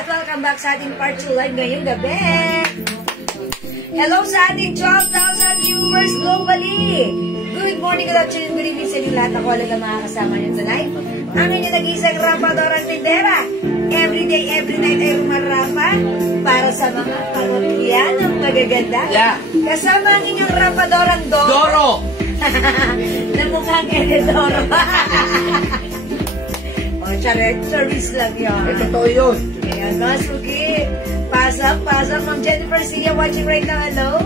at welcome back sa ating part 2 live ngayong gabi. Hello sa ating 12,000 viewers globally. Good morning, good afternoon, good evening sa inyo lahat. Ako lang makakasama nyo tonight. Ang inyong nag-iisang rampadorang tindera. Every day, every night ay rumarapa para sa mga pamilya ng magaganda. Yeah. Kasama ang inyong rampadorang Doro! na mukhang Ededoro. O, charet, service lang yun. Ay, totoo yun. Ayan, Masuki. Pasok. Ma'am Jennifer Sia watching right now. Hello.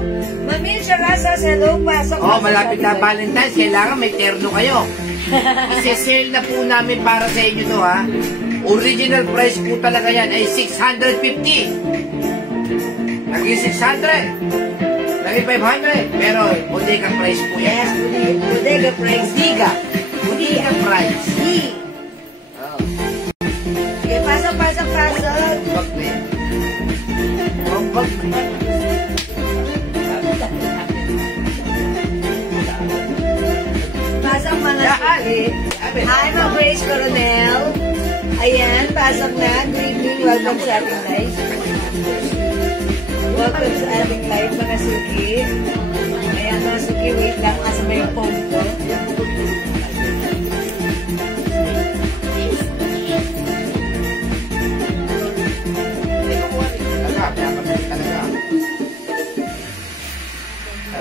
Mamil Charasas, hello. Pasok. Oh, malapit na Valentine's. Kailangan may terno kayo. Isi-sale na po namin para sa inyo to, ha. Original price po talaga yan ay 650. Naging 600. Naging 500. Pero, bodega price po yan. Yes, bodega price. Bodega price. Oh. Okay, pasok. Pasok mga sali. Hi, mga Grace Coronel. Ayan, pasok na. Good evening. Welcome sa ating live. Welcome sa ating live, mga suki. Ayan, mga suki. Wait lang. Kasama yung phone ko.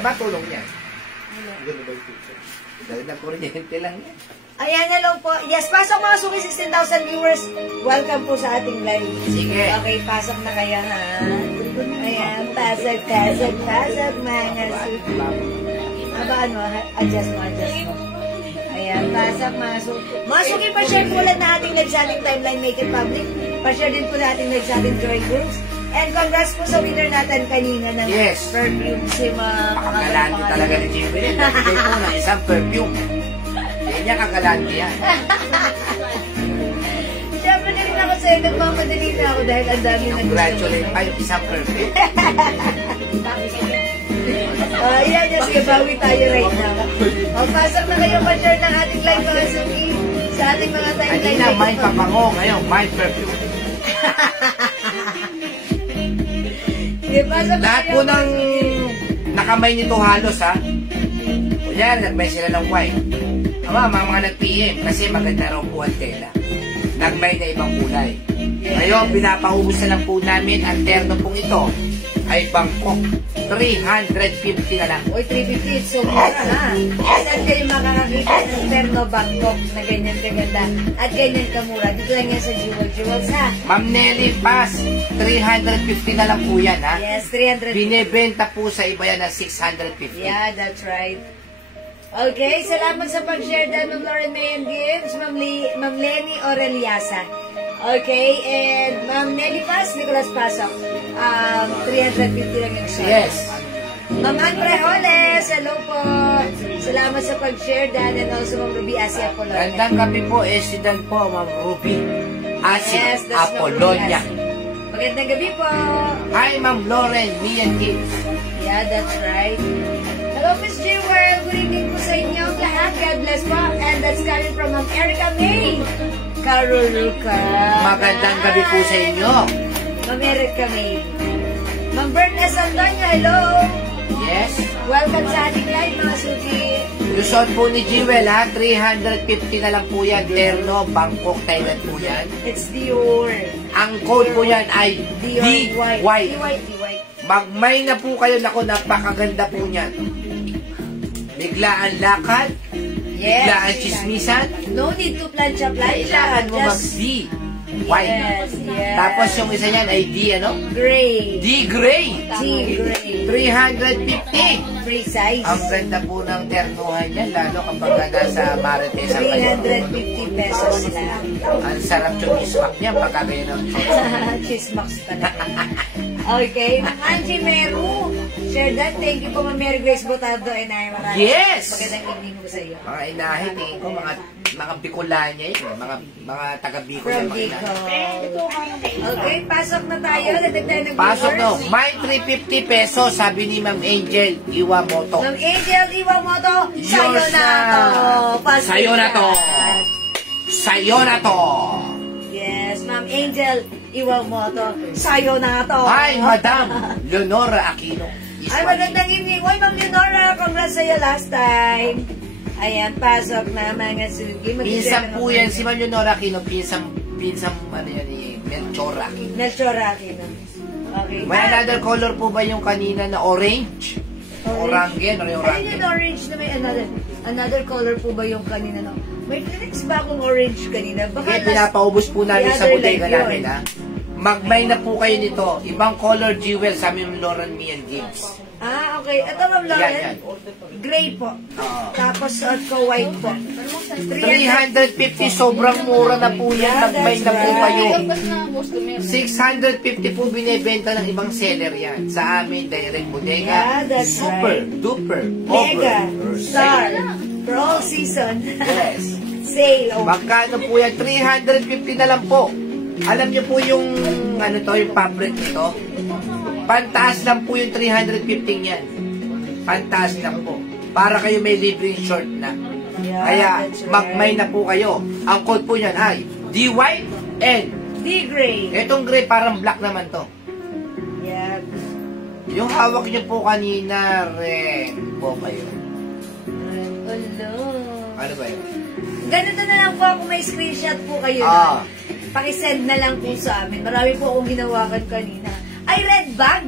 Ba tulong niya? Dahil na kuryente lang yan. Ayan, hello po. Yes, pasok mga suki, 16,000 viewers. Welcome po sa ating live. Sige. Okay, pasok na kayo, ha? Ayan, pasok, mga suki. Aba, ano, adjust mo. Ayan, pasok mga suki. Mga suki, pa-share po lang na ating live sa ating timeline, make it public. Pa-share din po na ating live sa ating drawing rooms. And congrats po sa winner natin kanina ng perfume si mga Kagalante talaga ni Jimmy. Nabigay ko na isang perfume. Hindi niya kagalante yan. Siyempre na rin ako sa'yo. Nagmamadali na ako dahil ang dami na congratulate pa yung isang perfume. Ayan, sige, bawi tayo right now. Pasok na kayo pa-share ng ating live mga suki sa ating mga timeline. Kanina, may papango. Ngayon, may perfume. Lahat po ng nakamay nito halos, ha. Kunyari, nagmay sila ng white. Mga nag-PM kasi maganda raw po ang tela. Nagmay na ibang kulay. Ngayon, pinapahubos na lang po namin ang terno pong ito ay Bangkok. 350 na lang. Uy, 350. So, mura, ha? Saan kayo makakakita ng terno Bangkok na ganyan kaganda at ganyan kamura? Dito lang yan sa Jewels, ha? Ma'am Nelly Pass, 350 na lang po yan, ha? Yes, 350. Binibenta po sa iba yan na 650. Yeah, that's right. Okay, salamat sa pag-share dahil Ma'am Lauren Mayan Gibbs, Ma'am Lenny Oreliasa. Okay, and Ma'am Nelly Paz, Nicolas Pasok. 350 lang yung share. Yes. Ma'am Ann Rejoles, hello po. Salamat sa pag-share dan and also Ma'am Ruby Asia Apolonia. Gandang gabi po, Esidan po, Ma'am Ruby Asia Apolonia. Magandang gabi po. Hi, Ma'am Lauren Mian Gibbs. Yeah, that's right. Hello, Miss Jewel. Good evening po sa inyong lahat. God bless po. And that's coming from Ma'am Erica May. Karuluka. Magandang gabi po sa inyo. Ma'am Erica May. Ma'am Bert S. Antonio, hello. Yes. Welcome sa ating live, mga suki. Lusot po ni Jewel, ha? 350 na lang po yan. Terno, Bangkok, Thailand po yan. It's Dior. Ang code po yan ay DY. Magmay na po kayo. Naku, napakaganda po niyan. Biglaan lakad. Yes. Biglaan chismisan. No need to plancha. Kailangan mo mag-D. White. Yes. Tapos yung isa niyan ay D, ano? Gray. D gray. Gray. 350. Free size. Ang ganda po ng ternuhan niyan, lalo kapag nasa Marites ang kayo. 350 pesos lang. Ang sarap yung ismak niya pagka ganyan ang Chismax talaga. Okay, Ma'am Angie Meru. Share that. Thank you po, Ma'am Mary Grace Botado and I. Yes! Magandang evening po sa iyo. Mga inahe, tingin ko, mga Bicolania yun. Mga taga-Bicol. From Bicol. Okay, pasok na tayo. Dadag tayo ng Pasok viewers. no. May 350 pesos, sabi ni Ma'am Angel Iwamoto. Ma'am Angel Iwamoto, sa'yo na to. Pasok Sa'yo na to. Sa'yo na to. Yes, Ma'am Angel Iwan mo to. Sayo na to. Hi, Madam Leonora Aquino. Ay, magandang evening. Uy, Ma'am Leonora, congrats sa'yo last time. Ayan, pasok na mga sugi. Pinsan po yan, si Ma'am Leonora Aquino, pinsan, ano yan, Melchor Aquino. Melchor Aquino. Okay. May another color po ba yung kanina na orange? Orange, ano yung orange? Ayun yung orange na may another color po ba yung kanina? No? May Phoenix ba akong orange kanina? Kaya pinapaubos po namin sa bodega namin, ha? Magmay na po kayo nito. Ibang color jewel sa aming Lauren Mian Games. Ah, okay. Ito, Ma'am Lauren. Yan. Gray po. Tapos ko white po. 350, sobrang mura na po yan. Magmay na po kayo. 650 po binibenta ng ibang seller yan. Sa amin, direct bodega. Yeah, that's super, right. duper, Mega, over, star, for all season. Yes. Sale. Oh. Magkano po yan? 350 na lang po. Alam niyo po yung, ano to, yung fabric nito? Pantaas lang po yung 350 yan. Pantaas lang po. Para kayo may libreng short na. Yeah, Kaya, that's right. magmay na po kayo. Ang code po niyan ay D-White and D-Gray. itong gray parang black naman to. Yeah. Yung hawak niyo po kanina, red po kayo. Hello. Ano ba yun? Ganito na lang po kung may screenshot po kayo. Ah. Pakisend na lang po sa amin. Marami po akong ginawakan kanina. Ay, red bag.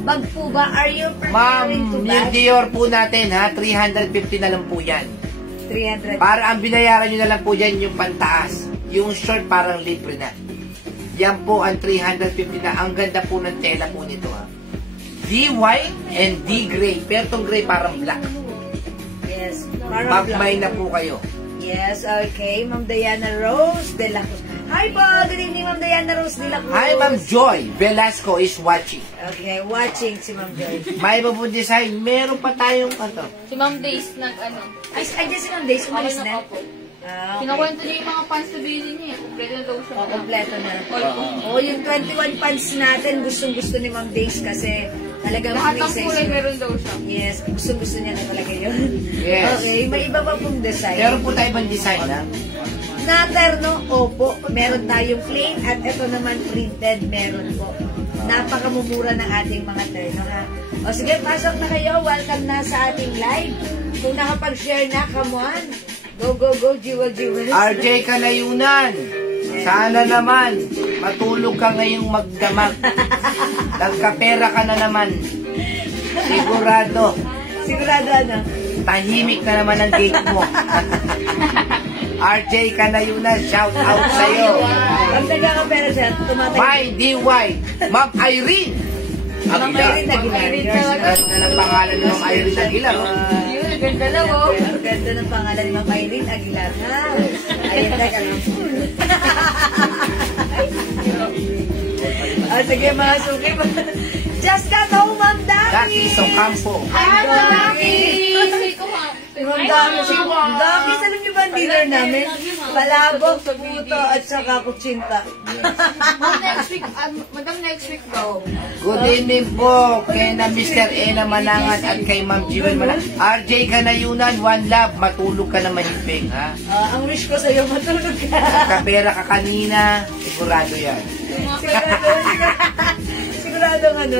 Bag po ba? Are you Ma'am, preparing to yung bag? Dior po natin ha, 350 na lang po yan. 300. Para ang binayaran nyo na lang po yan yung pantaas. Yung short parang libre na. Yan po ang 350 na. Ang ganda po ng tela po nito ha. D-white and D-gray. Pero itong gray parang black. Yes. Parang Magmay black. na po kayo. Yes, okay. Ma'am Diana Rose de la Cruz. Hi po, good evening Ma'am Diana Rose de la Cruz. Hi, Ma'am Joy Velasco is watching. Okay, watching si Ma'am Joy. May iba po design. Meron pa tayong ano. Si Ma'am Days nag-ano. Ay, dyan si Ma'am Days, umalis Okay na. na ako. Ah, okay. Kinakwento niyo yung mga pants na binili niya. Kompleto na daw siya. O, kompleto na. O, yung 21 pants natin, gustong-gusto ni Ma'am Days kasi talagang Lahat may ng size kulay yun. meron daw siya. Yes, gustong-gusto niya na talaga yun. Yes. Okay, may iba pa pong design. Meron po tayo ibang design ha. Na terno, opo, meron tayong plain at ito naman printed, meron po. Napakamumura ng ating mga terno ha. O sige, pasok na kayo. Welcome na sa ating live. Kung nakapag-share na, come on. Go, go, go, Jewel. RJ Kalayunan. Sana naman matulog ka ngayong magdamag. Nagkapera ka na naman. Sigurado. Sigurado ano? Tahimik na naman ang gate mo. RJ Kalayunan, shout out sa'yo. Pag nagkakapera siya, tumatay. My DY, Ma'am Irene Ma'am Aguilar. Irene Aguilar. Irene talaga. Ganda ng pangalan ng Ma'am Irene Aguilar. Oh. Yun, ganda lang oh. Ang ganda ng pangalan ni Ma'am Irene Aguilar. Ha? Ayan na ka lang. Sige mga suki. Just got home, Ma'am Dami. Daki Socampo. Hi, Ma'am Dami. Say ko ha. Ma'am Dami. Ma'am Dami, alam niyo ba ang dinner namin? Palabok, puto, at saka kutsinta. Madam next week daw. Good evening po kay na Mr. Ena Manangat at kay Ma'am Jewel Manangat. RJ Kalayunan, one love, matulog ka na mahimbing, ha? Ang wish ko sa'yo, matulog ka. Kapera ka kanina, sigurado yan. Siguradong ano.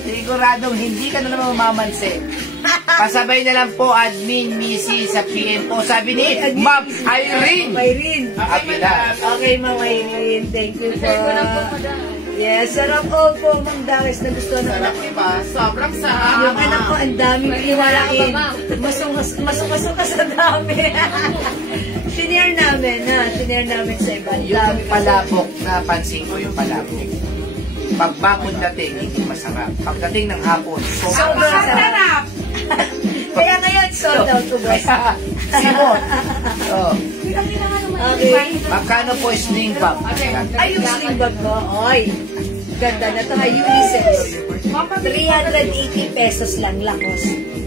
Siguradong hindi ka na naman mamamansin. Pasabay na lang po, Admin Missy sa PM po. Sabi ni Ma'am Irene. Irene. Aguilar. Okay, Ma'am Irene. Thank you po. Say ko lang po, madam. Yes, sarap all po, Ma'am Daris, na gusto na anak. Sobrang Yung anak ko, ang daming kinain. Ma'am. Masok ka sa dami. Sinare namin, ha? Sinare namin sa iba. Ang Yung dami. palabok, napansin ko yung palabok. Pagbakod dating, hindi masarap. Pagdating ng hapon, Sobrang sarap. Kaya ngayon, sold out to boss. Simon. Oh. Okay. Magkano po sling bag? Ay, yung sling bag ko, oy. Ganda na ito, ha? Unisex. 380 pesos lang lakos.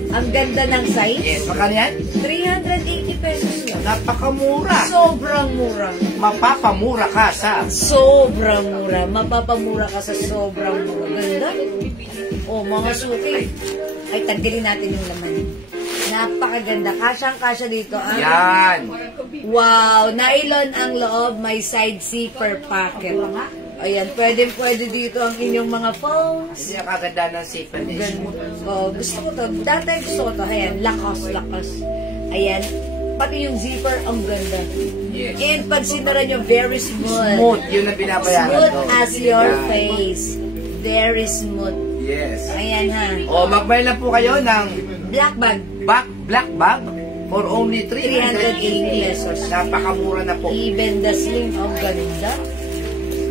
Ang ganda ng size. Yes, magkano yan? 380 pesos lang. Napakamura. Sobrang mura. Mapapamura ka sa... Sobrang mura. Mapapamura ka sa sobrang mura. Ganda. O, mga suki. Ay, tagdilin natin yung laman. Napakaganda. Kasyang-kasya dito. Ah. Yan. Wow! Nylon ang loob. May side zipper pocket. Ayan, pwede dito ang inyong mga phones. Hindi ang kaganda ng zipper ni Smooth. Oh, gusto ko to. Dati gusto ko to. Ayan, lakas. Ayan. Pati yung zipper, ang ganda. Yes. And pag sinara nyo, very smooth. Smooth, yun ang binabayaran Smooth ko. as your Yan. face. Very smooth. Yes. Ayan ha. O, magbayad lang po kayo ng Black bag. black bag for only 380 pesos. Napakamura na po. Even the sling, ang ganda.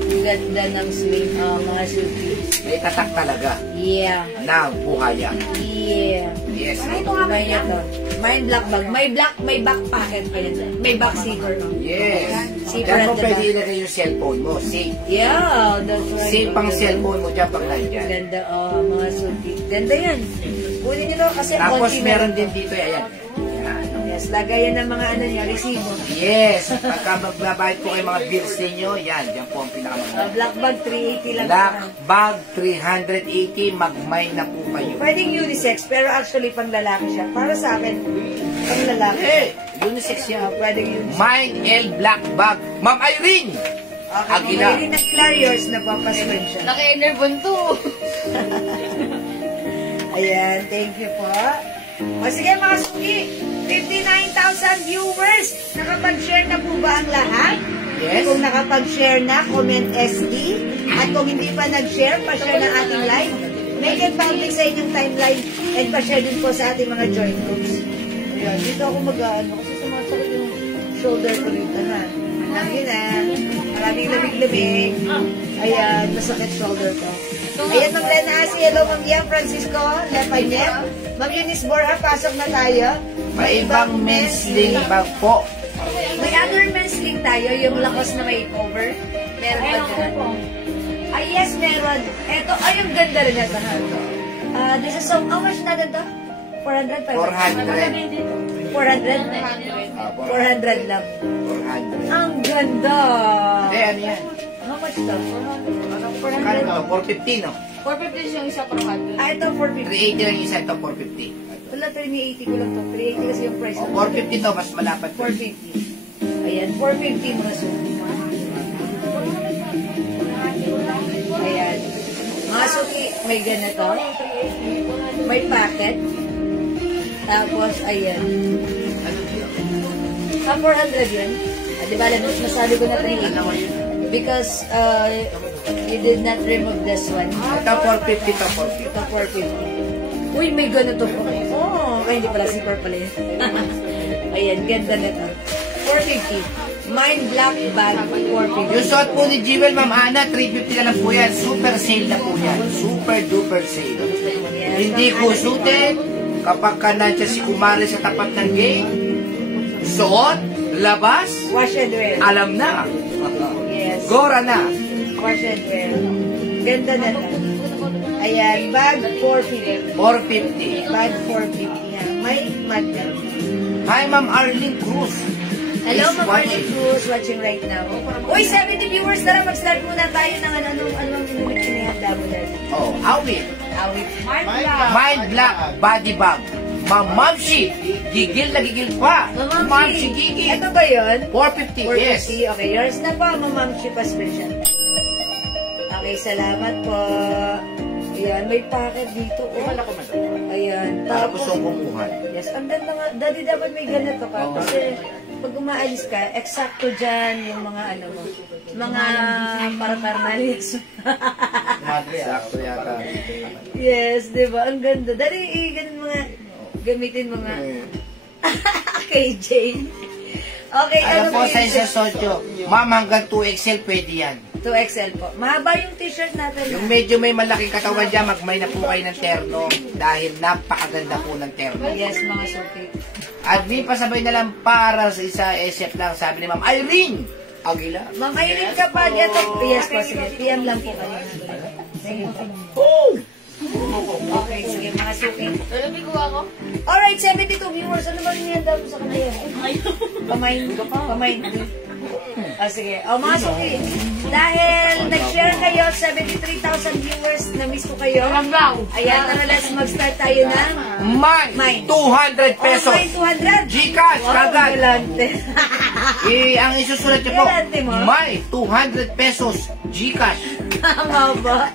Ang ganda ng sling, mga suki. May tatak talaga Yeah. na buhaya. Yeah. Yes. May ito. May black bag. May back pocket pa yan. May back zipper. Yes. Zipper Diyan at mo the pwede back. ilagay yung cellphone mo. Safe. Yeah, that's right. Safe pang cellphone mo dyan pag nandyan. Ganda, mga suki. Ganda yan. Kunin nyo kasi Tapos konti meron na- din dito, ayan. Yan. Yes, lagayan ng mga ano niya, resibo. Yes. Pagka magbabayad po kayo mga bills ninyo, yan. Yan po ang pinakamaganda. Black bag, 380 lang. Black bag, 380. Magmay na po kayo. Pwedeng unisex, pero actually pang lalaki siya. Para sa akin, pang lalaki. Eh, unisex yan. Pwedeng unisex. Mine L Black Bag. Ma'am Irene! Okay, Aguila. kung may Hilarious na papasman siya. Naka-enervon to. Ayan, thank you po. O sige mga suki, 59,000 viewers. Nakapag-share na po ba ang lahat? Yes. Kung nakapag-share na, comment SD. At kung hindi pa nag-share, pa-share ng ating live. Make it public sa inyong timeline and pa-share din po sa ating mga joint groups. Ayan, dito ako mag-ano kasi sumasakit yung shoulder ko dito na. Lagi na. Maraming lamig-lamig. Ayan, masakit shoulder ko. Ayan, Ma'am Lena Asi. Hello, Ma'am Yang Francisco. Lepanyep. Ma'am Eunice Borja, pasok na tayo. May ibang men's sling bag po. May other men's sling tayo, yung lakos na may cover. Meron ba dyan? Ay, yes, meron. Ito, ay, yung ganda rin ito. This is so, how much na ganito? 400? 400. 400? 400 lang. 400. Ang ganda! Eh, ano yan? How much to? Kano to? 450, no? 450 yung isa per hundred. Ah, ito 450. 380 lang yung isa, ito 450. Wala, 380 ko lang to. 380 kasi yung price. O, 450 to, mas malapad. 450. Ayan, 450 mga suki. Ayan. Mga suki, may ganito. May packet. Tapos, ayan. Sa 400 yun. Diba, mas masabi ko na 380. Because, you did not remove this one. Ito 450 to, 450. Ito 450. Uy, may ganito po. Oh, ay, hindi pala, zipper pala yun. Ayan, ganda na to. 450. Mine black bag, 450. Yung suot po ni Jewel, Ma'am Ana, 350 na lang po yan. Super sale na po yan. Super duper sale. Yes, Hindi ko suited kapag ka nandiyan si Kumari sa tapat ng gate. Suot, labas, Wash and wear. alam na. Yes. Gora na. Wash and wear. Ganda na to. Ayan, bag 450. 450. Bag 450. Yan. May magnet. Hi, Ma'am Arlene Cruz. Hello, Is Ma'am Arlene Cruz, watching right now. Uy, 70 viewers, tara, mag-start muna tayo ng anong inihanda mo na. Oh, awit. Awit. Mind Black Body Bag. Mamamshi. Gigil na gigil pa. Mamamshi gigil. Ito ba yun? 450, yes. 450. Okay, yours na po, Mamamshi pa special. Okay, salamat po. Ayan, may packet dito. Oh. Ayan. Para gusto kong kumuha. Yes, ang ganda nga. Daddy, dapat may ganito ka. Kasi pag umaalis ka, eksakto dyan yung mga ano mo. Mga para-parnalis. Sakto yata. Yes, di ba? Ang ganda. Daddy, ganun mga gamitin mga KJ. Okay, Alam po, ba sa yung isa sotyo. Ma'am, hanggang 2XL pwede yan. 2XL po. Mahaba yung t-shirt natin. Yung medyo may malaking katawan dyan, magmay na po kayo ng terno dahil napakaganda po ng terno. Yes, mga suki. At di pasabay na lang para sa isa SF lang, sabi ni Ma'am Irene Aguila. Ma'am Irene kapag ito, yes po, sige. PM lang po kayo. Sige po. Oh! Okay, sige, mga suki. Lalabig ko ako. Alright, 72 viewers. Ano ba rin yan daw sa kanila? Pamain. Sige. Mga suki, dahil nag-share kayo, 73,000 viewers, na-miss ko kayo. Ayan, tara, let's mag-start tayo ng May 200 pesos. May 200. Gcash, kagad. Galante. Ang isusulat niyo po, Galante mo. may 200 pesos. Gcash. Tama ba?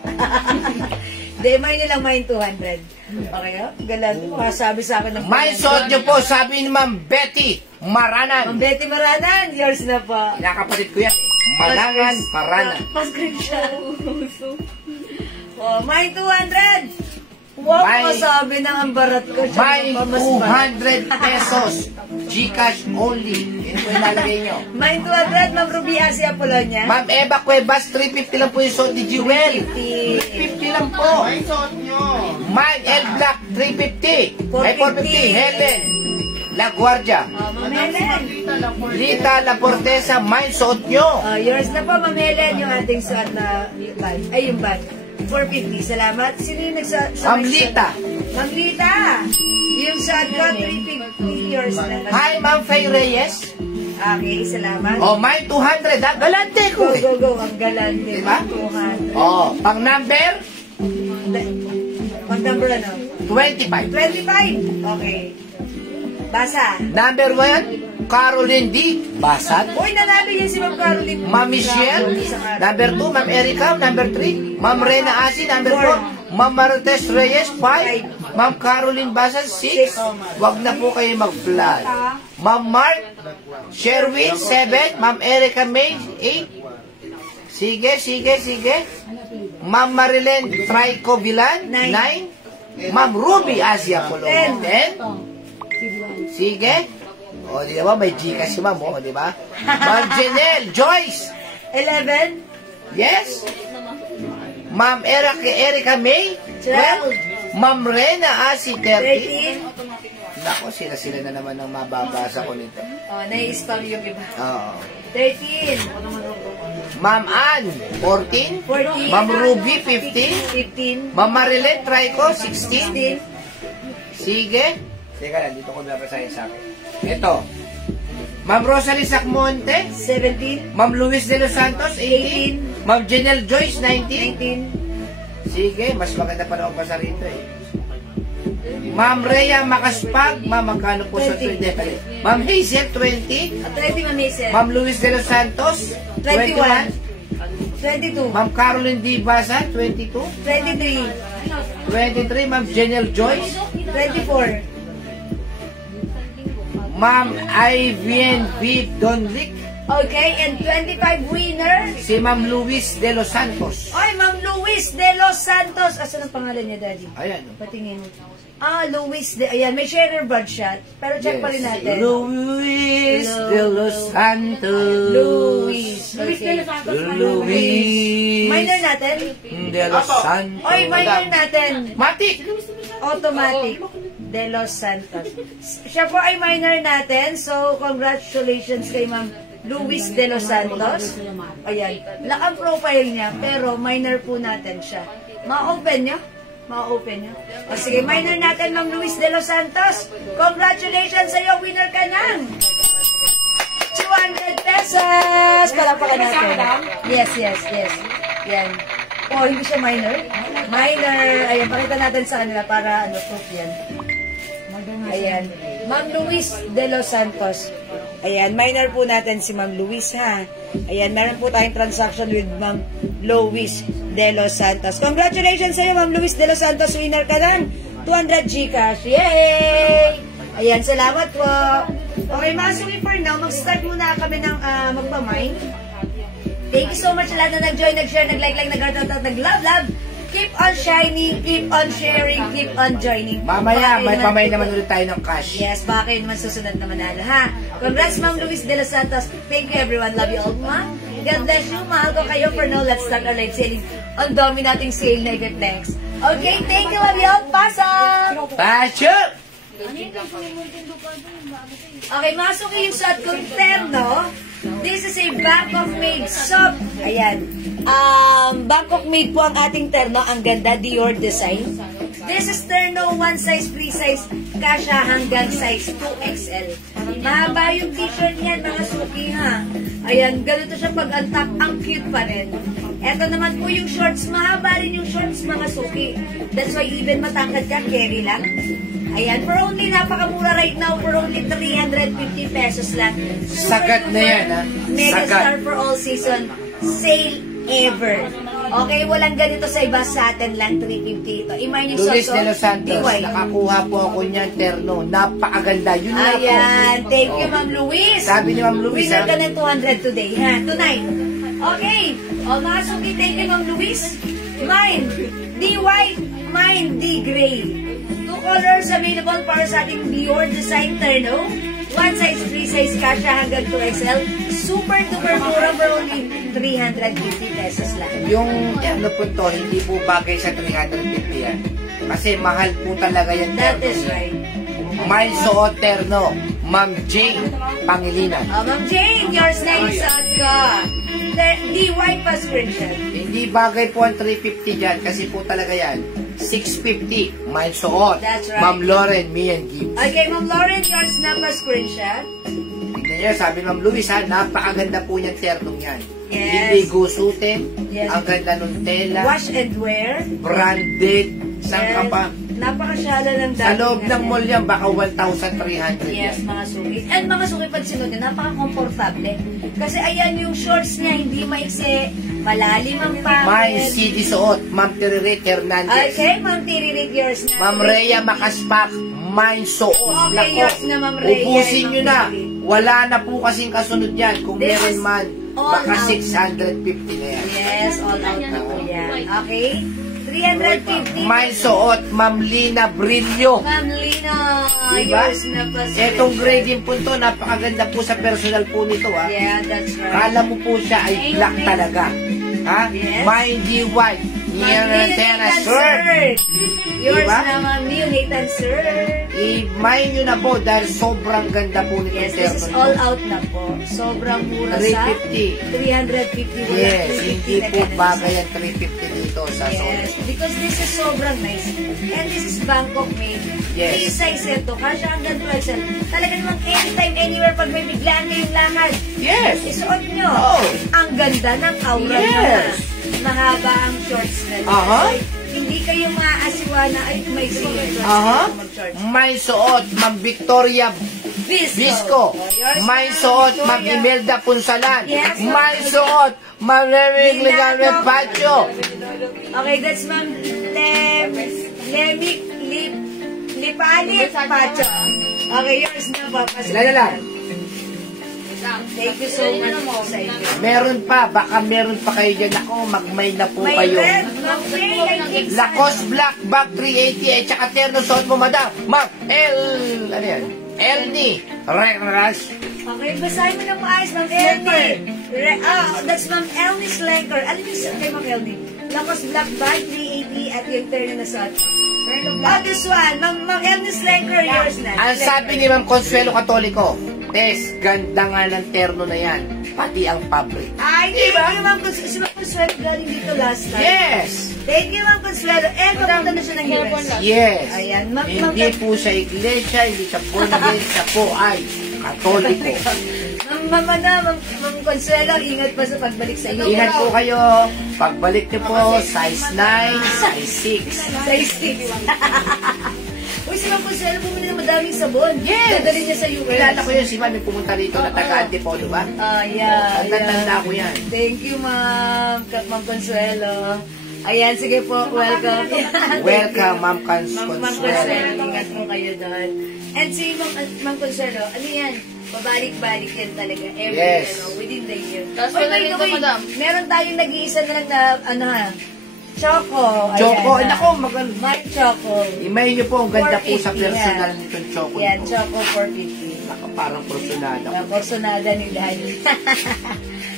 Demay nilang may 200. Okay, galante. Sabi sa akin ng... May suot niyo po, sabi ni Ma'am Betty Maranan. Ma'am Betty Maranan, yours na po. Nakapatid ko yan. Malangan, Paranan. Pa-screenshot. May 200. Wow, masabi ng ambarat ko. May 200 pesos. Gcash only. Yan po ilalagay nyo. May 200, Ma'am Ruby Asia Polonia. Ma'am Eva Cuevas, 350 lang po yung suot ni Jewel. 350 lang po. May suot nyo. Ma'am L Black, 350. Ay, 450. Helen La Guardia. Ma'am Helen. Rita La Portesa, may suot nyo. Yours na po, Ma'am Helen, yung ating suot na bag. Ay, yung bag. 450. Salamat. Sino yung nagsa... Ma'am Lita. Ma'am Lita. Yung suot ko, 350. Yours na. Hi, Ma'am Faye Reyes. Okay, salamat. May 200. Galante ko eh. Go. Ang galante. Diba? 200. Pang number? Pang number ano? 25. 25. Okay. Basa. Number 1, Caroline D. Basat. Uy, nanalo yan si Ma'am Caroline. Ma'am Michelle. Number 2, Ma'am Erica. Number 3, Ma'am Rena Asi. Number 4, Ma'am Marites Reyes. 5, Ma'am Caroline Basat. 6, wag na po kayo mag-fly. Ma'am Mark Sherwin. 7, Ma'am Erica May. 8. Sige. Ma'am Marilyn Trico Vilan. 9, Ma'am Ruby Asia Colon. 10. Sige. Di ba? May Gcash si Ma'am, di ba? Ma'am Janelle Joyce. 11. Yes. Ma'am Erica May. 12. Ma'am Rena Asi. 13. Nako, sila na naman ang mababasa ko nito. Nai-spam yung iba. Oo. 13. Ma'am Ann, 14. 14. Ma'am Ruby, 15. 15. Ma'am Marilyn Trico, 16. 16. Sige. Teka lang, dito ko nabasahin sa akin. Ito. Ma'am Rosalie Sacmonte. 17. Ma'am Luis de los Santos, 18. Ma'am Janelle Joyce, 19. 19. Sige, mas maganda pa na ako sa rito eh. Ma'am Rhea Macaspag, Ma'am magkano po sa 20? Ma'am Hazel, 20. 20, Ma'am Hazel. Ma'am Luis de los Santos, 21. 22. Ma'am Caroline D. Basa, 22. 23. 23, Ma'am Janelle Joyce. 24. Ma'am Ivien V. Donlick. Okay, and 25 winner. Si Ma'am Luis de los Santos. Ay, Ma'am Luis de los Santos. Asan ang pangalan niya, Daddy? Ayan. Patingin. Luis de... Ayan, may sharer blood shot. Pero check pa rin natin. Luis de los Santos. Luis. Okay. Luis Minor natin? de los Santos. Oy, minor natin. Matik! Automatic. De los Santos. Siya po ay minor natin. So, congratulations kay Ma'am Luis de los Santos. Ayan. Lakang profile niya, pero minor po natin siya. Ma-open niya? Ma-open niya? O sige, minor natin, Ma'am Luis de los Santos. Congratulations sa iyo. Winner ka ng 200 pesos. Palapakan natin. Yes. Yan. Oh, hindi siya minor? Minor. Ayan, pakita natin sa kanila para proof yan. Ayan. Ma'am Luis de los Santos. Ayan, minor po natin si Ma'am Luis, ha? Ayan, meron po tayong transaction with Ma'am Luis de los Santos. Congratulations sa iyo, Ma'am Luis de los Santos. Winner ka ng 200 Gcash. Yay! Ayan, salamat po. Okay, mga suki, for now, mag-start muna kami ng magpamine. Thank you so much sa lahat na nag-join, nag-share, nag-like, nag-heart, nag-love. Keep on shining, keep on sharing, keep on joining. Mamaya, may pamay naman ulit tayo ng cash. Yes, baka kayo naman susunod na manalo, ha? Congrats, Ma'am Luis de los Santos. Thank you, everyone. Love you all, Ma'am. God bless you. Mahal ko kayo. For now, let's start our live selling. Ang dami nating sale na next. Okay, thank you, love you all. Pasok! Pasok! Okay, masok yung suot kong terno. This is a Bangkok made soap. Ayan. Bangkok made po ang ating terno. Ang ganda, Dior design. This is terno, one size, free size. kasha hanggang size 2XL. Mahaba yung t-shirt niyan, mga suki ha. Ayan, ganito siya pag ang ang cute pa rin. Ito naman po yung shorts, mahaba rin yung shorts, mga suki. That's why even matangkad ka, carry lang. Ayan, for only, napakamura right now, for only 350 pesos lang. Sagat na yan, ha? Mega Sagat. Star for all season, sale ever. Okay, walang ganito sa iba, sa atin lang, 350 ito. Imay niyo Luis de Los Santos, DY. nakakuha po ako niyan, terno. Napakaganda. Yun na po. Ayan, thank you, Ma'am Luis. Sabi ni Ma'am Luis, Winner ha? ka ng 200 today, ha? Tonight. Okay. O, mga suki, thank you, Ma'am Luis. Mine, D white, mine, D gray. Two colors available para sa ating Dior Design Terno. One size, 3 size kasha hanggang 2XL. Super duper mura for only 350 pesos lang. Yung terno po to, hindi po bagay sa 350 yan. Kasi mahal po talaga yan. That terno. is right. May suot terno. Ma'am Jane Pangilinan. Ma'am Jane, yours na yung suot ko. DY pa screenshot. Hindi bagay po ang 350 dyan kasi po talaga yan. 650. May suot. That's right. Ma'am Lauren, me and Gibbs. Okay, Ma'am Lauren, yours na pa screenshot. Tignan niyo, sabi Ma'am Luis ha, napakaganda po niyang ternong yan. Yes. Hindi gusutin. Yes. Ang ganda ng tela. Wash and wear. Branded. Saan ka pa? Napakasyala ng Sa loob ng natin. mall yan, baka 1,300 Yes, yan. mga suki. And mga suki, pag sinod yan, napaka-komportable. Kasi ayan yung shorts niya, hindi maiksi, malalim ang May pangit. CD suot. Ma'am Tiririt Hernandez. Okay, Ma'am Tiririt, yours na. Ma'am Rhea Makaspak. May suot. Okay, Nako, yours na, Ma'am Rhea. ubusin nyo na. Ma'am Tiririt. Wala na po kasing kasunod yan. Kung This meron is man, all baka out. 650 na yan. Yes, all out na po yan. Okay? 350. May suot, Ma'am Lina Brillo. Ma'am Lina, Diba? yours na pa. Etong grading po to, napakaganda po sa personal po nito ha. Yeah, that's right. Kala mo po siya ay black talaga. Ha? Yes. Mindy White. Yan ang tena, sir. Yours Diba? na, Ma'am Neil Nathan, sir. I-mind nyo na po dahil sobrang ganda po nito. Yes, this is all out na po. Sobrang mura sa 350. 350. Wala Yes, 350 hindi na po ganun bagay sa- ang 350 dito sa Yes, Sony. because this is sobrang nice. And this is Bangkok made. Yes. Free size ito. Kasha hanggang 2XL. Talaga namang anytime, anywhere, pag may biglaan kayong lakad, Yes. isuot nyo. Oh. Ang ganda ng aura Yes. niya. Mahaba ang shorts na niya. Aha. Hindi kayo maaasiwa na, ay, may shorts. Aha. Mag-shorts. May suot, Ma'am Victoria Visco. Yours May na, suot, Victoria. Ma'am Imelda Punsalan. Yes, Ma'am. May suot, Ma'am Remy Legalme Pacho. Okay, that's Ma'am Lipalit Pacho. Okay, yours na ba? Sila na lang. Thank you so much po sa inyo. Meron pa, baka meron pa kayo dyan. Ako, magmay na po May kayo. red, Ma'am Ray, I think. Lacoste Black Bag 380 at saka terno suot mo, madam. Ma'am, ano yan? Elni Reras. Okay, basahin mo ng maayos, Ma'am Elnie. That's Ma'am Elnie Slanker. Alam niyo kay Ma'am Elnie? Lacoste Black Bag 380 at yung turn na suot. This one, Ma'am Elnie Slanker, yours na. Ang sabi ni Ma'am Consuelo Katoliko, Tess, ganda nga ng terno na yan. Pati ang fabric. Ay, thank you, Ma'am Consuelo. Si Ma'am Consuelo galing dito last time. Yes! Thank you, Ma'am Consuelo. And papunta na siya ng US. Yes! Ayan, Ma'am. Hindi po siya iglesia, hindi siya born again, siya po ay Katoliko. Ma'am Consuelo, ingat pa sa pagbalik sa iyo. Ingat po kayo. Pagbalik niyo po, size 9, size 6. Size 6. Uy, si Ma'am Consuelo bumili ng madaming sabon. Yes! Dadali niya sa US. Kilala ko yun, si Mami pumunta rito na taga-Antipolo ba? Yeah. Tanda ko yan. Thank you, Ma'am. Ma'am Consuelo. Ayan, sige po. Welcome. Welcome, Ma'am Ma'am Consuelo. Consuelo. Ingat po kayo doon. And si Ma'am Consuelo, ano yan? Pabalik-balik yan talaga. Every, Yes. within the year. Tapos Oy, wala by rin the to, way, madam. meron tayong nag-iisa na lang na, ano ha, Choco. Ayan, Choco, ha. nako, maganda. My Choco. Imay niyo po, ang ganda po sa 450, personal yan. nitong Choco. Yan, nito. Choco 450. Naka, parang personada. Ang personada ni Daddy.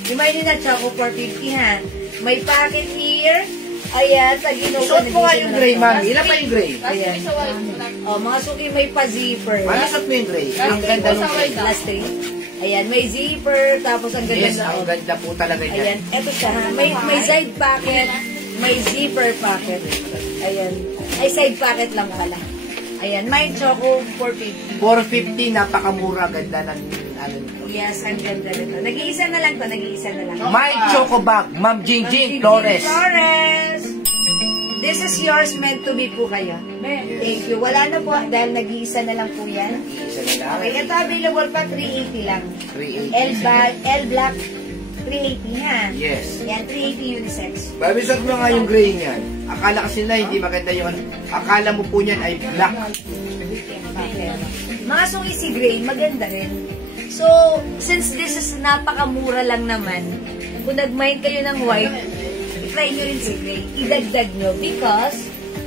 Imay nyo na, Choco 450 ha. May packet here. Ayan, sa Ginoo. Suot mo nga yung gray, Mami. Ilan pa yung gray? Tapos Ayan. may sa white. Wala. Oh, mga suki may pa-zipper. Mami, suot mo yung gray. Ang ganda nung gray. Last three. Ayan, may zipper, tapos ang ganda Yes, na. ang ganda po talaga Ayan, niya. eto siya ha. May side pocket, may zipper pocket. Ayan. Ay, side pocket lang pala. Ayan, Mind Choco 450. 450, napakamura, ganda ng ano nito. Yes, ang ganda nito. Nag-iisa na lang to, nag-iisa na lang. My Choco Bag, Ma'am Jingjing Flores. Flores! This is yours, meant to be po kayo. Thank you. Wala na po, dahil nag-iisa na lang po yan. Isa na lang. Okay, ito available pa, 380 lang. 380. L Black, 380 ha. Yes. Yan, 380 unisex. Babisag mo nga yung gray niyan. Akala kasi na hindi maganda yung ano. Akala mo po niyan ay black. Okay. Mga sungi si gray, maganda rin. So, since this is napakamura lang naman, kung nag-mind kayo ng white, try nyo rin si gray. Idagdag nyo because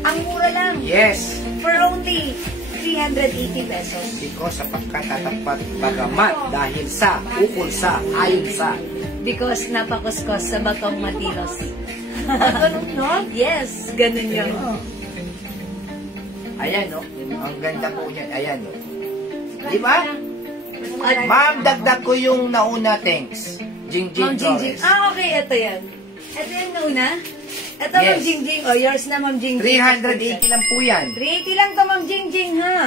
ang mura lang. Yes. For only 380 pesos. Because sapagkat tatapat bagamat dahil sa, ukol sa, ayon sa. Because napakuskos sa batong matinos. Ganun, no? Yes, ganun yun. Ayan, no? Ang ganda po niyan. Ayan, no? Di ba? At, Ma'am, dagdag ko yung nauna, thanks. Jingjing Ma'am Jingjing. Flores. Okay, ito yan. Ito yung nauna. Ito, Yes. Ma'am Jingjing. Oh, yours na, Ma'am Jingjing. 380 lang po yan. 380 lang to, Ma'am Jingjing, ha?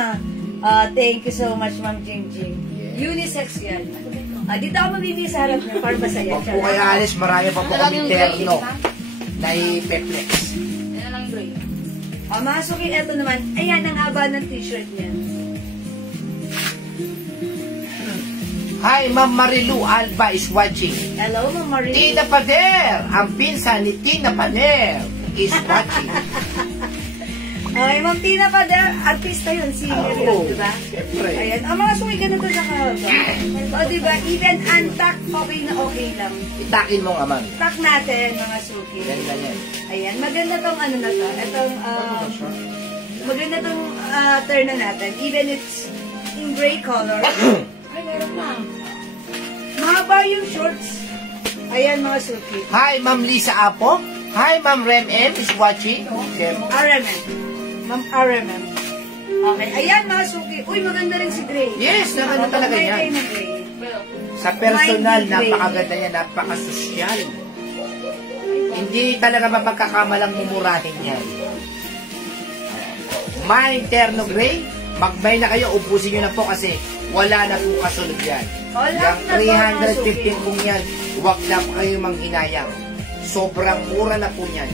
Thank you so much, Ma'am Jingjing. Unisex yan. Dito ako mabibigay sa harap niya para masaya. Pag po kayo alis, marami pa po kami terno na i-peplex. Yan lang gray. Masukin, ito naman. Ayan, ang haba ng t-shirt niya. Hi, Ma'am Marilu Alba is watching. Hello, Ma'am Marie. Tina Pader, ang pinsan ni Tina Pader is watching. Ay, Ma'am Tina pa der, artista yun, singer yun, di ba? Siyempre. Ayan, ang mga sungi ganito sa kahaba. O, di ba? Even untuck, okay na okay lang. Itakin mo nga, Ma'am. Tuck natin, mga suki. Yan, yan. Ayan, maganda tong ano na to. Itong, maganda tong turn na natin. Even it's in gray color. Ay, meron na. Mahaba yung shorts. Ayan, mga suki. Hi, Ma'am Lisa Apo. Hi, Ma'am Rem M is watching. Siyempre. RMM. Ma'am RMM. Okay, ayan, mga suki. Uy, maganda rin si Gray. Yes, nakano talaga May yan. kayo ng Gray. Sa personal, Mind gray. napakaganda niya, napakasosyal. Hindi talaga mapagkakamalang mumurahin yan. My Terno Gray, magbay na kayo, ubusin nyo na po kasi wala na po kasunod yan. Wala Yung na po, mga 315 kung yan, huwag na po kayo manghinayang. Sobrang mura na po yan.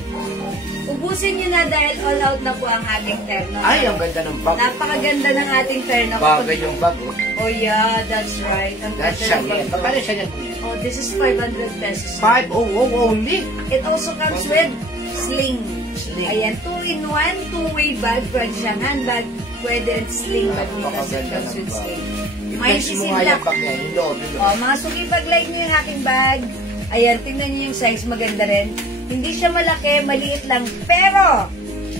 Ubusin nyo na dahil all out na po ang ating terno. Ay, ang ganda ng bag. Napakaganda ng ating terno. Bagay yung bag. Oh yeah, that's right. Ang That's ganda ng siya. bag. Paano siya yan? Oh, this is 500 pesos. 500 only. It also comes with sling. Sling. Ayan, 2-in-1, two-way bag. Pwede siyang handbag. Pwede rin sling bag. Because it Napakaganda comes ng with bag. sling. May I-press mo nga sisilak. yung bag niya. Yung loob. Oh, mga suki, pag-like nyo yung aking bag. Ayan, tingnan nyo yung size, maganda rin. Hindi siya malaki, maliit lang. Pero,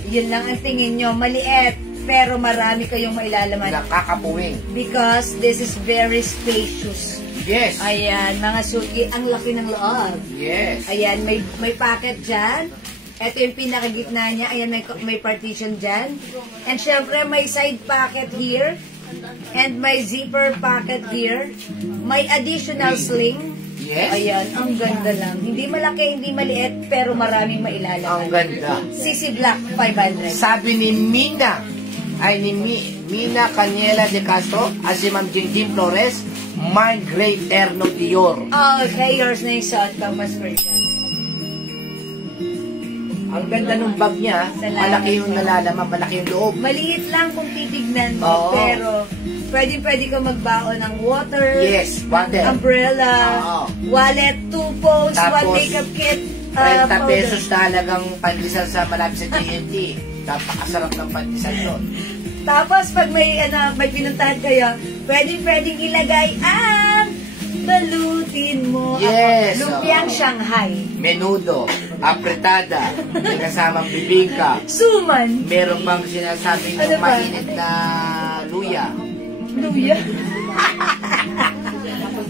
yun lang ang tingin nyo, maliit. Pero marami kayong mailalaman. Nakakapuwing. Because this is very spacious. Yes. Ayan, mga suki, ang laki ng loob. Yes. Ayan, may pocket dyan. Ito yung pinakagitna niya. Ayan, may partition dyan. And syempre, may side pocket here. And may zipper pocket here. May additional sling. Yes. Ayan, ang ganda lang. Hindi malaki, hindi maliit, pero maraming mailalaman. Ang ganda. CC Black, 500. Sabi ni Mina, ay ni Mina Caniela de Castro, at si Ma'am Jingjing Flores, Mind Gray Terno Dior. Okay, yours na yung suot ko, mas version. Ang ganda ng bag niya, Salamat malaki yung po. nalalaman, malaki yung loob. Maliit lang kung titignan mo, Oo. pero pwede ka magbaon ng water, Yes, water. umbrella, Oo. wallet, 2 phones, 1 Tapos, makeup kit, 30 powder. pesos talagang pandesal sa malapit sa TNT. Napakasarap ng pandesal doon. Tapos pag may pinuntahan kayo, pwedeng ilagay ang balutin mo. Yes, Lumpiang oo. Shanghai. Menudo, apretada, may kasamang bibingka. Suman. Meron bang sinasabi Ano ng ba? mainit na luya? Luya.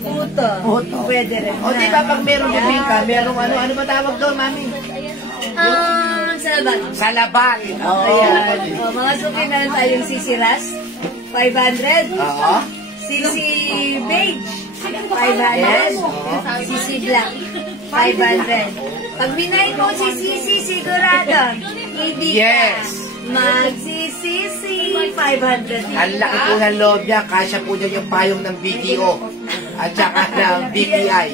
Puto. Puto. Pwede rin. O di ba pag merong bibingka, merong ano ba tawag doon, mami? Salabat. Salabat. Oo. Ayan. O, mga suki na tayong sisiras. 500. Oo. Sisi Beige. 500. Sisi Black. 500. Pag binay mo si Sisi, sigurado. Hindi ka. Yes. Magsisisi 500. Ang laki po ng loob niya, kasya po niya yung payong ng BDO at saka ng BPI.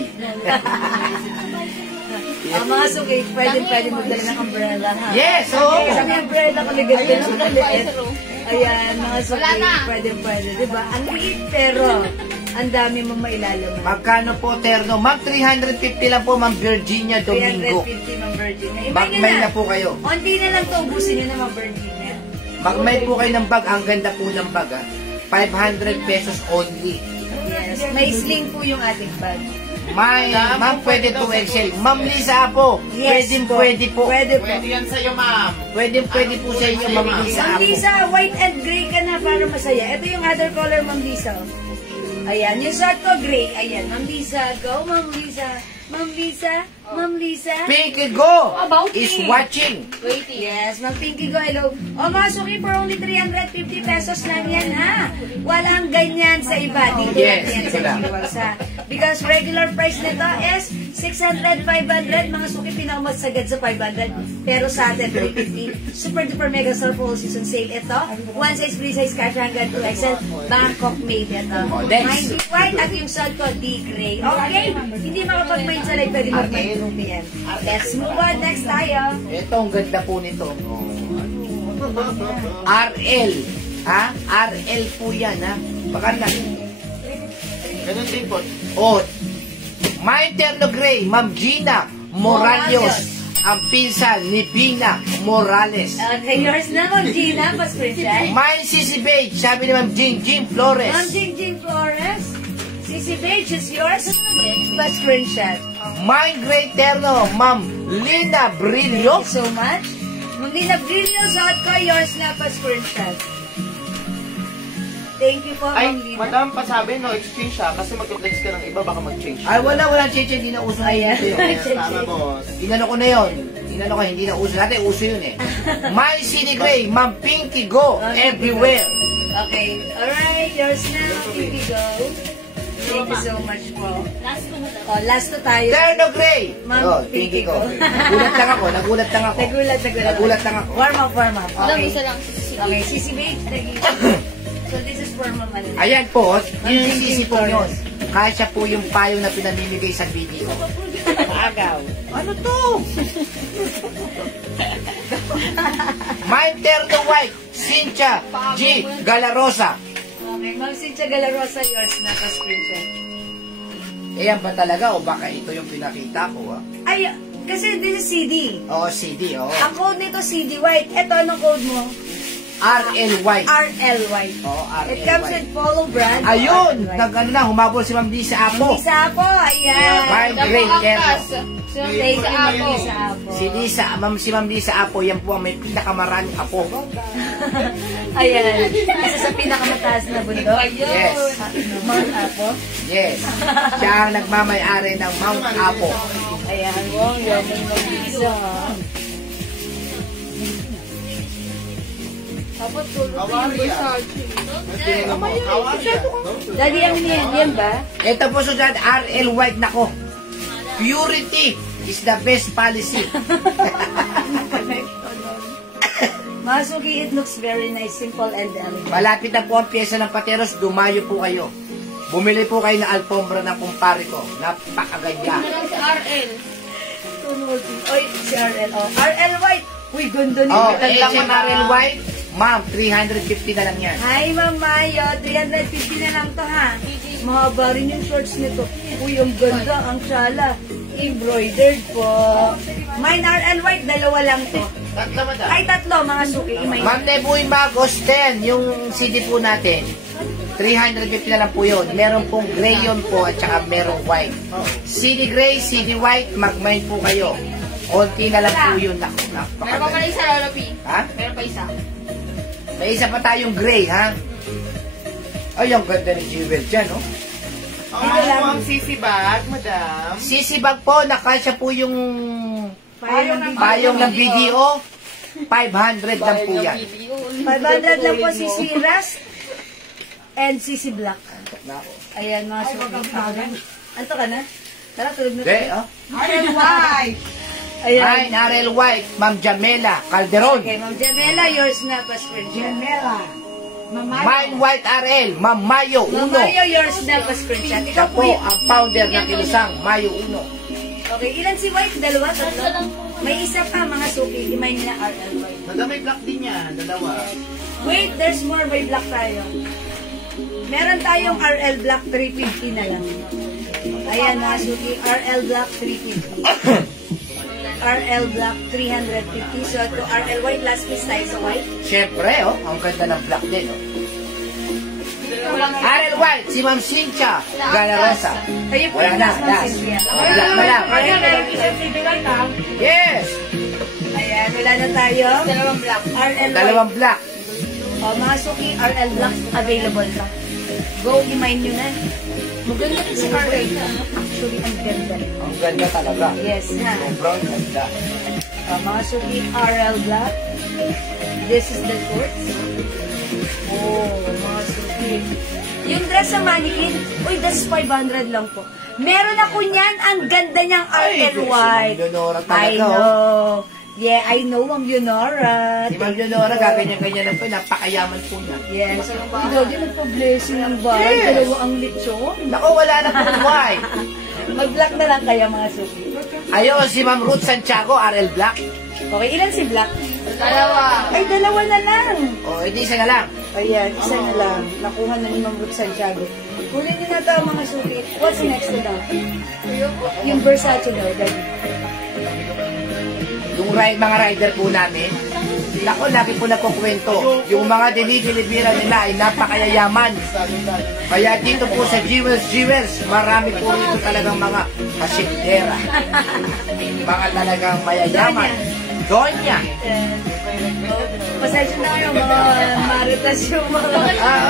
Mga suki, pwede magdala ng umbrella, ha? Yes, oo. Kasi ang umbrella ko ligat ka ng maliit. Ayan, mga suki, pwede, diba? Ang liit, pero ang dami mong mailalaman. Magkano po, Terno? Ma'am, 350 lang po, Ma'am Virginia Domingo. 350, Ma'am Virginia. Magmay na po kayo. Onti na lang to, ubusin nyo na, Ma'am Virginia. Magmay po kayo ng bag. Ang ganda po ng bag, ha? 500 pesos only. Yes, may sling po yung ating bag. Ma'am, pwede to Excel. Ma'am Lisa po. Yes, Pwede po. Pwede po. Pwede yan sa'yo, ma'am. Pwede po sa inyo, Ma'am Lisa Ma'am po. Lisa, white and gray ka na para masaya. Ito yung other color, Ma'am Lisa. Ayan, yung short ko, gray. Ayan, Ma'am Lisa. Go, Ma'am Lisa. Ma'am Lisa. Ma'am Lisa. Pinky Go About is me. watching. Waiting. Yes, Ma'am Pinky Go, hello. O, mga suki, for only 350 pesos lang yan, ha? Walang ganyan sa iba. Dito Yes, lang yan dito sa lang. Jewels, ha? Because regular price nito is 600, 500. Mga suki, pinakamasagad sa 500. Pero sa atin, 350. Super duper mega store full season sale ito. One size, free size, cash hanggang 2XL. Bangkok made ito. next. Mind you white at yung shot ko, D-gray. Okay? Hindi makapag-mind sa live, pwede mag-mind room yan. Let's move on. Next tayo. Ito, ang ganda po nito. RL. Ha? RL po yan, ha? Baka na. Ganun din po. Oh, My Terno Gray, Ma'am Gina Morales. Ang pinsan ni Bina Morales. Okay, yours na, Ma'am Gina. Pa-screenshot. My Sisi Beige, sabi ni Ma'am Jing Flores. Ma'am Jing Flores. Sisi Beige is yours. Pa-screenshot. My Gray Terno, Ma'am Lina Brillo. Thank you so much. Ma'am Lina Brillo, suot ko, yours na pa-screenshot. Thank you po, Ay, Ma'am Lina. madam, pasabi, no, exchange siya. Kasi mag-flex ka ng iba, baka mag-change. Ay, wala change, hindi na uso na Ayan. yun. Tama, boss. Inano ko na yun. Inano ko, hindi na uso. Dati uso yun eh. My City Gray, Ma'am Pinky Go, everywhere. Okay. Alright, yours na, Ma'am Pinky Go. Thank you so much po. Last ko na lang. Oh, last to tayo. Terno Gray. Ma'am Oh, Pinky Pinky Go. Go. Nagulat lang ako. Nagulat lang ako. Warm up. Alam, Okay. isa lang. Sisi. Okay, Sisi Babe, so this is for Ma'am Alina. Ayan po, yung sisi po yun. Kasya po yung payong na pinamimigay sa video. Agaw. Ano to? My Terno White, Cynthia G. Galarosa. Okay, Ma'am Cynthia Galarosa, yours na ka-screenshot. Ayan ba talaga o baka ito yung pinakita ko? Ay, kasi this is CD. Oo, CD, oo. Ang code nito CD White. Ito, anong code mo? RL White. RL White. Oo, RL It comes White. with follow brand. Ayun! RL White. Nag-ano na, humabol si Ma'am Lisa Apo. Isa po, ayan. My Great Terno. Thank you, Ma'am Lisa Apo. Si Ma'am Lisa Apo, yan po ang may pinakamaraming apo. Ayan. Isa sa pinakamataas na bundok. Yes. Mount Apo. Yes. Siya ang nagmamay-ari ng Mount Apo. Ayan, wow, yan ang Lisa. Tapos tulog Awari yan. Daddy, ang yan ba? Ito po susunod, RL White nako. Purity is the best policy. Masuki, it looks very nice, simple and elegant. Malapit na po ang pyesa ng Pateros, dumayo po kayo. Bumili po kayo ng alfombra ng kumpare ko. Napakaganda. Ano sa RL? Oy, si RL. Oh. RL White. Uy, gundo ni Oh, Ganda HM RL White, ma'am, 350 na lang yan. Hi, Ma'am Mayo. 350 na lang to, ha? Mahaba rin yung shorts nito. Uy, ang ganda, ang shala. Embroidered po. Mine RL White, dalawa lang to. Tatlo, madam. Ay, tatlo, mga suki. Monday po yung Magos 10, yung CD po natin. 350 na lang po yun. Meron pong gray yun po at saka merong white. CD gray, CD white, mag-mine po kayo. Konti na lang po yun. Meron pa pala Napakaganda. isa, Lola P. Ha? Meron pa isa. May isa pa tayong gray, ha? Ay, ang ganda ni Jewel dyan, no? Dito lang. Ang sisi bag, madam. Sisibag po, nakasya po yung payong ng video. 500 lang po yan. 500 lang po si Siras and si Black. Antok na ako. Ayan, mga suki. Anto ka na? Tara, tulog na Okay, tayo. oh. Ayan. Mine, RL White, Ma'am Jamela Calderon. Okay, Ma'am Jamela, yours na pa screenshot. Jamela. Mamayo. Mine, White RL, Ma'am Mayo Ma'am Uno. Mayo, yours na pa screenshot. Siya Ikaw po po. ang founder ng Kilusang, Mayo Uno. Okay, ilan si White? Dalawa, tatlo? May isa pa, mga suki. Imay nila RL White. Nadamay black din yan, dalawa. Wait, there's more by black tayo. Meron tayong RL Black 350 na lang. Ayan mga suki, RL Black 350. RL Black 350. So, ito RL White, last piece tayo sa white. Siyempre, ang ganda ng black din, RL White, si Ma'am Cynthia Ganarosa. Tayo po Wala yung na, last ng last. Cynthia. Black na lang. Yes! Ayan, wala na tayo. Dalawang black. RL White. Dalawang black. O, mga suki, RL Black available pa. Go, i-mine nyo na. Maganda rin si RL. Actually, ang ganda. Ang ganda talaga. Yes, na. Sobrang ganda. Mga suki, RL Black. This is the shorts. Oh, mga suki. Yung dress sa mannequin, uy, that's 500 lang po. Meron ako niyan, ang ganda niyang Ay, RL White. si Ma'am Leonora talaga, I know. Yeah, I know, Ma'am Leonora. Si Ma'am Leonora, gaganyan-ganyan lang po, napakayaman po niya. Yes. Ikaw din nagpa-blessing ng bahay. Yes. Dalawa ang lechon. Naku, wala na po white. Mag-black na lang kaya mga suki. Ayun, si Ma'am Ruth Santiago, RL Black. Okay, ilan si Black? Dalawa. Ay, dalawa na lang. O, hindi isa na lang. Ayan, isa na lang. Nakuha na ni Ma'am Ruth Santiago. Kunin din na ito mga suki. What's next to that? Yung Versace daw, daddy. Yung mga rider po namin, naku, lagi po nagkukwento. Yung mga dinidilibira nila ay napakayayaman. Kaya dito po sa Jewels, marami po rito talagang mga kasindera. Mga talagang mayayaman. Donya. Pasensya na kayo, mga maritas yung mga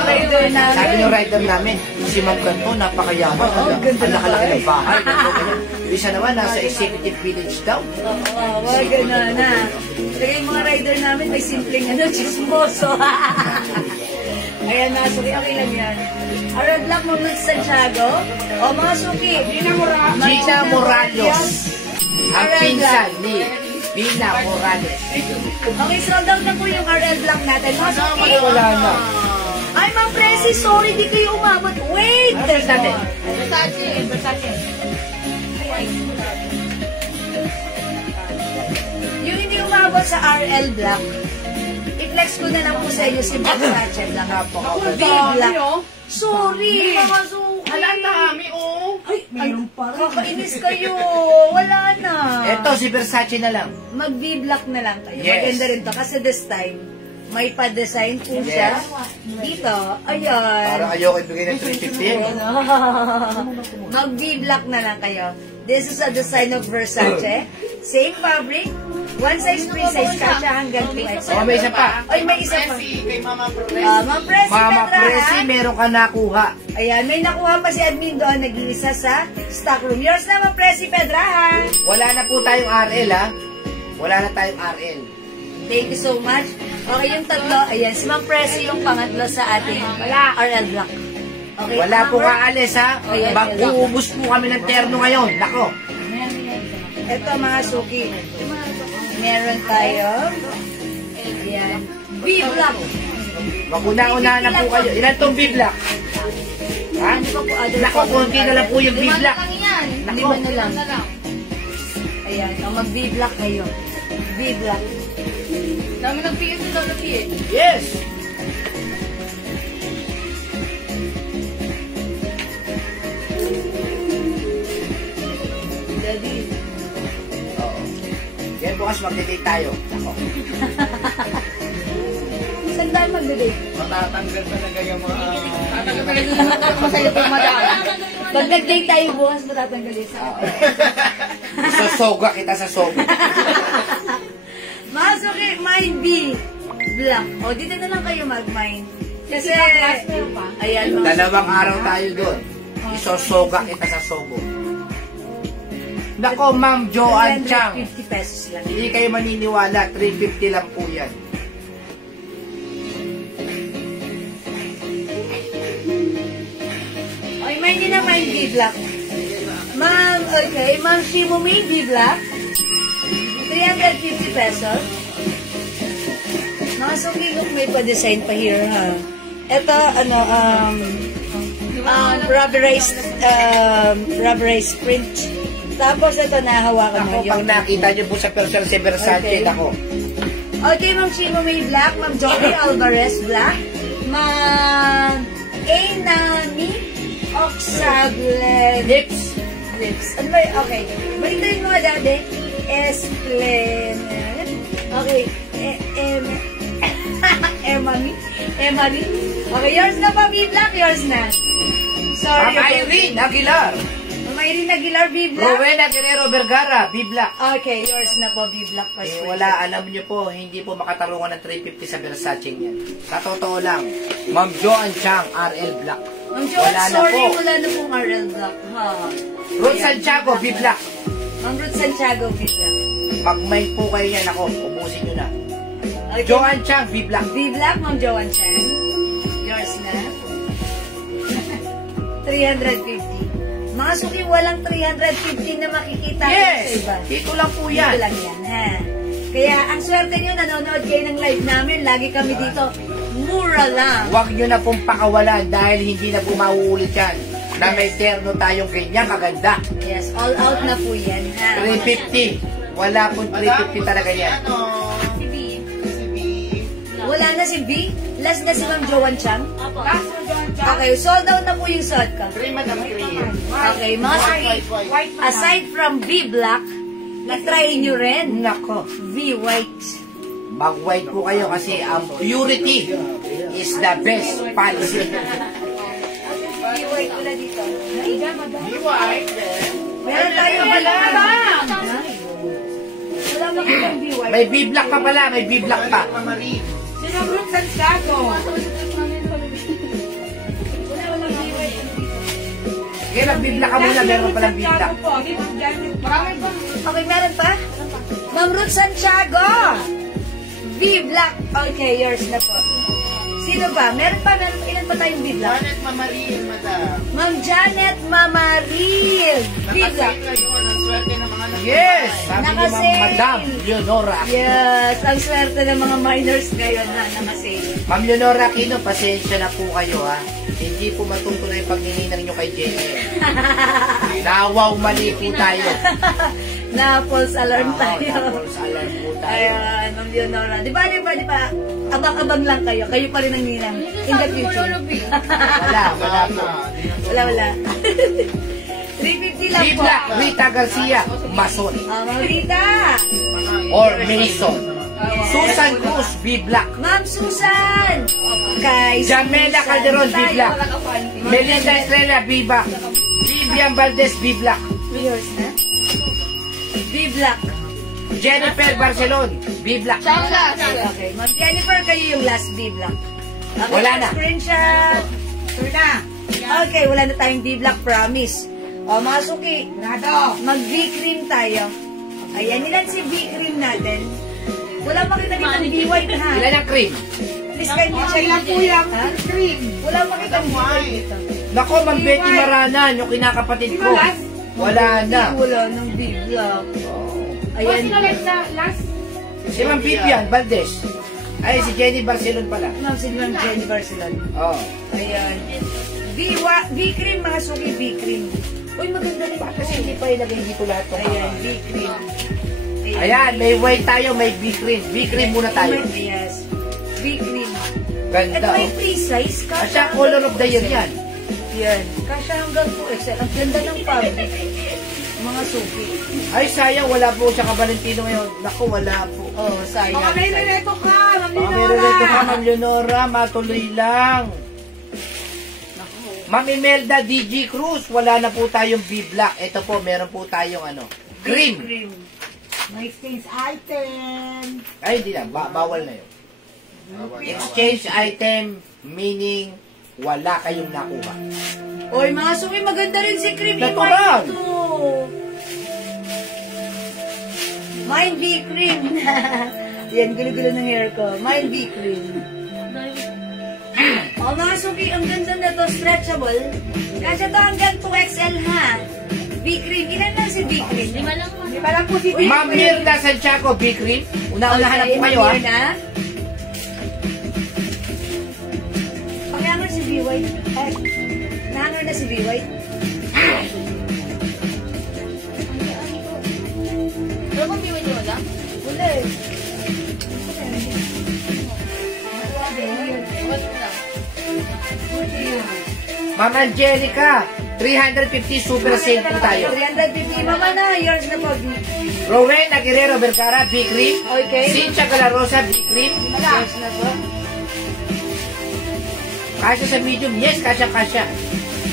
rider namin. Sabi ng rider namin, si Ma'am Ganto, napakayaman. ganda Ang ng nakalaki ng bahay. bahay. Yung isa naman, nasa executive village daw. Oo, mga gano'n na. Kaya yung mga rider namin, may simpleng chismoso. Ayan na, suki, okay lang yan. RL Black, Ma'am Ruth Santiago. O, mga suki. Gina Morales. Ang RL pinsan ni Gina Morales. Okay, sold out na po yung RL Black natin. Mga suki. Wala na. Ay, Ma'am Presi, sorry, di kayo umabot. Wait! Ano natin? Versace. Yung hindi umabot sa RL Black, i-flex ko na lang po sa inyo si Versace Black. B-Black. Sorry, mga suki. Ang dami, oh. Ay, kakainis kayo. Wala na. Eto, si Versace na lang. Mag-B-Black na lang kayo. Yes. Maganda rin to. Kasi this time, may pa-design po siya. Dito. Ayan. Parang ayoko ibigay ng 350. Mag-B-Black na lang kayo. This is a design of Versace. Same fabric. One size, free size. Kasha hanggang 2X. Oh, may isa pa. Ay, may isa pa. Kay Mama Presi. Ma'am Presi Mama Petra, Presi, ha? meron ka nakuha. Ayan, may nakuha pa si admin doon. Nag-iisa sa stock room. Yours na, Ma'am Presi Pedra, ha? Wala na po tayong RL, ha? Wala na tayong RL. Thank you so much. Okay, yung tatlo. Ayan, si Ma'am Presi yung pangatlo sa ating RL Black. Okay, Wala po number- kaalis, ha? Ayan, Mag-uubos po kami ng terno ngayon. Nako. Ito mga suki. Meron tayo. Ayan. B-Black. Maguna-una na po kayo. Ilan tong B-Black? Ha? Ano pa po? Other Nako, konti na lang po yung B-Black. Lima na lang. Ayan. Mag-B-Black kayo. B-Black. Dami nag-PS na nag-PS. Yes! Daddy. Oo. Yan bukas mag-date tayo. Nako. Saan tayo mag-date? Matatanggal talaga yung mga... Masaya po madami. Pag nag-date tayo bukas, matatanggalin sa akin. Sasoga kita sa soga. Mga suki, mine B. Black. O, dito na lang kayo mag-mine. Kasi, ayan. mga Dalawang suki, araw ha? tayo doon. Isosoga kita sa sogo. Nako, Ma'am Joanne Chang. 350 pesos lang. Hindi kayo maniniwala, 350 lang po yan. Ay, may hindi naman B-Black. Ma'am, okay. Ma'am Shimo, may B-Black? 350 pesos. Mga suki, look, may pa-design pa here, ha? Ito, rubberized print. Tapos ito, nahawakan Ako, mo pag nakita niyo po sa personal si Versace, Okay. ako. Okay, Ma'am Chimo May Black, Ma'am Joey Alvarez Black, Ma'am Ainani Oxaglen Lips. Lips. Ano ba yun? Okay. Balitayin mo, Daddy. Esplenid. Okay. Emily. Okay, yours na pa, B-Black. Yours na. Sorry. Ma'am Irene Aguilar. Ma'am Irene Aguilar, B-Black. Rowena Guerrero Vergara, B-Black. Okay, yours na po, B-Black. Wala, alam niyo po, hindi po makatarungan ng 350 sa Versace niyan. Sa totoo lang, Ma'am Joanne Chang, RL Black. Ma'am Joanne, Wala na sorry, po. wala na pong RL Black, ha? Ruth Santiago, B-Black. Ma'am Ruth Santiago, B-Black. Mag-mind po kayo yan ako, ubusin nyo na. Okay. Joanne Chang, B-Black. B-Black, Ma'am Joanne Chen. Yours na. 350. Mga suki, walang 350 na makikita sa Yes! iba. Dito lang po Dito yan. lang yan, ha? Kaya, ang swerte nyo, nanonood kayo ng live namin. Lagi kami dito. Mura lang. Huwag nyo na pong pakawalan dahil hindi na po mauulit yan. Na may terno tayong ganyan kaganda. Yes, all out na po yan, ha? 350. Wala pong 350 talaga yan. Si B. Wala na si B. Last na si Ma'am Joanne Chang. Last mo dyan, Jack. Okay, sold out na po yung suot ko. Okay, mga suki, aside from B Black, na-try nyo rin. Nako. V White. Mag-white po kayo kasi ang purity is the best policy. V White wala dito. Meron Meron tayo wala. Wala makitang V White. May B-Black pa pala, may B-Black pa. Sino Ruth Santiago? Kaya mag-B-Black ka muna, meron palang B-Black. Marami pa. Okay, meron pa? Ma'am Ruth Santiago. V Black. Okay, yours na po. Sino ba? Meron pa? Ilan pa tayong V Black? Janet Mamaril, madam. Ma'am Janet Mamaril. V Black. Nakasave kayo ng swerte ng mga Yes! Sabi ni Nakasale. Madam Leonora. Yes, ang swerte ng mga minors ngayon na namasave. Ma'am Leonora Aquino, pasensya na po kayo ha. Hindi po matutuloy yung pagnininang nyo kay JM. Nawaw, mali po tayo. Na false alarm tayo. False alarm po tayo. Ayan, Ma'am Leonora. Di ba, abang-abang lang kayo. Kayo pa rin ang ninang. In the future. Wala po. Wala. 350 lang po. B-Black, Rita Garcia, Mason. Ma'am Rita. Or Mason. Susan Cruz, B-Black. Ma'am Susan. Kay Jamela Calderon, B-Black. Melinda Estrella, B-Black. Vivian Valdez, B-Black. Yours na? B-Black. Jennifer Barcelon, B-Black. Okay. Ma'am Jennifer, kayo yung last B-Black. Okay, Wala na. Screenshot. Okay, wala na tayong B-Black, promise. O, mga suki. Mag-B-cream tayo. Ayan, ilan si B-cream natin? Wala makita dito ng B-white, ha? Ilan ang cream? Please, kayo check lang po yung cream. Wala makita ng B-white dito. Nako, Ma'am Betty Maranan, yung kinakapatid ko. Wala na. Wala ng B-Black. Ayan. last? Si Ma'am Vivian Valdez. Ay, si Jenny Barcelon pala. Ma'am, si Ma'am Jenny Barcelon. Oh. Ayan. B-cream, mga suki, B-cream. Uy, maganda rin. Kasi hindi pa ilagay dito lahat ng Ayan, B-cream. Ayan, may white tayo, may B-cream. B-cream muna tayo. Yes. B-cream. Ito Ganda. may Oh. free size. Asya, color of the year yan. Yan. Kasha hanggang 2XL. Ang ganda ng fabric. Mga suki. Ay, sayang, wala po sa Kabalentino ngayon. Naku, wala po. Oh, sayang. Baka may nireto ka, Ma'am Baka meron ito ka, Ma'am Leonora, matuloy lang. Ma'am Imelda DG Cruz, wala na po tayong B-Black. Ito po, meron po tayong cream. Cream. May exchange item. Ay, hindi na, bawal na yun. Exchange item, meaning wala kayong nakuha. Oy, mga suki, maganda rin si cream. Natural. Ito. Mine B-cream. Yan, gulo-gulo ng hair ko. Mine B-cream. Oh, mga suki, ang ganda na to, stretchable. Kasi ito hanggang 2XL, ha? B-cream. Ilan lang si B-cream? Lima lang po si Dave. Ma'am Mirna Santiago, B-cream. Una-unahan na po kayo, ha? na. Pag-hanger si B-White. Na-hanger na si B-White. Pero kung B-White mo lang? Wala eh. Ma'am Angelica, 350 super sale po tayo. 350. Mama na, yours na po. Rowena Guerrero Vergara, B-cream. Okay. Cynthia Galarosa, B-cream. Yours na po. Kasya sa medium, yes, kasya.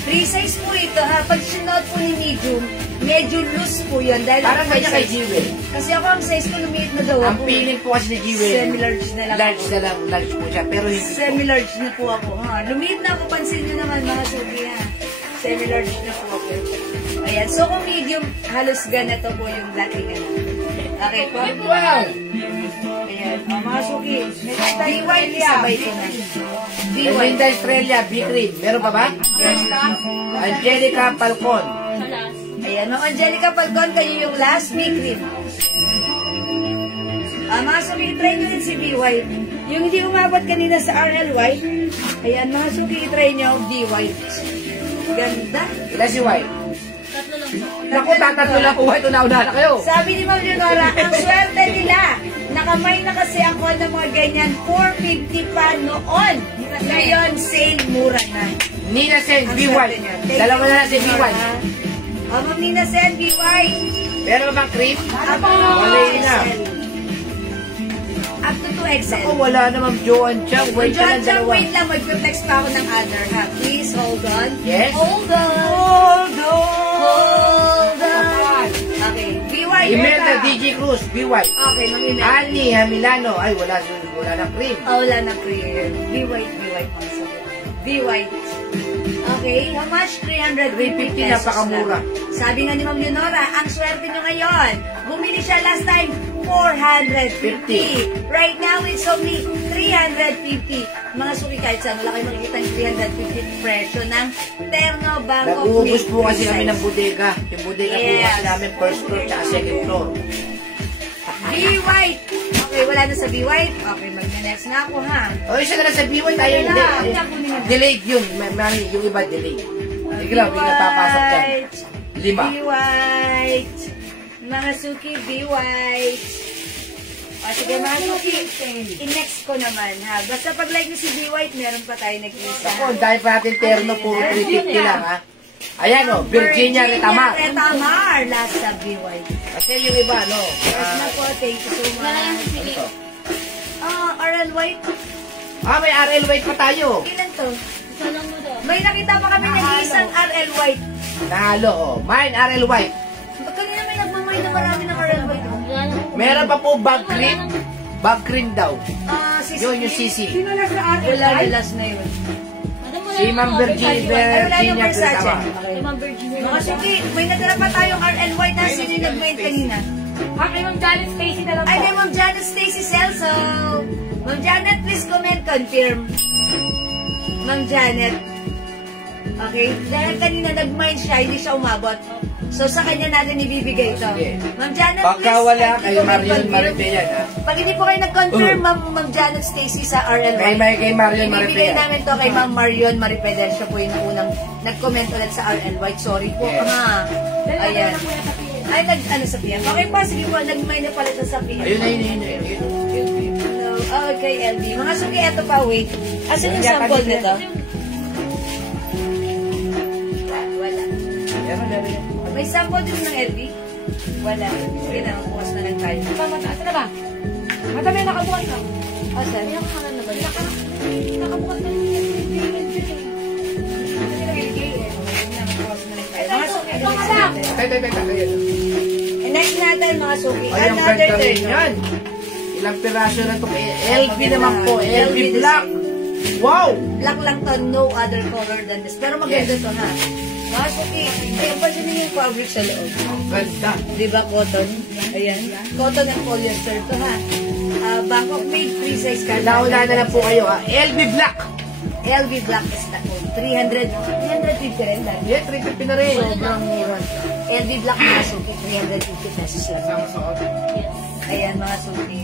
Free size po ito ha. Pag sinuot po ni medium, medyo loose po yun. Dahil Parang free kanya kay size. Jewel. Kasi ako ang size ko lumiit na daw Ang ako. feeling po kasi ni Jewel, Semi-large na lang large ako. na lang, large po siya. Pero hindi po. Semi-large na po ako ha. Lumiit na ako. Pansin nyo naman mga suki ha. Semi-large na po ako. Ayan. So kung medium, halos ganito po yung dating ano. Okay po? Wow! Ayan. O mga suki. B-white isabay ko na. B-white. Belinda Estrella, B-cream. Meron pa ba? Angelica Falcon. Ayan, Ma'am Angelica Falcon, kayo yung last B-cream. Mga suki, try nyo din si B-White. Yung hindi umabot kanina sa RL White, ayan, mga suki, try nyo B-White. Ganda. Ilan si White? Tatlo lang. Naku, tatatlo lang po White. Una-una na kayo. Sabi ni Ma'am Leonora, ang swerte nila. Nakamay na kasi ako ng mga ganyan, 450 pa noon. Ngayon, sale, mura na. Nina Sen, Ang B-White. swerte nyo. Thank Dalawa you, na lang si Ma'am B-White. Leonora. Ma'am Nina Sen, B-White. Meron ba bang cream? Up to Wala yun na. 2XL. Up to 2XL. Ako, wala namang Joan Chang. Wait ka lang John, dalawa. wait lang. Mag-text pa ako ng other, ha? Please, hold on. Yes? Hold on. Hold on. Hold on. Okay. B-White. Imelda DJ Cruz, B-White. Okay, Ma'am Imelda. Annie Hamilano. Ay, wala na cream. Oh, wala na prayer. B-White, B-White. B-White. Okay, how much? 350 350, napakamura. Sabi nga ni Ma'am Leonora, ang swerte nyo ngayon. Bumili siya last time, 450. Right now, it's only 350. Mga suki kahit saan, wala kayo makikita ng 350 presyo ng Terno Bank of Nag-uubos Milk po kasi Free kami Size. ng bodega. Yung bodega po Yes. kasi namin first floor tsaka second floor. B-White. Okay, wala na sa B-White. Okay, mag-next na ako, ha? O, isa na lang sa B-White. Ayaw hindi. Delayed yun. Yung iba delayed. Sige lang, hindi napapasok dyan. 5. B-White. Mga suki, B-White. O, sige, mga suki. I-next ko naman, ha? Basta pag-like nyo si B-White, meron pa tayo nag-isa. Ako, dahil pa natin terno, puro 350 lang, ha? Ayan, o, Virginia Retamar. Retamar. Last sa B-White. Kasi yung iba, no? Yes na po, thank you so much. RL White. May RL White pa tayo. Ilan to? Isa lang mo daw. May nakita pa kami nag-iisang RL White. Nahalo, o. Mine, RL White. Kanina may nagmamay na marami ng RL White. Wala lang. Meron pa po bag green. Bag green daw. Sisi. Yun, yung sisi. Sino na sa atin? Wala, last na yun. Madam, wala Si Ma'am lang. Virginia Versace. Retamar. Si Ma'am Virginia. Mga suki, may natira pa tayong RL White na sino yung nag-mail kanina. Okay, Ma'am Janet Stacy na lang Ay, po. may Ma'am Janet Stacy Celso. Ma'am Janet, please comment, confirm. Ma'am Janet. Okay, dahil kanina nag-mind siya, hindi siya umabot. So, sa kanya natin ibibigay ito. Sige. Ma'am Janet, Pagka please. wala, kindly kayo comment, Marion confirm. Maripe yan, ha? Pag hindi po kayo nag-confirm, Ma'am Janet Stacy sa RL White. Kay Marion Maripe Ibibigay yan. namin to kay Ma'am Marion Maripedel. Siya po yung unang nag-comment ulit sa RL White. Sorry po, Yes. Ayan. Ay, ano sa PM? Okay pa, sige po, nag-may na pala sa PM. Ayun. Okay, LB. Mga suki, eto pa, wait. Asan yung sample nito? Wala. May sample din ng LB? Wala. Sige na, bukas na lang tayo. Mataas na ba? Madami nakabuhay ka. Asan? Nakakanan na ba yun? Nakabuhay ka. Mga suki, Ito nga lang. next natin, mga suki. Ay, ang Another ganda rin turn. yan. Ilang piraso na ito. LV naman po. LV LV Black. Wow! Black lang to, no other color than this. Pero maganda Yes. to, ha? Mga suki, ayun pa din yung fabric sa loob. Ang ganda. Di ba, cotton? Ayan. Cotton and polyester to, ha? Bangkok made free size card. Nauna na lang po kayo, ha? LV Black. LV Black is na po. 350 rin lang. Yeah, 350 na rin. Sobrang mura. LV Black mga suki, 350 pesos lang. Yes. Ayan mga suki.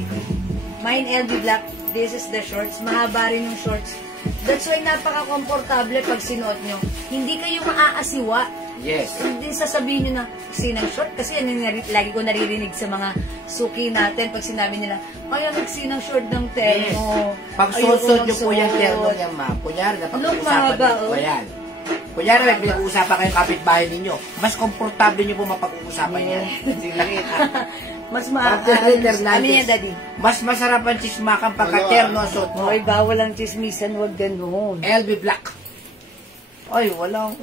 Mine LV Black, this is the shorts. Mahaba rin yung shorts. That's why napaka-komportable pag sinuot nyo. Hindi kayo maaasiwa. Yes. Hindi sasabihin nyo na sinang short. Kasi ano, lagi ko naririnig sa mga suki natin pag sinabi nila, kaya nagsinang short ng terno. Pag Ayoko susod nyo po magsuot." yung terno niya, ma'am. Kunyari, Look, napag-uusapan mahaba, nyo po oh. yan. Kunyari, may pinag-uusapan kayong kapitbahay ninyo. Mas komportable nyo po mapag-uusapan yan. Mas Hernandez. ano yan, Daddy? Mas masarap ang chismakan pagka terno ang suot mo. Hoy, bawal ang chismisan, wag ganun. LV Black. Ay, walang...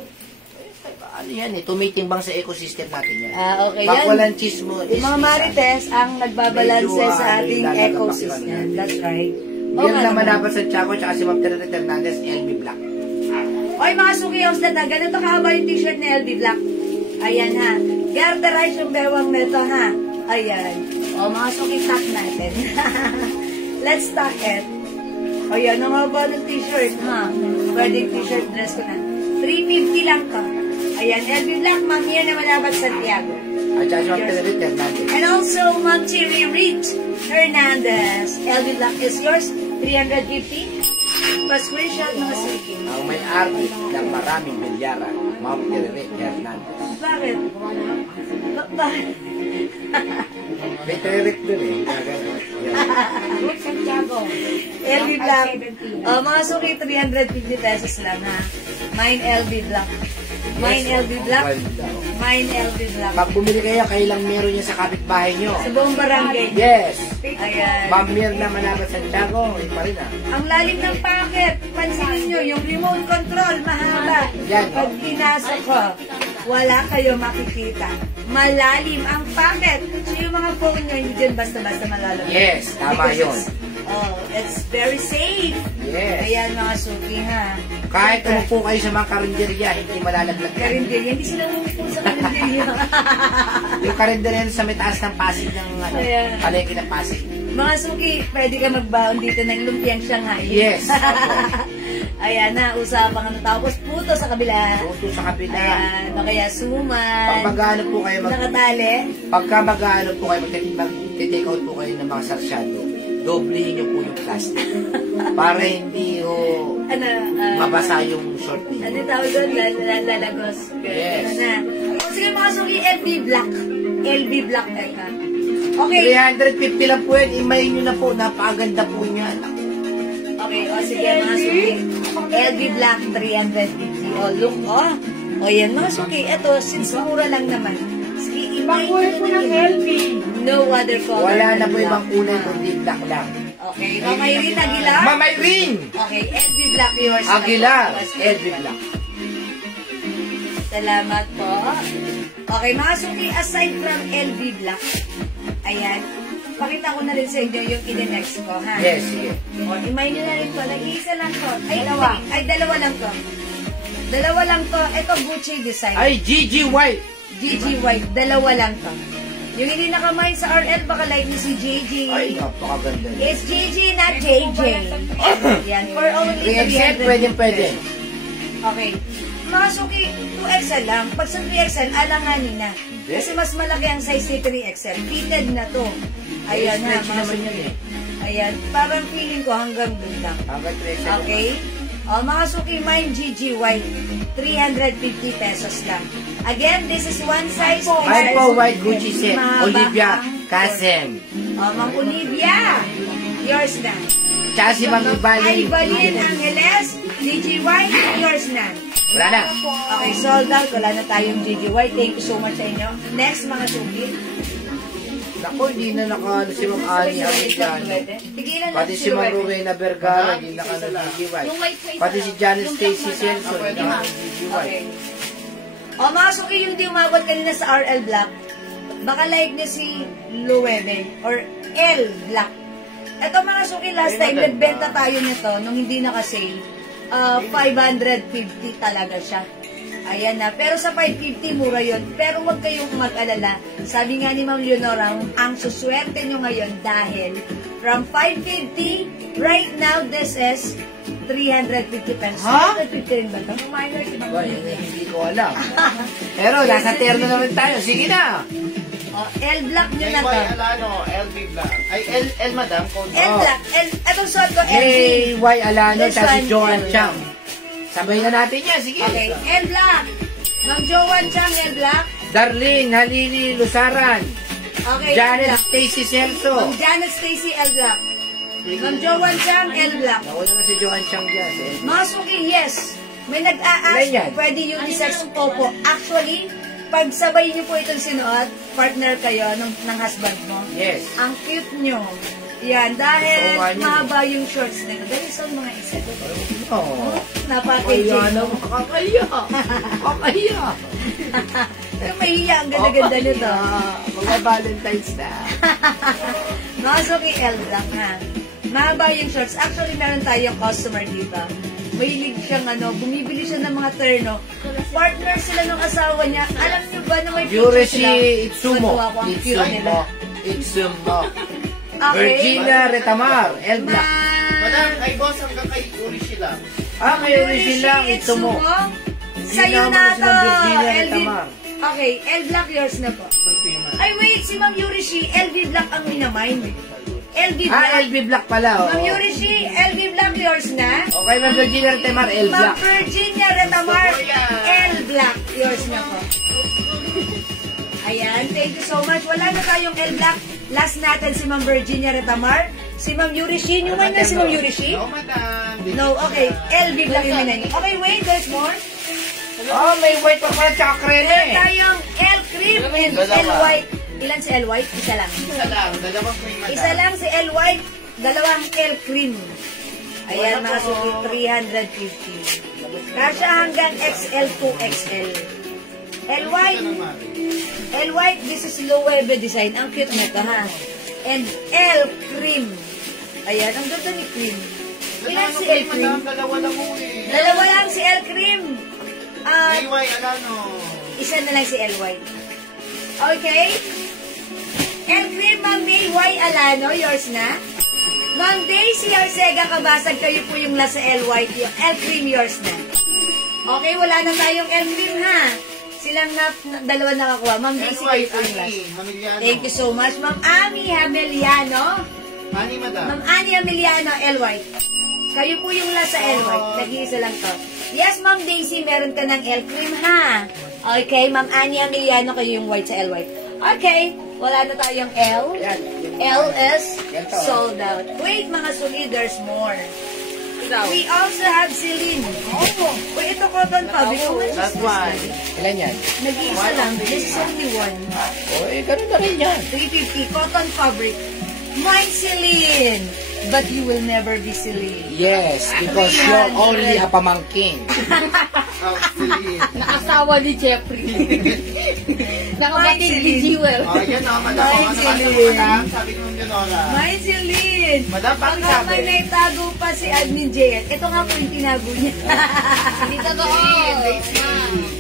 Ano yan eh, tumitimbang sa ecosystem natin yan. Okay Pag yan. walang chismo, Yung mga marites ang nagbabalanse Medyo, sa ating lalagap ako ecosystem. yan. That's right. Yan nga naman naman. dapat sa Chaco tsaka si Ma'am Teresa Hernandez, LV Black. Oy, mga sukiyaws na ganito kahaba yung t-shirt ni LV Black. Ayan ha. Garderize yung bewang nito ha. Ayan. O, mga suki-tuck natin. Let's tuck it. Ayan, ang haba ng t-shirt ha. Pwedeng t-shirt dress ko na. 350 lang to. Ayan, LV Black, Ma'am Mia na Malabat Santiago. At tsaka si Ma'am Teresa Hernandez. And also, Ma'am Cherry Reed Hernandez. LV Black is yours. 350. Pa-screenshot mga suki. Ang may-ari ng maraming milyara, Ma'am Teresa Hernandez. Bakit? Bakit? May Teresa dun eh. Yan. Santiago. LV Black. Mga suki, 350 pesos lang ha. Mine LV Black. Mine LV Black. Mine LV Black. Pag bumili kayo, kailang meron niya sa kapitbahay nyo. Sa buong barangay. Yes. Ayan. Ma'am Mirna Malabat Santiago, eh pa rin ah. Ang lalim ng packet. Pansinin nyo, yung remote control, mahaba. Yan. Pag pinasok ko, wala kayo makikita. Malalim ang packet. So yung mga phone nyo, hindi dyan basta-basta malalim. Yes, tama Because yun. it's very safe. Yes. Ayan mga suki ha. Kahit umupo kayo sa mga karinderya, hindi malalaglag yan. Karinderya, hindi sila umupo sa karinderya. Yung karinderya sa may taas ng Pasig ng ano, Ayan. palengke ng Pasig. Mga suki, pwede ka magbaon dito ng lumpiang Shanghai. Yes. Ayan na, usapang ano. Tapos puto sa kabila. Puto sa kabila. Ayan, o kaya Pag suman. mag-ano po kayo, Nakatali. pagka mag-ano po kayo, mag-take out po kayo ng mga sarsyado, doblehin niyo po yung plastic. Para hindi Ano, mabasa yung short niyo. ano tawag doon? Lalagos. Yes. Ano na. O sige mga suki, LV Black. LV Black ka. Okay. 350 lang po yan, imayin nyo na po, napakaganda po niya. Okay, o sige mga suki. LV Black 350. O look, o yan mga suki. Ito, since mura lang naman. Sige, Ibang kulay po ng LV. No other color. Wala na po than ibang black. kulay, kundi black lang. Okay, Mamay Rin Aguilar. Mamay Ring! Okay, LV Black yours. Aguilar, LV Black. Salamat po. Okay, mga suki, aside from LV Black, ayan, pakita ko na rin sa inyo yung in-next ko, ha? Yes, sige. O, imay nyo na rin to. Nag-iisa lang to. Ay, dalawa lang to. Dalawa lang to. Ito, Gucci design. Ay, Gigi White! GG White. Dalawa lang to. Yung hindi nakamay sa RL, baka like ni si JJ. Ay, napakaganda niya. It's GG, not JJ. Yan, for only 3XL, 300 pwede. Okay. Mga suki, 2XL lang. Pag sa 3XL, alanganin na. Kasi mas malaki ang size ni 3XL. Fitted na to. Ayan na, Stretch mga naman suki. yan eh. Ayan, parang feeling ko hanggang dun lang. Hanggang 3XL. Okay? O, mga suki, mine GG White. 350 pesos lang. Again, this is one size. Ay po, White Gucci set. Mahaba Olivia ang- Kasem. O, Ma'am Olivia. Yours na. Tsaka si Ma'am Ay, Ibali. Balin Angeles. GG White, yours na. Wala na. Okay, sold out. Wala na tayong GG White. Thank you so much sa inyo. Next, mga suki. Naku, hindi na nakano si Ma'am Ani Aguilar. Tigilan Pati si Ma'am Rowena Vergara, hindi nakano Gigi White. Pati si Janet Stacy Celso, hindi nakano Gigi White. Okay. O, mga suki, yung di umabot kanina sa RL Black, baka like niya si Luwebe or L Black. Ito mga suki, last time, nagbenta tayo nito nung hindi naka-sale. 550 talaga siya. Ayan na. Pero sa 550, mura yun. Pero huwag kayong mag-alala. Sabi nga ni Ma'am Leonora, ang suswerte nyo ngayon dahil from 550, right now, this is 350 pesos. Ha? 350 rin ba ito? Yung minor, si Ma'am Boy, Lydia. hindi ko alam. Pero nasa terno naman tayo. Sige na. L-Black nyo May na to. Y Alano, LB Black. Ay, L madam. Code. L-Black. Itong suot ko, LB. May Y Alano, This tapos si one, Joan L. Chang. Sabay na natin yan. Sige. Okay, L-Black. Ma'am Joan Chang, L-Black. Darlene, Halili, Lusaran. Okay, Janet, L-Black. Stacy Celso. Ma'am Janet Stacy, L-Black. Ma'am Joan Chang, L-Black. Nauna na si Joan Chang dyan. Mga suki, yes. May nag-a-ask Ilan yan? kung pwede unisex po po. Actually, pag sabay niyo po itong sinuot, partner kayo ng husband mo, Yes. ang cute nyo. Yan, dahil Gusto ko nga yun. mahaba yung shorts nito. Dahil sa mga isa. Oo. Napackaging. Kaya naman, kakaya. Kakaya. Pero mahiya, ang ganda-ganda nito. Mga Valentine's na. Mga suki, L-Black ha. Mahaba yung shorts. Actually, meron tayong customer dito. Mahilig siyang bumibili siya ng mga terno. Partner sila ng asawa niya. Alam niyo ba na may Yure picture sila? si Itsumo. Matuwa ko ang cute nila. Itsumo. Okay. Virginia Retamar, L-Black. Madam, ay boss, hanggang kay Uri sila. May original Itsumo. Sa'yo naman na si to. Ma'am Virginia LV. Retamar. Okay, L-Black yours na po. Ay wait, si Ma'am Yurishi, LV Black ang minamind. LV Black. LB Black pala. Ma'am Yurishi, LV Black yours na. Okay, Ma'am Virginia Retamar, Ma'am L-Black. Virginia Retamar, L Black yours na po. Ayan, thank you so much. Wala na tayong L Black. Last natin si Ma'am Virginia Retamar. Si Ma'am Yurishi. Yung man na si Ma'am Yurishi? No, madam. No, okay. LV Black yung minay. Okay, wait, there's more. May white pa pala, tsaka Meron kreme. tayong L Cream and L White. Ilan si L White? Isa lang. Isa lang, dalawang cream, madam. Isa lang si L White, dalawang L Cream. Ayan, mga suki, 350. Kasya hanggang XL to XL. L White, L White, this is Loewe design. Ang cute nito, ha? And L Cream. Ayan, ang ganda ni Cream. Ilan si L Cream? Madam, dalawa lang mo eh. Dalawa lang si L Cream. At May Y Alano. isa na lang si L White. Okay? L Cream, Ma'am May Y Alano, yours na. Ma'am Daisy Arcega Kabasag, kayo po yung nasa L White. Yung L Cream, yours na. Okay, wala na tayong L Cream, ha? Silang dalawa nakakuha. Ma'am Daisy, kayo po yung last. Hamiliano. Thank you so much. Ma'am Ami Hamiliano. Ani, madam. Ma'am Annie Hamiliano, L White. Kayo po yung nasa L White. Nag-iisa lang to. Yes, Ma'am Daisy, meron ka ng L Cream, ha? Okay, Ma'am Annie Hamiliano, kayo yung white sa L White. Okay, wala na tayong L. Yan. L is Yan to. sold out. Wait, mga suki, there's more. We also have Celine. Oh, wait, ito cotton fabric. Last one. Ilan yan? Nag-iisa lang. This is only one. Ganun na rin yan. 350, cotton fabric. Mine Celine. But you will never be Celine. Yes, because you're only a pamangkin. Nakasawa ni Jeffrey. Nakabatid ni Jewel. Oh, yan o, madam. Ay, Ano Celine. madam? Sabi ko yung Nora. Mine Celine. Madam, bakit Baka sabi? may naitago pa si Admin JL. Ito nga po yung tinago niya. Hindi totoo.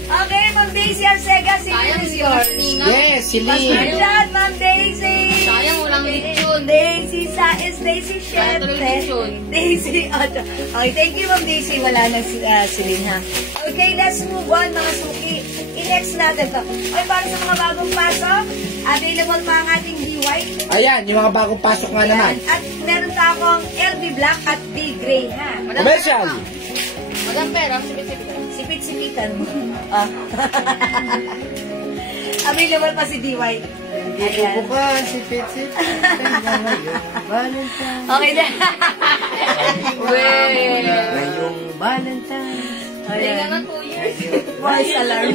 Okay, Ma'am Daisy Arcega, Celine is yours. Yes, si Lee. Pasensyahan, Ma'am Daisy. Sayang, walang lechon. Daisy sa is Daisy syempre. lechon. Daisy Otto. Okay, thank you, Ma'am Daisy. Wala na si Celine, ha? Okay, let's move on, mga suki. I-next natin to. Okay, para sa mga bagong pasok, available pa ang ating DY. Ayan, yung mga bagong pasok nga naman. At meron pa akong LB Black at B Gray, ha? Commercial. Madam Pera, sipit-sipit. Sipit-sipitan mo. Ah. Available pa si DY. Ayan. Bukas, sipit-sipit. Valentine. Okay na. Ngayong Valentine. Hindi na 2 years. Voice alarm.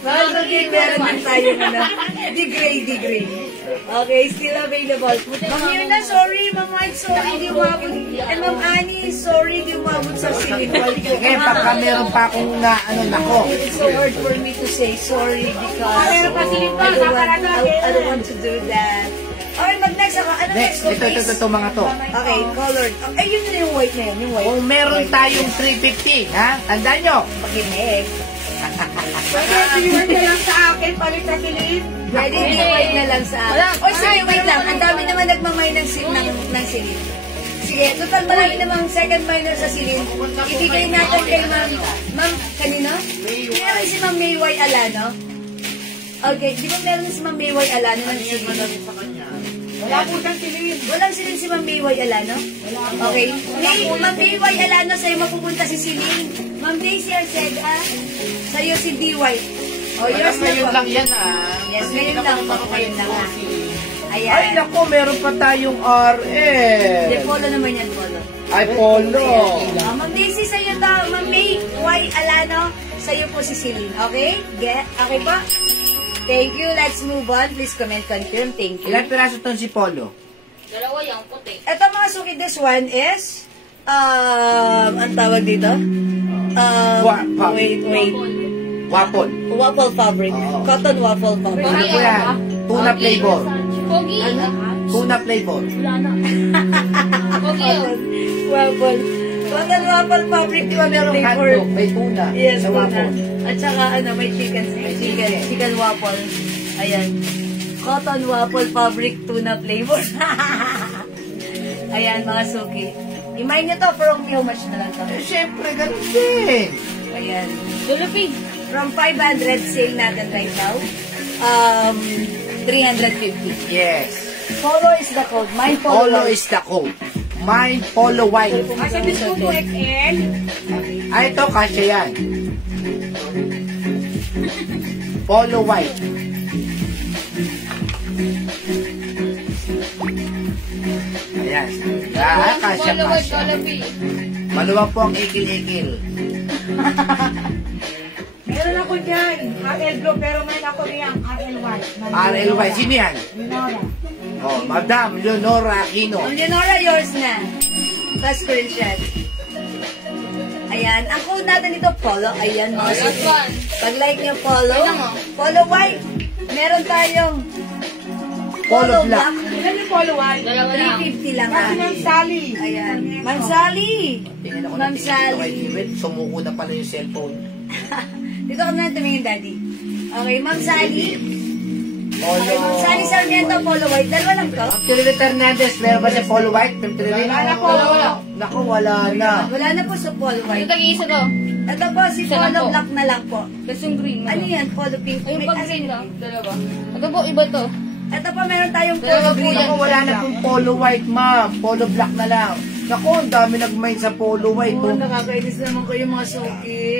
Okay, meron din tayo D-Gray. Okay, still available. Ma'am Mirna, sorry. Ma'am Mike, sorry. Di umabot. And Ma'am Annie, sorry. Di umabot sa silicone. Ngayon, pagka meron pa akong nako. It's so hard for me to say sorry because Meron pa silicone, I don't want to do that. Alright, mag-next ako. Ano Next, next ko, please? ito mga to. Okay, colored. Ay, yun na yung white na yun. Yung white. Kung meron tayong 350, ha? Tandaan nyo. Pakinig. Pwede i-reward na lang sa akin, palit na Celine. Pwede i-white na lang sa akin. Oy, sige, wait lang. Ang dami naman nagmamay ng silid. sige. Total marami namang second minor sa silin. Ibigay natin kay Ma'am. Ma'am, kanino? Meron si Ma'am Mayway Alano. Okay, di ba meron si Ma'am Mayway Alano ng silin? Wala po siyang silin. Walang silin si Ma'am Mayway Alano? Okay. Ma'am Mayway Alano, sa'yo mapupunta si silin. Ma'am Daisy Arcega, sa'yo si D.Y. O, yours na Ngayon po. lang yan ah. Yes, ngayon lang po. Ngayon lang ah. Ayan. Ay, nako, meron pa tayong RL. De, polo naman yan, polo. Ay, polo. Ma'am Daisy, sa'yo daw. Ma'am May Y. Alano, sa'yo po si Celine. Okay? Okay po? Thank you. Let's move on. Please comment, confirm. Thank you. Ilang piraso tong si Polo? Dalawa yung puti. Ito mga suki, this one is, ang tawag dito? Wait. Waffle. Waffle fabric. Oo. Cotton waffle fabric. Ano po yan? Tuna flavor. Pogi. Tuna flavor. Pogi yun. Waffle. Cotton waffle fabric. Di ba merong flavor? Hotdog, may tuna. Yes, sa tuna. waffle. At saka may chicken waffle. Ayan. Cotton waffle fabric tuna flavor. Ayan, mga suki. Imay nyo to, from how much na lang to? Eh, syempre, ganun din. Ayan. Dulupi. From 500, sale natin right now. 350. Yes. Polo is the code. My Polo polo is the code. Mine, polo white. Asa mismo po XL? Ay, ito, kasya yan. Polo white. Ayan. Ah, kasya, Followers, kasya. dulupi. Maluwag po ang ikil-ikil. Meron ako dyan. RL Blue, pero meron ako riyang RL White. RLY. Sino yan? Minora. Oh, Madam Leonora Aquino. Ma'am Leonora, yours na. First screenshot. Ayan. Ang code natin dito, polo. Ayan, mga Last suki. one. Pag-like nyo, polo. Ayun mo. Polo white. Meron tayong Polo black. Ilan yung Polo White? Dalawa lang. 350 lang. Kasi ah. ng Sally. Ayan. Ma'am Sally. Tingnan ako Ma'am ng tingin dito kay Sally. David. Sumuko na pala yung cellphone. Dito ka na tumingin, Daddy. Okay, Ma'am Sally. Polo. Okay, Ma'am Sally Sarmiento, polo white. Dalawa lang to. Trinity Hernandez, meron ba siya polo white? Trinity? Wala po. Naku, wala na. Wala na po sa polo Yung white. tag-iisa to. Ito po, si Isa lang polo po. black na lang po. Tapos yung green. Ano yan? Polo pink. Ay, yung May pag-green asin. lang. Dalawa. Ito po, iba to. Ito po, meron tayong polo Dalawa po green. yan. Naku, wala na pong polo white, ma'am. Polo black na lang. Naku, ang dami nag-mind sa polo white. Oh, Oh. nakakainis naman kayo mga suki.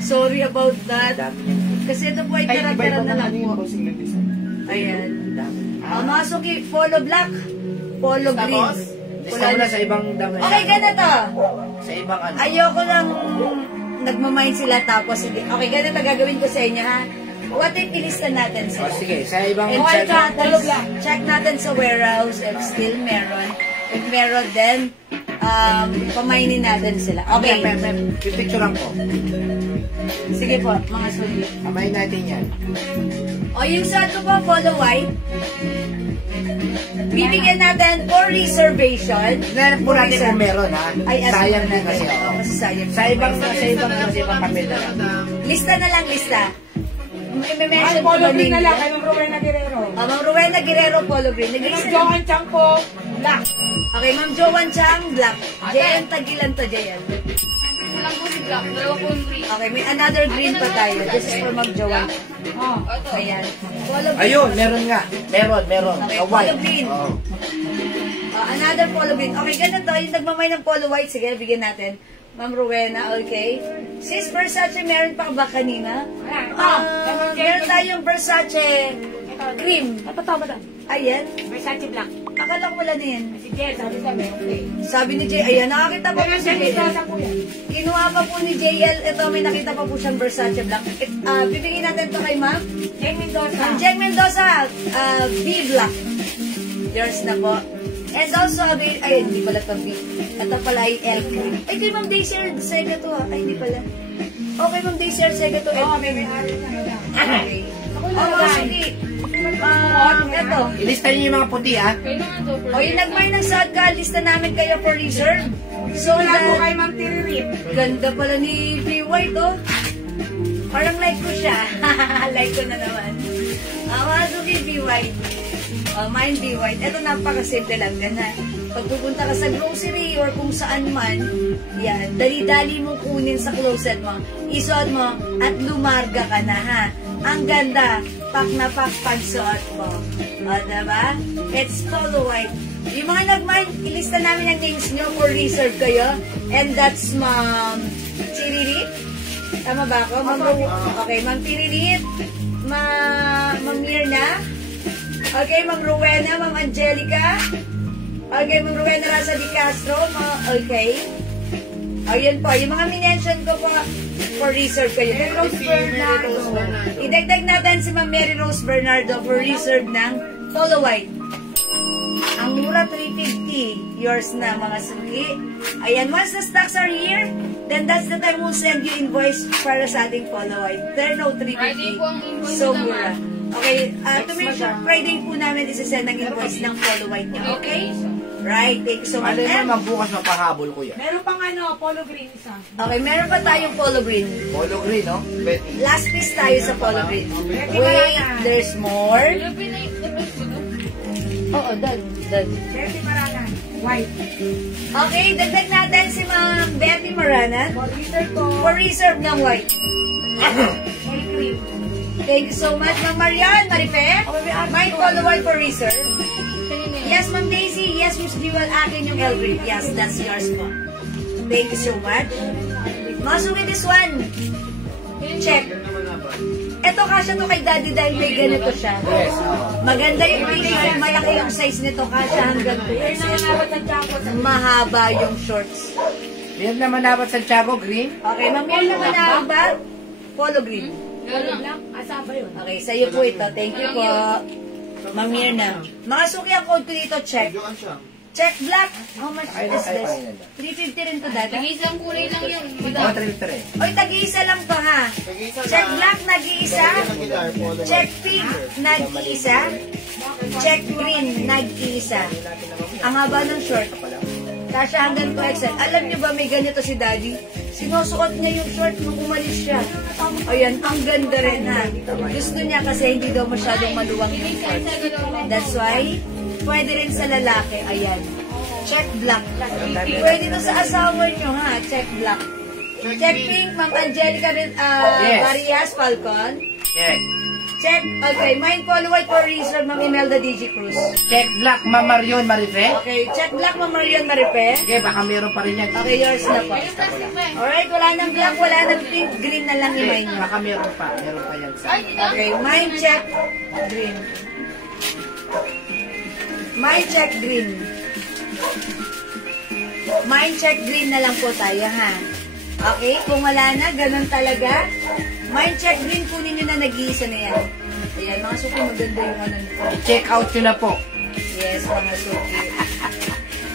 Sorry about that. Kasi ito po ay tara-tara na lang po. Ayan. Mga suki, polo black, polo green. Gusto mo na sa ibang dami. Okay, ganito. Sa ibang ano. Ayoko lang nagmamind sila tapos hindi. Okay, ganito gagawin ko sa inyo ha. What if ilista natin Oh, sila? sige, sa ibang And check. check natin sa warehouse if still meron. If meron, then pamainin natin sila. Okay. Pipicturean ko. Sige po, mga sulit. Kamay natin yan. O yung sa ito po, follow white. Bibigyan natin for reservation. Tignan po natin kung meron ha. Ay, Sayang din kasi. Oo, kasi sayang. Sa ibang papel na lang. Lista na lang, lista. Ay, May-mention Polo po Green na lang. name. Kay Ma'am Rowena Guerrero. Ma'am Rowena Guerrero, Polo Green. Ma'am Nag-lista. Joan Chang po. Black. Okay, Ma'am Joan Chang, black. Jayan, tagilan to, Jayan. Walang po si black. Dalawa po yung green. Okay, may another green pa tayo. This is for Ma'am Joan. Oh. Ito. Ayan. Polo Green. Ayun, meron nga. Meron. Okay, A white. polo green. Oh. Another polo green. Okay, ganito. Yung nagmamay ng polo white. Sige, bigyan natin. Ma'am Rowena, okay. Sis Versace, meron pa ba kanina? Meron tayong Versace cream. Natatawa na. Ayan. Versace Black. Akala ko wala na yan. Si Jess, sabi sa okay. Sabi ni Jay, ayan, nakakita pa po Pero si siya JL. sa po yan. Kinuha pa po ni JL. Ito, may nakita pa po siyang Versace black. Bibigyan natin ito kay Ma'am. Jeng Mendoza. Ma'am Jen Mendoza, B black. Yours na po. And also, ay, hindi pala ito B. Ito pala ay L cream. Ay, kay Ma'am Daisy Arcega to ha. Ay, hindi pala. Okay, Ma'am Daisy Arcega to L Oo, cream. may-ari na. Okay. Ako Oh, na mga lang. sige. Ito. Ilista niyo yung mga puti ha. Kailangan to. O, yung nagmay ng sadka, lista namin kayo for reserve. So, Wala po that, kay Ma'am Tiririp. ganda pala ni B. White, oh. Parang like ko siya. Like ko na naman. Mga suki B. White. Mine B. White. Ito napakasimple lang. Ganda. Pag pupunta ka sa grocery or kung saan man, yan, dali-dali mo kunin sa closet mo, isuot mo, at lumarga ka na, ha? Ang ganda, pak na pak pagsuot mo. O, diba? It's polo white. Yung mga nagmahal, ilista namin ang names nyo for reserve kayo. And that's Ma'am Chiririt. Tama ba ako? Okay, Ma'am Chiririt. Ma'am Mirna. Okay, Ma'am Rowena, Ma'am Angelica. Okay, Ma'am Rowena Raza Di Castro. Okay. Ayun po, yung mga minention ko po for reserve kayo. Rose Bernardo. Idagdag natin si Ma'am Mary Rose Bernardo for reserve ng polo white. Ang mura, 350. Yours na, mga suki. Ayan, once the stocks are here, then that's the time we'll send you invoice para sa ating polo white. There no 350. Friday po ang invoice So naman. mura. Okay, to make sure, Friday po namin isasend ang invoice ng polo white niya. Okay? Right, thank you so much. Ano And, naman bukas mapahabol ko yan. Meron pang ano, polo green isa. okay, meron pa tayong polo green. Polo green, no? Betty. Last piece tayo sa polo green. Wait, there's more. Ano pinay... Oo, done. Betty Maranan. White. Okay, dagdag natin si Ma'am Betty Morana For reserve ko. for reserve ng white. May cream. Thank you so much, Ma'am Marian, Marife. My polo white for reserve. Kanina yun. Yes, Ma'am Daisy. Yes, Miss Jewel. Akin yung Elgrid. Yes, that's yours po. Thank you so much. Masuki this one. Check. Ito kasya to kay Daddy dahil may ganito siya. Yes. Maganda yung size. Malaki yung size nito. Kasya hanggang 2 Mahaba yung shorts. Meron naman dapat Santiago, green. Okay, Ma'am Mel naman na ba? Polo green. Gano'n lang. Asaba yun. Okay, sa'yo po ito. Thank you po. Ma'am Mirna. Mga suki ang code ko dito, check. Check black. How much is this? 350 rin to, Dada. Nag-isang kulay lang yan. Oh, Madam. 3 Oy, tag-iisa lang to, ha? Check black, nag-iisa. Check pink, nag-iisa. Check green, nag-iisa. Ang haba ng short. Kasya hanggang 2XL. Alam niyo ba, may ganito si Daddy? Sinusuot niya yung short nung umalis siya. Ayan, ang ganda rin, ha? Gusto niya kasi hindi daw masyadong maluwang yung short. That's why, pwede rin sa lalaki. Ayan. Check black. Pwede to sa asawa niyo, ha? Check black. Check pink, Ma'am Angelica Yes. Marias Falcon. Check. Check, okay, mine polo white for reserve, Ma'am Imelda DG Cruz. Check black, Ma'am Marion Marife. Okay, check black, Ma'am Marian Maripe. Okay, baka meron pa rin yan. Okay, yours na po. Yung plastic ba eh? Alright, wala nang black, wala nang pink, green na lang yung mine niyo. Baka meron pa. Meron pa yan. Ay, dito. Okay, mine check green. Mine check green. Mine check green na lang po tayo, ha? Okay, kung wala na, ganun talaga. Mine check green, kunin nyo na nag-iisa na yan. Ayan, mga suki, maganda yung ano nito. Check out nyo na po. Yes, mga suki.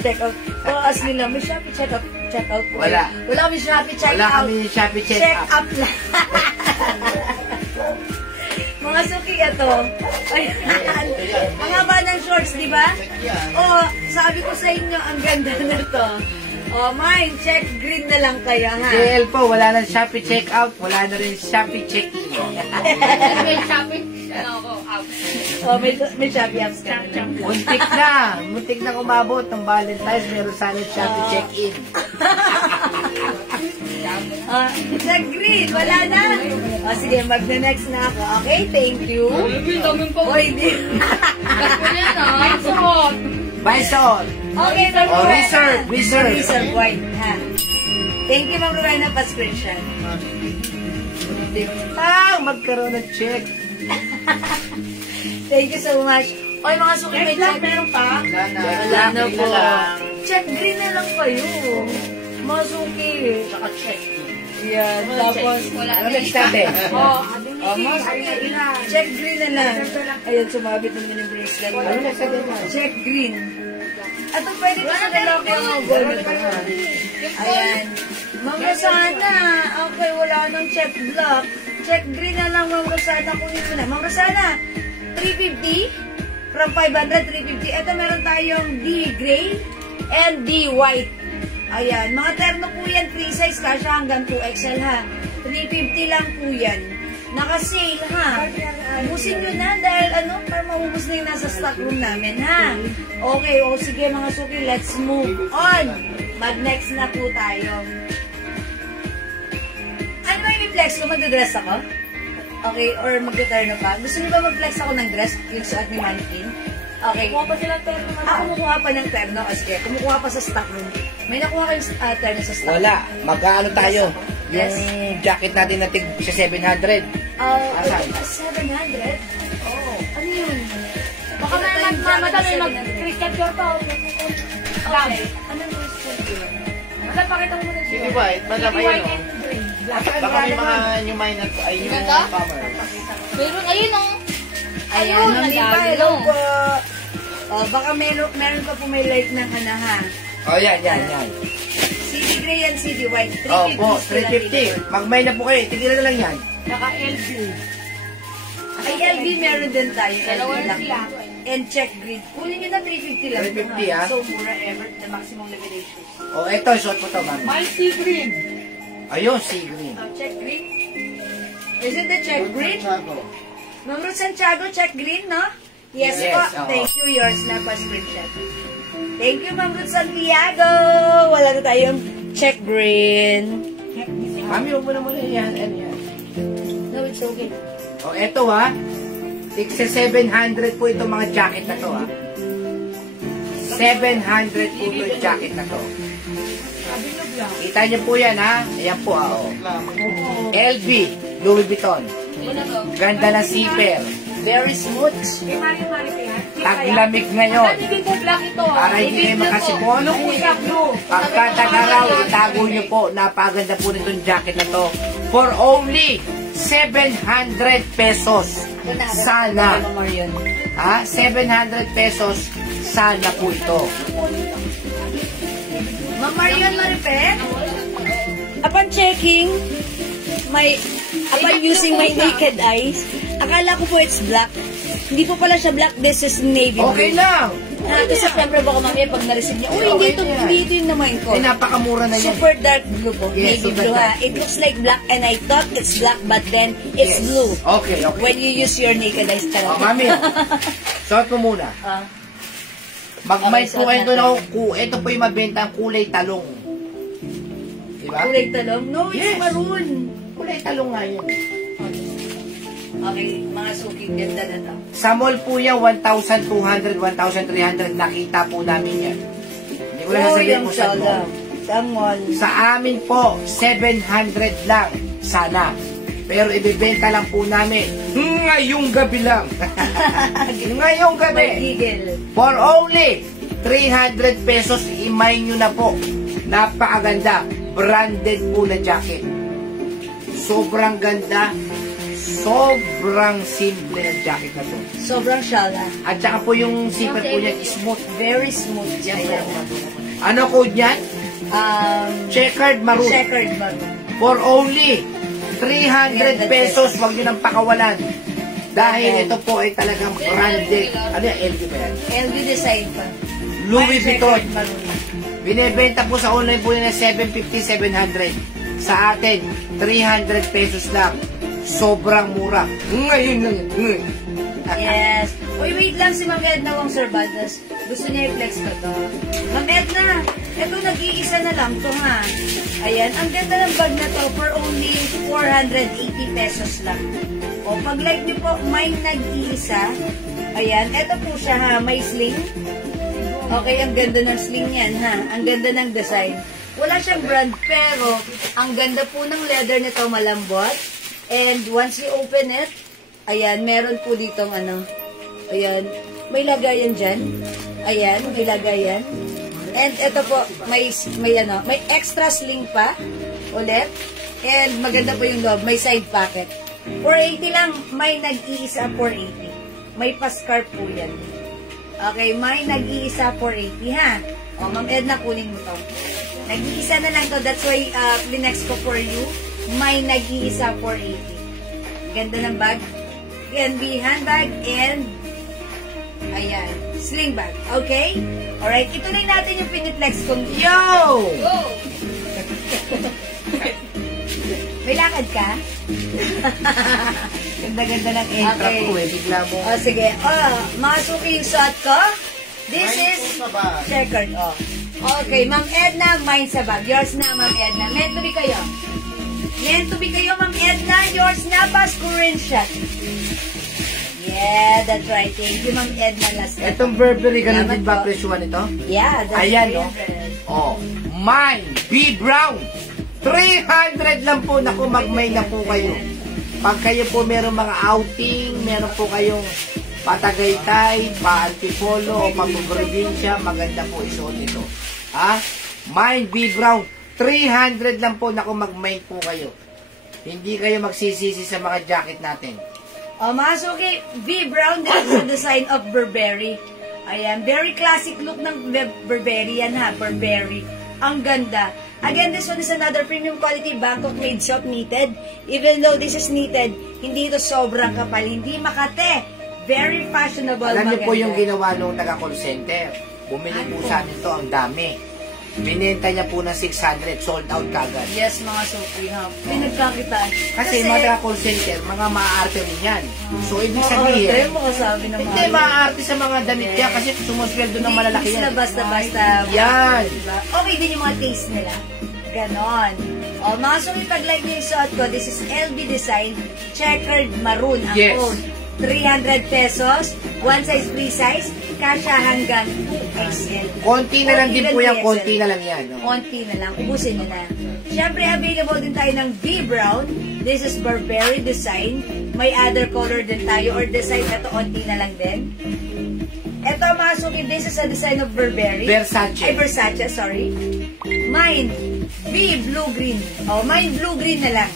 Check out. Oh, as nila, may Shopee check out po. Wala. Wala kami Shopee check Wala out. kami Shopee check Check out. up lang. Mga suki ito. Ayan. Ang haba ng shorts, di ba? Oh, sabi ko sa inyo, ang ganda na to. Oh, mine, check green na lang kayo, ha? JL po, wala nang Shopee check out. Wala na rin Shopee check in. May shopping. Ano ako, out. Oh, may Shopee apps ka na lang. Muntik na. Muntik na umabot ng Valentine's. Meron sana Shopee check in. Check green, wala na. Oh, sige, mag-next na ako. Okay, thank you. Baby, daming pa. Oh, hindi. Gasto yan ah. Suot. Bye, son. Okay, Ma'am Oh, Rowena. reserve. Reserve white, ha? Thank you, Ma'am Rowena, pa-screenshot. Magkaroon ng check. Thank you so much. Oy, mga suki, may check. Meron pa? Wala na po. Check green na lang kayo. Mga suki. Tsaka check. Yan, tapos, Wala Ano na. nagsabi? Oh, Adiniki. check green na lang. Ayan, sumabit naman yung bracelet. Ano nagsabi mo? Check green. At pwede pa sa lalaki ang mga gold. Ayan. Ma'am Rosana, okay, wala nang check black. Check green na lang, Ma'am Rosana. Kunin mo na. Ma'am Rosana, 350? From 500, 350. Ito meron tayong D gray and D white. Ayan, mga terno po yan, free size, kasya hanggang 2XL, ha. 350 lang po yan. Naka-sale, ha? Ubusin nyo na dahil para maubos na yung nasa stock room namin, ha? Okay, o sige mga suki, let's move on. Mag-next na po tayo. Ano ba yung flex ko? Mag-dress ako? Okay, or mag-return pa? Gusto niyo ba mag-flex ako ng dress? Yung suot ni Mannequin? Okay. Kumuha pa sila terno na. Ako kumukuha pa ng terno. Sige, kumukuha pa sa stock room. May nakuha kayong terno sa stock room? Wala. Magkaano tayo? Yes. Yung jacket natin na tig sa 700. Asan? 700? Oh. Ano yun? Baka madami mag-cricket your pa. Okay. Anong gusto yun? Madam, pakita mo muna City White, madam, City ayun White o. and green. Black. Baka may mga new mine at ay new Ganda? cover. Meron, ayun o. Ayan, Ayun, mami pa, nagdami, hello no? po. Oh, baka meron pa po may light ng ha. Oh, yan. CD gray and CD white. 350. Oh, po, sila 350. dito. Magmay na po kayo. Tigilan na lang yan. Saka LG. Ay, LB meron din tayo. Dalawa LB na lang. sila. And check grid. Kunin nyo na 350 lang. 350, ah. So, mura ever. The maximum liberation. Oh, eto, suot po to, ma'am. My sea green. Ayun, sea green. Oh, check green. Is it the check green? Ma'am Ruth Santiago, check green, no? Yes, Yes, po. oo. Thank you. Yours na pa screenshot. Thank you, Ma'am Ruth Santiago. Wala na tayong check green. Mami, huwag mo na muna yan. Ano yan? No, it's okay. Oh, eto ha. Tigsa 700 po itong mga jacket na to ha. 700 po itong jacket na to. Kita niyo po yan ha. Ayan po ha. Oh. LV, Louis Vuitton. Ano to? Ganda na zipper. Very smooth. Kay Mari-Mari pa yan. Taglamig ngayon. Hindi po black ito. Para hindi kayo makasipon. Pagkatag-araw, itago niyo po. Napaganda po nitong jacket na to. For only 700 pesos. Sana. Ha? 700 pesos. Sana po ito. Ma'am Marian Maripet, upon checking, upon using my naked eyes, akala ko po it's black. Hindi po pala siya black, this is navy blue. Okay lang. Kasi syempre baka mamaya pag na-receive niya, uy, Okay na yan. hindi ito yung naman ko. Eh, napakamura na yan. Super dark blue po, Yes, navy super blue dark. ha. It looks like black and I thought it's black but then it's Yes. blue. Okay. When you use your naked eyes Oh, talaga. mami. Suot mo muna. Ah. Magmay Okay, po suot ito natin. na ito po yung mabenta ang kulay talong. Diba? Kulay talong? No, it's Yes. maroon. Kulay talong nga yun. Okay, mga suki, ganda na to. Sa mall po yan, 1,200, 1,300. Nakita po namin yan. Hindi ko lang sasabihin yung po sa mall. Sa mall. Sa amin po, 700 lang. Sana. Pero ibibenta lang po namin ngayong gabi lang. Ngayong May gabi. gigil. For only 300 pesos, imay nyo na po. Napakaganda. Branded po na jacket. Sobrang ganda. Sobrang simple ng jacket na to. Sobrang shala. At saka po yung zipper po niya, smooth. Very smooth. Yan. Ano code niyan? Checkered maroon. Checkered maroon. For only 300 pesos, wag nyo nang pakawalan. Dahil ito po ay talagang branded. Ano yan? LV ba yan? LV design pa. Louis Vuitton. Checkered maroon. Binebenta po sa online po nila 750, 700. Sa atin, 300 pesos lang. Sobrang mura. Ngayon lang yan. Yes. Uy, wait lang si Ma'am Edna Wong Cervantes. Gusto niya i-flex ko to. Ma'am Edna, ito nag-iisa na lang to ha. Ayan, ang ganda ng bag na to for only 480 pesos lang. O, pag like niyo po, may nag-iisa. Ayan, ito po siya ha, may sling. Okay, ang ganda ng sling yan ha. Ang ganda ng design. Wala siyang brand, pero ang ganda po ng leather nito, malambot. And once you open it, ayan, meron po ditong ano, ayan, may lagayan dyan. Ayan, may lagayan. And ito po, may extra sling pa, ulit. And maganda po yung loob, may side pocket. 480 lang, may nag-iisa 480. May pa-scarf po yan. Okay, may nag-iisa 480 ha. O, Ma'am Edna, kunin mo to. Nag-iisa na lang to, that's why linex ko for you. May nag-iisa 480. Ganda ng bag. Can be handbag and ayan, sling bag. Okay? Alright, ituloy natin yung piniplex kong Yo! Go! May lakad ka? Ganda-ganda ng intro Ko eh, bigla mo. O, sige. Mga suki yung suot ko. This is checkered. Okay, Ma'am Edna, mine sa bag. Yours na, Ma'am Edna. Meant to be kayo. Meant to be kayo, Ma'am Edna. Yours na, Pascurin shot. Yeah, that's right. Thank you, Ma'am Edna. Last time. Itong Burberry, ganun Salamat din ba po. presyuhan ito? Yeah, that's Ayan, no? favorite. Mine, B. Brown. 300 lang po. Naku, mag-may na po kayo. Pag kayo po meron mga outing, meron po kayong patagaytay, pa-antipolo, o pa-probinsya, maganda po isuot ito. Ha? Mine, B. Brown. 300 lang po. Naku, mag-may po kayo. Hindi kayo magsisisi sa mga jacket natin. Mga suki, V. Brown, this is the design of Burberry. Ayan, very classic look ng Burberry yan ha, Burberry. Ang ganda. Again, this one is another premium quality Bangkok made shop knitted. Even though this is knitted, hindi ito sobrang kapal, hindi makate. Very fashionable, Alam niyo maganda. po yung ginawa nung taga-call center. Bumili po sa amin to, ang dami. Binenta niya po ng 600, sold out kagad. Yes, mga suki ha. Pinagkakitaan. Kasi mga taga-call center, mga maaarte rin yan. So, ibig sabihin, Tayo mo kasabi ng hindi maaarte sa mga damit niya kasi sumusweldo ng malalaki yan. Basta-basta. Yan. Diba? Okay din yung mga taste nila. Ganon. Mga suki, pag-like niyo yung suot ko, this is LB Design, checkered maroon ang Yes. code. 300 pesos, one size, free size, kasha hanggang 2XL. Konti na lang din po yan, Even konti 3XL. na lang yan. No? Konti na lang, ubusin nyo na. Siyempre, available din tayo ng V. Brown. This is Burberry design. May other color din tayo or design. Ito, konti na lang din. Ito, mga suki, this is a design of Burberry. Versace. Ay, Versace, sorry. Mine, V. Blue-green. Mine, blue-green na lang.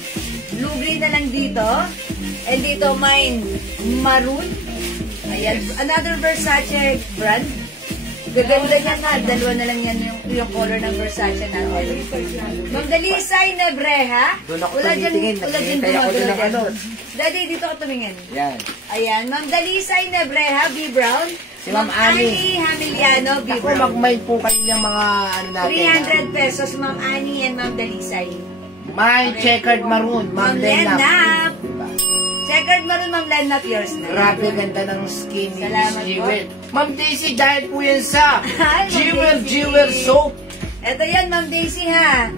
Blue-green na lang dito. And dito, mine, maroon. Ayan, another Versace brand. Gaganda niya na. Dalawa na lang yan yung color ng Versace natin. Ma'am Dalisay Nebreha. Doon ako tumitingin. Naghihintay ako doon ng ano. Daddy, dito ka tumingin. Yan. Ayan, Ma'am Dalisay Nebreha, B. Brown. Si Ma'am Annie Hamiliano, B. Ako, Brown. mag-mind po kayo ng mga ano natin. 300 pesos, Ma'am Annie and Ma'am Dalisay. My checkered maroon, Ma'am Ma'am Lenap. Lenap. Diba? Checkered maroon, Ma'am Lenap, yours na. Grabe ganda ng skin ni Salamat Miss po. Jewel. Ma'am Daisy, dahil po yan sa Hi, Ma'am Daisy. Jewel Soap. Ito yan, Ma'am Daisy, ha?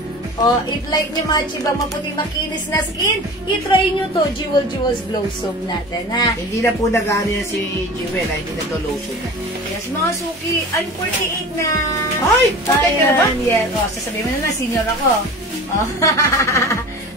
If like nyo mga chibang maputing makinis na skin, itry nyo to, Jewel's Glow Soap natin, ha? Hindi na po nag-ano yan si Jewel, hindi na to lotion na. Yes, mga suki, I'm 48 na. Ay, patay ka na ba? Yes, sasabihin mo na, senior ako.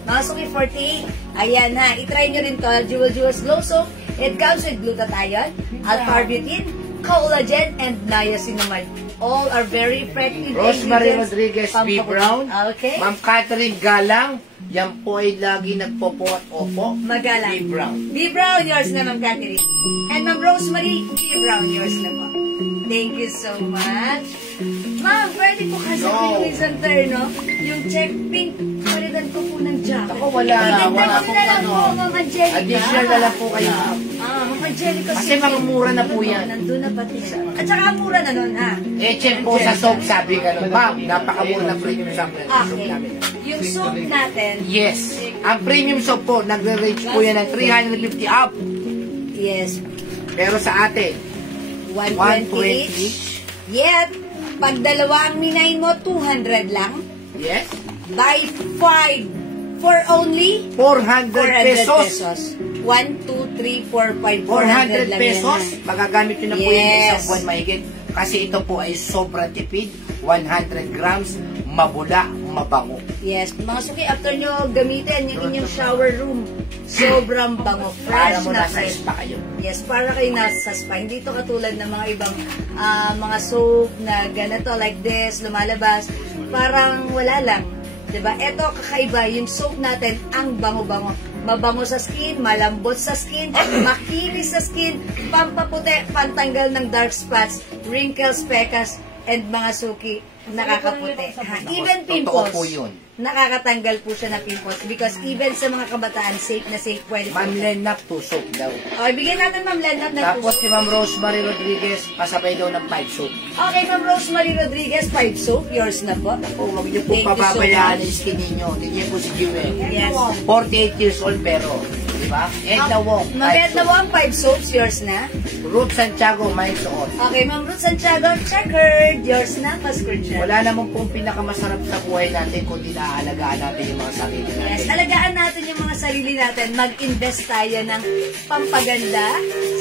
Mga suki, 48. Ayan ha, itry nyo rin to, Jewel's Glow Soap. It comes with glutathione, alpha-butene, collagen, and niacinamide. All are very effective. Rosemary ingredients. Rodriguez, B. Brown. Okay. Ma'am Catherine Galang, yan po ay lagi nagpopo at opo. Magalang. B. Brown. B. Brown, yours na, Ma'am Catherine. And Ma'am Rosemary, B. Brown, yours na po. Thank you so much. Ma'am, pwede po kasi No. yung isang no? Yung check pink, palitan ko po ng jacket. Ako, wala na. Wala po po na lang ano. po, Ma'am Angelica. Additional na lang po kayo. Ma'am Angelica. Kasi mga mura na po yan. Nandun na pati siya. At saka ang mura na nun, ha? check po sa soap, sabi ka nun. Ma'am, napakamura na premium soap Okay. namin. Yung soap natin, Yes. Ang premium soap po, nagre-range po yan ng 350 up. yes, Pero sa atin, 120 120 each. Yet, pag dalawa ang ninain mo, 200 lang. yes, Buy 5 for only 400 pesos. 1, 2, 3, 4, 5, 400 lang pesos, yan, ha? magagamit nyo na po yung Yes. isang buwan mahigit. Kasi ito po ay sobrang tipid, 100 grams, mabula, mabango. Yes, mga suki, after nyo gamitin yung inyong shower room, sobrang bango, Para fresh mo na nasa fresh. spa kayo. Yes, para kayo nasa spa. Hindi to katulad ng mga ibang mga soap na ganito, like this, lumalabas. Parang wala lang. Diba? Ito, kakaiba. Yung soap natin, ang bango-bango. Mabango sa skin, malambot sa skin, makinis sa skin, pampaputi, pantanggal ng dark spots, wrinkles, pekas, and mga suki, nakakaputi. Ha? Even Totoo pimples, po yun. nakakatanggal po siya ng pimples because even sa mga kabataan, safe na safe pwede po. Ma'am Lenap, tusok daw. Okay, bigyan natin Ma'am Lenap ng Tapos si Ma'am Rosemary Rodriguez, pasabay daw ng 5 soap. Okay, Ma'am Rosemary Rodriguez, 5 soap, yours na po. O, huwag niyo po Thank you so pababayaan much. ang skin ninyo. Hindi po si Jewel. Yes. 48 years old pero, di ba? Edna Wong, 5 Ma'am Edna soap. Wong, 5 soaps, yours na. Ruth Santiago, may suot. Okay, Ma'am Ruth Santiago, checkered, yours na, pa-screenshot. Wala naman pong pinakamasarap sa buhay natin kundi naaalagaan natin yung mga sarili natin. Yes, alagaan natin yung mga sarili natin. Mag-invest tayo ng pampaganda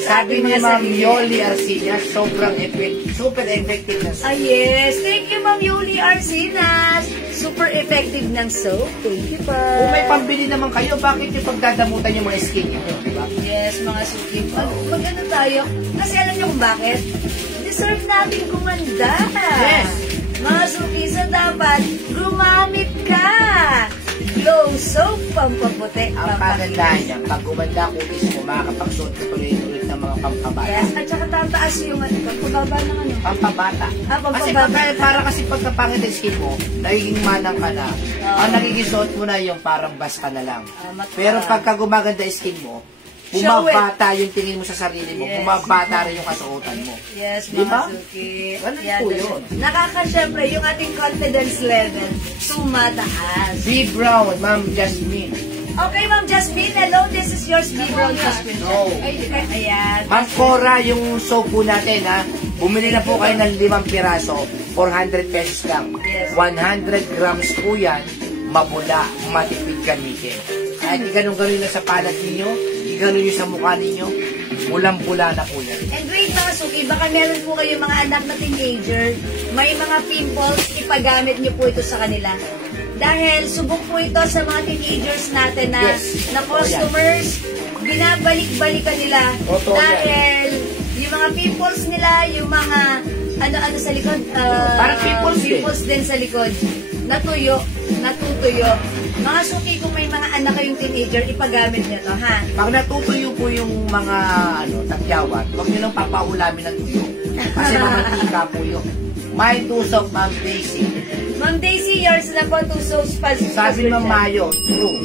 sa Sabi ating ni mga Ma'am sarili. Yoli Arcilla, super effective na soap. Ah, yes. Thank you, Ma'am Yuli Arcinas. Super effective ng soap. Thank you po. Kung may pambili naman kayo, bakit yung pagdadamutan yung mga skin niyo, di ba? Yes, mga suki. Mag-ano tayo? Kasi alam niyo kung bakit? Deserve natin kumanda. Yes. Mga suki, so dapat gumamit ka. Glow soap, pampaputi, Ang kagandahan niya, pag gumanda kutis mo, makakapagsuot ka ulit ng mga pampabata. Yes, at saka tataas yung pagbaba ng ano. Pampabata. Pampabata. Kasi para kasi pagkapangit ang skin mo, nagiging manang ka na. Ang nagiging suot mo na yung parang bas ka na lang. Pero pagka gumaganda ang skin mo, bumabata yung tingin mo sa sarili mo, Yes. bumabata rin yung kasuotan mo. Yes, Di mga ba? suki. Ganun Yan, po yun. Nakaka-syempre, yung ating confidence level, tumataas. B. Brown, Ma'am Jasmine. Okay, Ma'am Jasmine, hello, this is yours, B. Brown Jasmine. No. Ayan. Ma'am Cora, yung soap po natin, ha? Bumili na po kayo ng 5 piraso, 400 pesos lang. Yes. 100 grams po yan, mabula, matipid gamitin. Kahit ganun-ganun na sa palat ninyo, ganun yung sa mukha ninyo, bulang-bula na po yan. And wait mga suki, baka meron po kayo mga anak na teenager, may mga pimples, ipagamit niyo po ito sa kanila. Dahil subok po ito sa mga teenagers natin na, Yes. na customers, binabalik-balikan nila. Totoo yan. Dahil yung mga pimples nila, yung mga ano-ano sa likod, Parang pimples din sa likod, natuyo, natutuyo. Mga suki, kung may mga anak kayong teenager, ipagamit niyo to, ha? Pag natutuyo po yung mga tagyawat, huwag nyo nang papaulamin ng tuyo. Kasi mamantika po yun. May tusok, Ma'am Daisy. Ma'am Daisy, yours na po, 2 soaps pa. Sabi ng Mayo, true.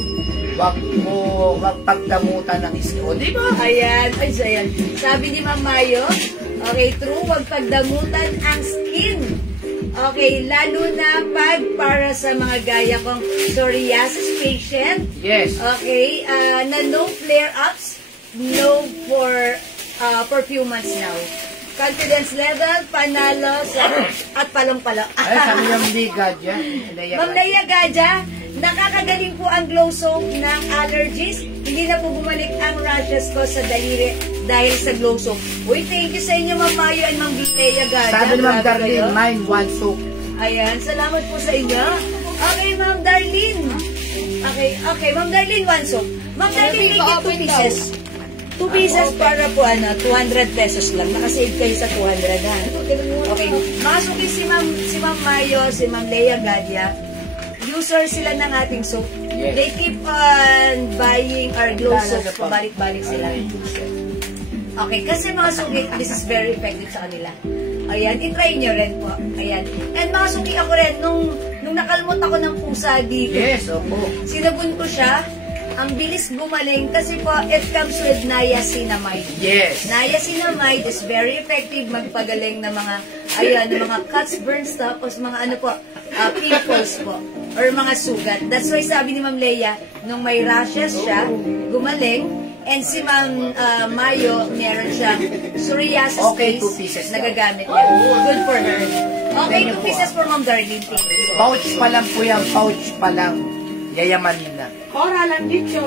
Wag pagdamutan ng skin. O, di ba? Ayan, ay, so ayan. Sabi ni Ma'am Mayo, okay, true, wag pagdamutan ang skin. Okay, lalo na pag para sa mga gaya kong psoriasis patient. Yes. Okay, na no flare-ups, no for few months now. Confidence level, panalo sa, at palong-palo. Ay, sabi niya, Liga dyan. Ma'am Leia Gadja, nakakagaling po ang glow soap ng allergies. Hindi na po bumalik ang rashes ko sa daliri dahil sa glow soap. Uy, thank you sa inyo, Ma'am Mayo and Ma'am Leia Gadja. Sabi ni Ma'am Grabe kayo. Darlene, mine one soap. Ayan, salamat po sa inyo. Okay, Ma'am Darlene. Okay, Ma'am Darlene, one soap. Ma'am Darlene, make it 2 pieces. 2 pieces para po, 200 pesos lang. Nakasave kayo sa 200, ha? Okay. Masukin si Ma'am Mayo, si Ma'am Leia Gadja. User sila ng ating soap. Yes. They keep on buying our glow soap. Pabalik-balik sila. Okay, kasi mga suki, this is very effective sa kanila. Ayan, itry nyo rin po. Ayan. And mga suki, ako rin, nung nakalmot ako ng pusa dito, Yes, opo. sinabon ko siya, ang bilis gumaling kasi po, it comes with niacinamide. Yes. Niacinamide is very effective magpagaling ng mga, ayan, ng mga cuts, burns, tapos mga ano po, pimples po, or mga sugat. That's why sabi ni Ma'am Leia, nung may rashes siya, gumaling, and si Ma'am Mayo, meron siyang psoriasis Okay, case, 2 pieces lang. nagagamit niya. Good for her. Okay, Thank you 2 po, pieces for Ma'am Darlene. Thank you. Pouch pa lang po yan, pouch pa lang. Yayamanin na. Cora Landicho.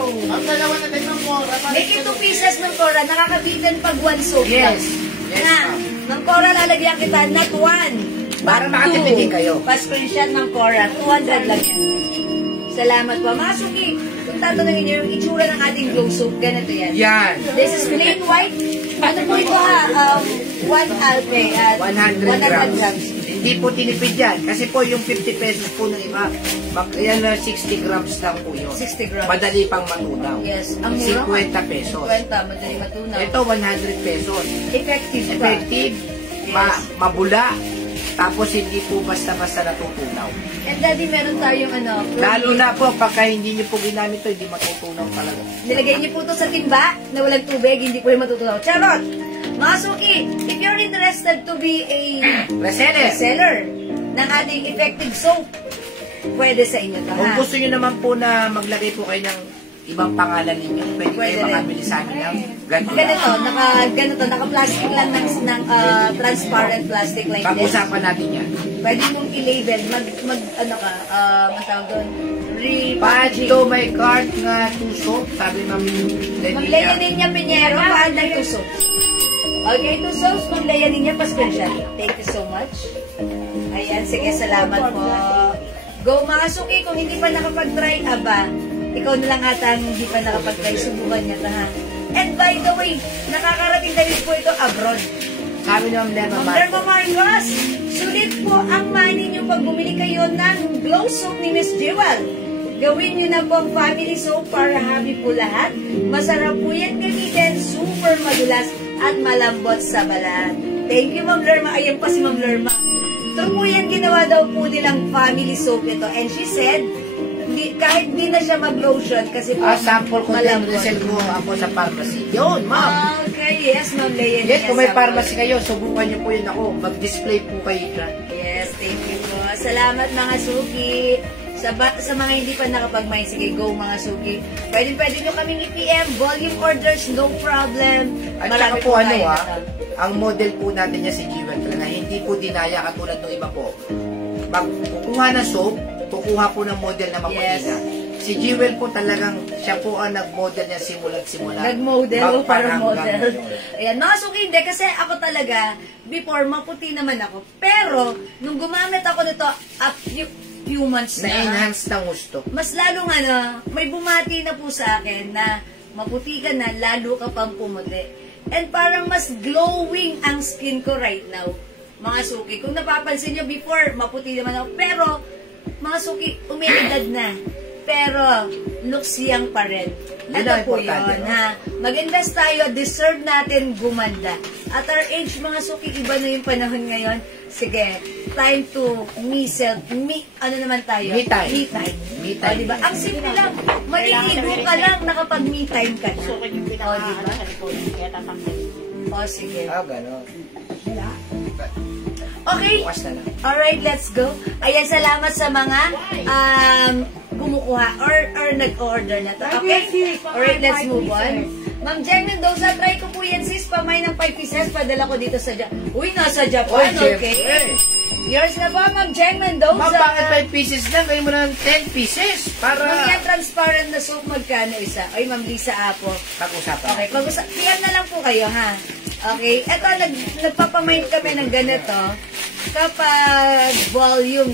Make it 2 pieces ng Cora, nakakabitan pag 1 soap lang. Yes. Yes, Na, ma'am. ng Cora lalagyan kita, not 1. Para but makatipid 2. kayo. Pa-screenshot ng Cora, 200 lang yan. Salamat po. Mga suki, kung tatanungin niyo yung itsura ng ating glow soap, ganito yan. Yan. This is plain white. Ano po ito ha? 1 alpe at 100 grams. Hindi po tinipid yan. Kasi po yung 50 pesos po ng iba, yan na 60 grams lang po yun. 60 grams. Madali pang matunaw. Yes. Ang mura. 50 pesos. 50, madali matunaw. Ito 100 pesos. Effective pa. Effective, mabula, Tapos hindi po basta-basta natutunaw. And daddy, meron tayong Lalo na po, pagka hindi nyo po ginamit ito, hindi matutunaw talaga. nilagay niyo po ito sa timba na walang tubig, hindi po yung matutunaw. Charot! Mga suki, if you're interested to be a reseller ng ating effective soap, pwede sa inyo to, Kung ha? gusto nyo naman po na maglagay po kayo ng ibang pangalan ninyo, pwede Pwede kayo rin. makabili sa amin ng ganito. Ganito, naka-plastic lang ng transparent plastic like this. Pag-usapan natin yan. Pwede mong i-label, matawag doon, Paad repackaging. to my cart nga tuso, sabi Ma'am Maglaya Lenia. niya Piñero, paad ng tuso. Okay, tusos, maglaya niya pa-screenshot. Thank you so much. Ayan, sige, salamat po. Go mga suki, kung hindi pa nakapag-try, aba, ikaw na lang ata ang hindi pa nakapag-try, subukan niya ta, ha? And by the way, nakakarating na rin po ito abroad. Sabi ni Ma'am Lerma Derma Marcos. Marcos, sulit po ang money niyo pag bumili kayo ng glow soap ni Miss Jewel. Gawin niyo na po ang family soap para happy po lahat. Masarap po yan gamitin, super madulas at malambot sa balat. Thank you, Ma'am Lerma. Ayan pa si Ma'am Lerma. True po yan, ginawa daw po nilang family soap ito. And she said, kahit di na siya mag-lotion kasi po Sample ko din, malambot. resell ko ako sa pharmacy. Yun, Ma'am. Okay, yes, Ma'am Leia. Yes, kung may pharmacy kayo, subukan niyo po yun ako. Mag-display po kayo dyan. Yes, thank you po. Salamat mga suki. Sa mga hindi pa nakapag-mind, sige, go mga suki. Pwede nyo kaming i-PM, volume orders, no problem. At Marami saka po tayo na to. ang model po natin niya si Jewel talaga, hindi po dinaya katulad ng iba po. Pag kukuha na soap, kukuha po ng model na maputi na. Si Jewel po talagang, siya po ang nag-model niya simula. Nag-model o parang model. Magparang- Ayan, mga suki, hindi. Kasi ako talaga, before, maputi naman ako. Pero, nung gumamit ako nito, a few months na, Na-enhance ng gusto. mas lalo nga may bumati na po sa akin na maputi ka na, lalo ka pang pumuti. And parang mas glowing ang skin ko right now, mga suki. Kung napapansin nyo, before, maputi naman ako. Pero, mga suki, umiidad na. Pero, looks young pa rin. Yun Ito ang po importante, yun, no? ha? Mag-invest tayo, deserve natin gumanda. At our age, mga suki, iba na yung panahon ngayon. Sige, time to ano naman tayo? Me time. Me time. Me time. O, diba? Ang simple lang. Maliligo ka lang nakapag me time ka na. Sukin yung O, pinaka diba? sa likod. Kaya tatanggalin. O, sige. Gano'n. Okay. Bukas na lang. Alright, let's go. Ayan, salamat sa mga kumukuha or nag-order na to. Okay? Alright, let's move on. Ma'am Jen Mendoza, try ko po yan sis. Pamay ng 5 pieces. Padala ko dito sa Japan. Uy, nasa Japan. Okay. Yours na ba, Ma'am Jen Mendoza? Ma'am, bakit 5 pieces lang? Gawin mo na ng 10 pieces. Para Ma'am, yan transparent na soap. Magkano isa? Ay, Ma'am Lisa Apo. pag-usapan. Okay, PM na lang po kayo, ha? Okay, eto, nagpapamind kami ng ganito kapag volume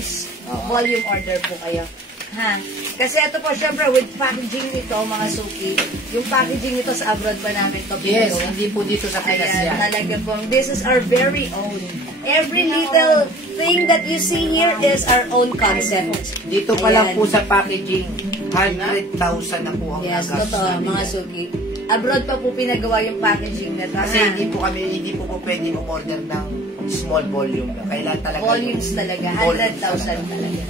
order po kayo. Ha? Kasi ito po, syempre, with packaging nito, mga suki, yung packaging nito sa abroad pa namin ito. Yes, pinagawa. hindi po dito sa Pinas Ayan, yan. talaga po. This is our very own. Every little thing that you see here is our own concept. Dito pa lang Ayan. po sa packaging, 100,000 na po ang Yes, nagastos totoo, namin mga yan. suki. Abroad pa po pinagawa yung packaging na ito. Kasi ha? hindi po pwede mag-order ng small volume. Kailan talaga Volumes talaga. volumes 100,000 talaga.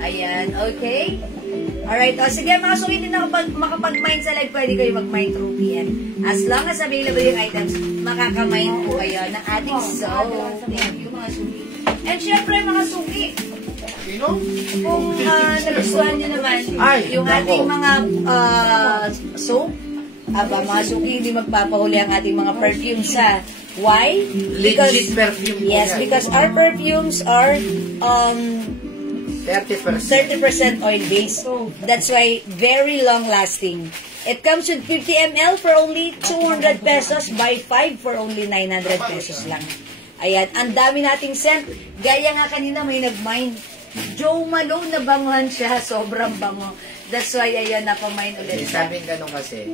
Ayan, okay? Alright, o sige mga suki, hindi na makapag-mine sa live, pwede kayo mag-mine through PM. As long as available yung items, makaka-mine po kayo ng ating soap. Thank you mga suki. And syempre mga suki, kung nagustuhan nyo naman yung nako. ating mga soap, mga suki, hindi magpapahuli ang ating mga perfumes sa why? Legit perfume po Yes, yan. because our perfumes are 30%. 30% oil-based. That's why very long-lasting. It comes with 50 ml for only 200 pesos, buy 5 for only 900 pesos lang. Ayan, ang dami nating scent. Gaya nga kanina may nag-mine. Joe Malone, nabanguhan siya. Sobrang bango. That's why, ayan, napamine ulit siya. Sabing ganun kasi,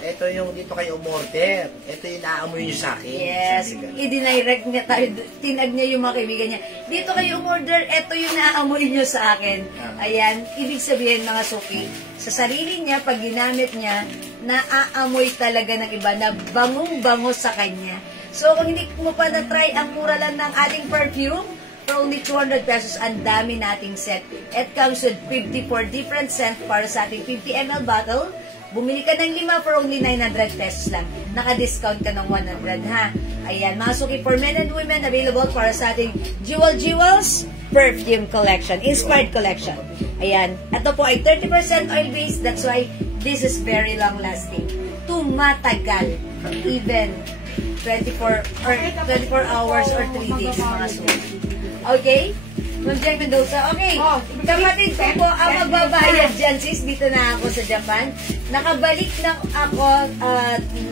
ito yung dito kayo umorder. Ito yung naamoy nyo sa akin. Yes, Sabi ganun. i-direct niya tayo, tinag niya yung mga kaibigan niya. Dito kayo umorder, eto yung naamoy niyo sa akin. Ayan, ibig sabihin mga suki, sa sarili niya, pag ginamit niya, naaamoy talaga ng iba, na bangong-bango sa kanya. So, kung hindi mo pa na-try ang mura lang ng ating perfume, for only 200 pesos. Ang dami nating set. It comes with 54 different scent para sa ating 50 ml bottle. Bumili ka ng 5 for only 900 pesos lang. Naka-discount ka ng 100, ha? Ayan, mga suki for men and women, available para sa ating Jewels Perfume Collection, Inspired Collection. Ayan, ito po ay 30% oil-based, that's why this is very long-lasting. Tumatagal, even 24 hours or 3 days, mga suki. Okay? Ma'am Jen Mendoza, okay. Kapatid ko po ang magbabayad dyan, sis. Dito na ako sa Japan. Nakabalik na ako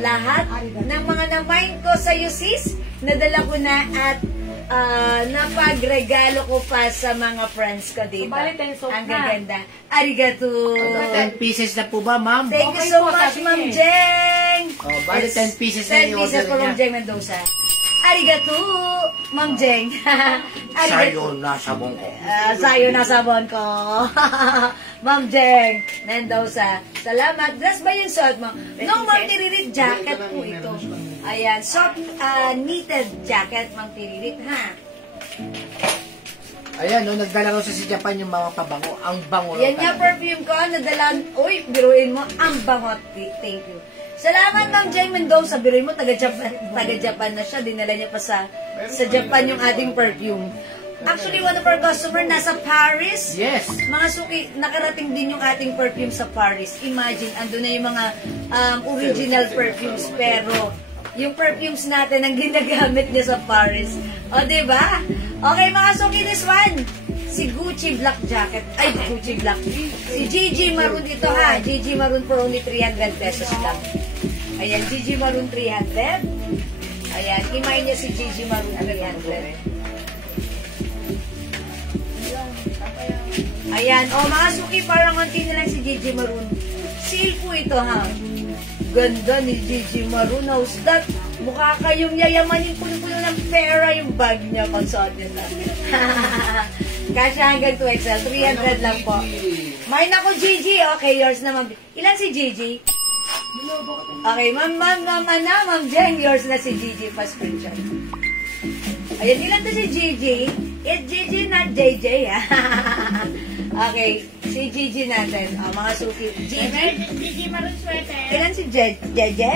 lahat ng mga namain ko sa iyo, sis. Nadala ko na at napagregalo ko pa sa mga friends ko dito. Ang gaganda. Arigato. 10 pieces na po ba, ma'am? Thank you so much, Ma'am Jeng. Oh, bali 10 pieces na 10 yung pieces order po, Ma'am niya. Jeng Mendoza. Arigato, Ma'am Jeng. Sa'yo na sabong ko. Sa'yo na sabon ko. Ma'am Jeng Mendoza. Salamat. Dress ba yung suot mo? No, Ma'am Tiririt. Jacket po ito. Ayan. Soft knitted jacket, Ma'am Tiririt, ha? Ayan, no, nagdala ko sa si Japan yung mga pabango. Ang bango. Yan nga perfume ko. Nadalan. Uy, biruin mo. Ang bangot. Thank you. Salamat, Ma'am Jeng Mendoza. Biruin mo, taga-Japan na siya. Dinala niya pa sa Japan yung ating perfume. Actually, one of our customer nasa Paris. Yes. Mga suki, nakarating din yung ating perfume sa Paris. Imagine, andun na yung mga original perfumes, pero yung perfumes natin ang ginagamit niya sa Paris. O, diba? Okay, mga suki, this one. Si Gucci Black Jacket. Ay, Gucci Black. Si Gigi Maroon dito, ha? Gigi Maroon for only 300 pesos lang. Ayan, Gigi Maroon 300. Ayan, imay niya si Gigi Maroon 300. Ayan, o mga suki, parang konti na lang si Gigi Maroon. Sale po ito, ha? Ganda ni Gigi Maroon. How's that? Mukha kayong yayamanin, puno-puno ng pera yung bag niya pag suot niya na. Kasya hanggang 2XL, 300 lang po. Mine ako, Gigi. Okay, yours na, ma'am. Ilan si Gigi? Okay, ma'am Jen, yours na si Gigi. Pa-screenshot. Ayan, ilan to si Gigi? It's Gigi, not JJ, ha? Okay, si Gigi natin. Mga suki. Gigi Maroon sweater. Ilan si Jeje?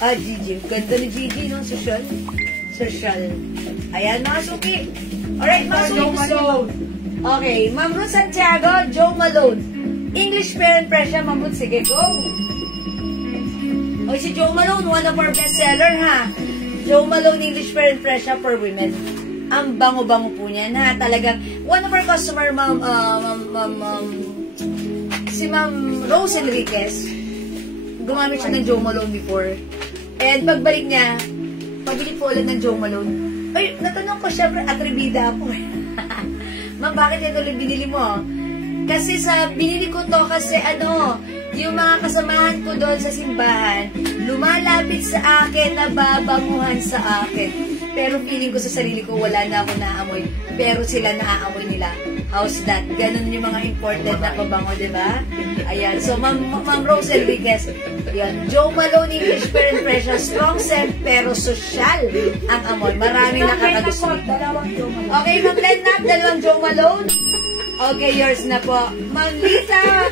Gigi. Ganda ni Gigi, no? Social. Ayan, mga suki. Alright, mga suki. Okay, Ma'am Ruth Santiago, Joe Malone. English parent pressure, Ma'am Ruth. Sige, go. O, si Joe Malone, one of our bestseller, ha? Joe Malone, English parent pressure for women. Ang bango-bango po niya na talagang one of our customer, si Ma'am Rose Enriquez, gumamit siya ng Joe Malone before. And pagbalik niya, pabili po ulit ng Joe Malone. Ay, natanong ko, syempre, atribida ako. Ma'am, bakit ito ulit binili mo? Kasi binili ko to kasi yung mga kasamahan ko doon sa simbahan, lumalapit sa akin, nababanguhan sa akin. Pero feeling ko sa sarili ko, wala na ako naamoy. Pero sila naaamoy nila. How's that? Ganun yung mga imported na pabango, di ba? Ayan. So, Ma'am Rose Enriquez, yun. Joe Malone, English parent pressure, strong scent, pero social ang amoy. Maraming nakakagusto. Okay, Ma'am Lenap, dalawang Joe Malone. Okay, yours na po. Ma'am Lisa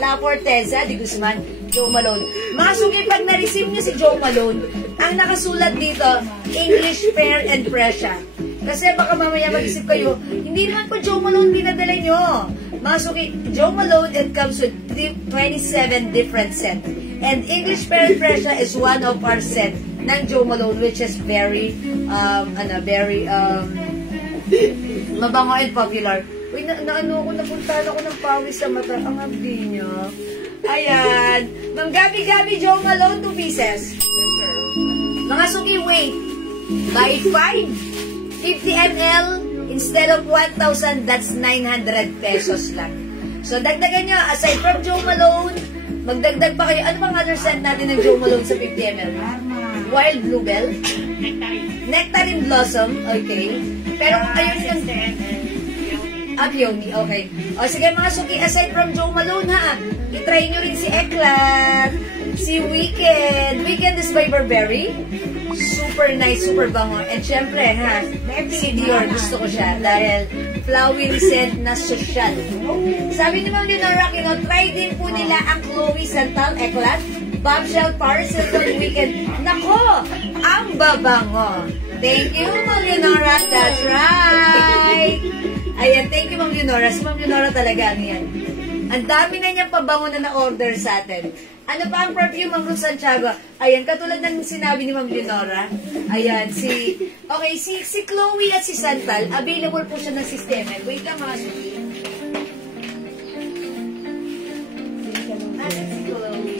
Laporteza de Guzman, Joe Malone. Mga suki, pag na-receive niyo si Joe Malone, ang nakasulat dito, English Fair and Pressure. Kasi baka mamaya mag-isip kayo, hindi naman po Joe Malone pinadala nyo. Mga suki, Joe Malone, it comes with 27 different scent. And English Fair and Pressure is one of our scent ng Joe Malone, which is very, mabango and popular. Uy, napuntahan ako ng pawis sa mata. Ang abdi niya. Ayan. Ma'am Gabi, Joe Malone, 2 pieces. Mga suki, wait. Buy 5. 50 ml instead of 1,000, that's 900 pesos lang. So, dagdagan nyo. Aside from Joe Malone, magdagdag pa kayo. Ano bang other scent natin ng Joe Malone sa 50 ml? Wild Bluebell. Nectarine Blossom. Okay. Pero ayun yung... Peony, okay. O sige mga suki, aside from Joe Malone ha, i-try nyo rin si Eclat, si Weekend. Weekend is by Burberry. Super nice, super bango. And syempre, ha, si Dior, gusto ko siya dahil flowery scent na social. Sabi ni Ma'am Leonora Aquino, try din po nila ang Chloe Santal Eclat Bombshell Paris Hilton Weekend. Nako, ang babango. Thank you, Ma'am Leonora. That's right. Ayan, thank you, Ma'am Leonora. Si Ma'am Leonora talaga, ano yan. Ang dami na niyang pabango na na-order sa atin. Ano pa ang perfume, Ma'am Ruth Santiago? Ayan, katulad ng sinabi ni Ma'am Leonora. Ayan, si Chloe at si Santal, available po siya ng sistema. Wait lang, mga suki. Ayan, si Chloe.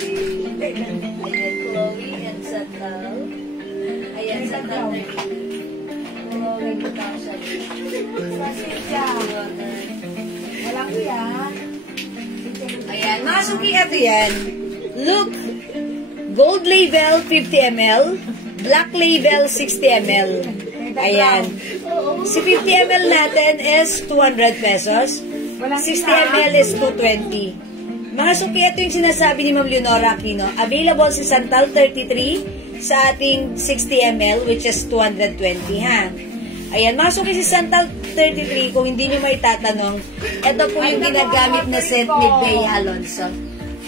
Ayan, Chloe and Santal. Ayan, Santal. Chloe, Natasha. Pasensya. Wala ko yan. Ayan, mga suki, ito yan. Look, gold label 50 ml, black label 60 ml. Ayan. Si 50 ml natin is 200 pesos. 60 ml is 220. Mga suki, ito yung sinasabi ni Ma'am Leonora Aquino. Available si Santal 33 sa ating 60 ml, which is 220, ha? Ayan, mga suki, si Santal 33, kung hindi nyo may tatanong, ito po yung ginagamit na scent ni Bea Alonso.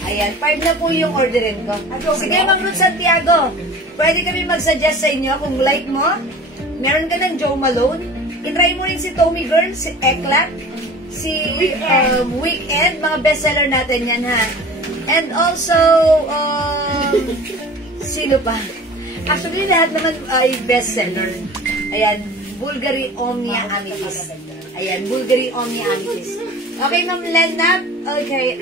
Ayan, 5 na po yung orderin ko. Sige, Ma'am Ruth Santiago, pwede kami mag-suggest sa inyo kung like mo, meron ka ng Jo Malone, itry mo rin si Tommy Girl, si Eclat, si Weekend, mga bestseller natin yan, ha. And also, sino pa? Actually, lahat naman ay bestseller. Ayan, Bulgari Omnia Amethyst. Ayan, Bulgari Omnia Amethyst. Okay, Ma'am Lenab. Okay,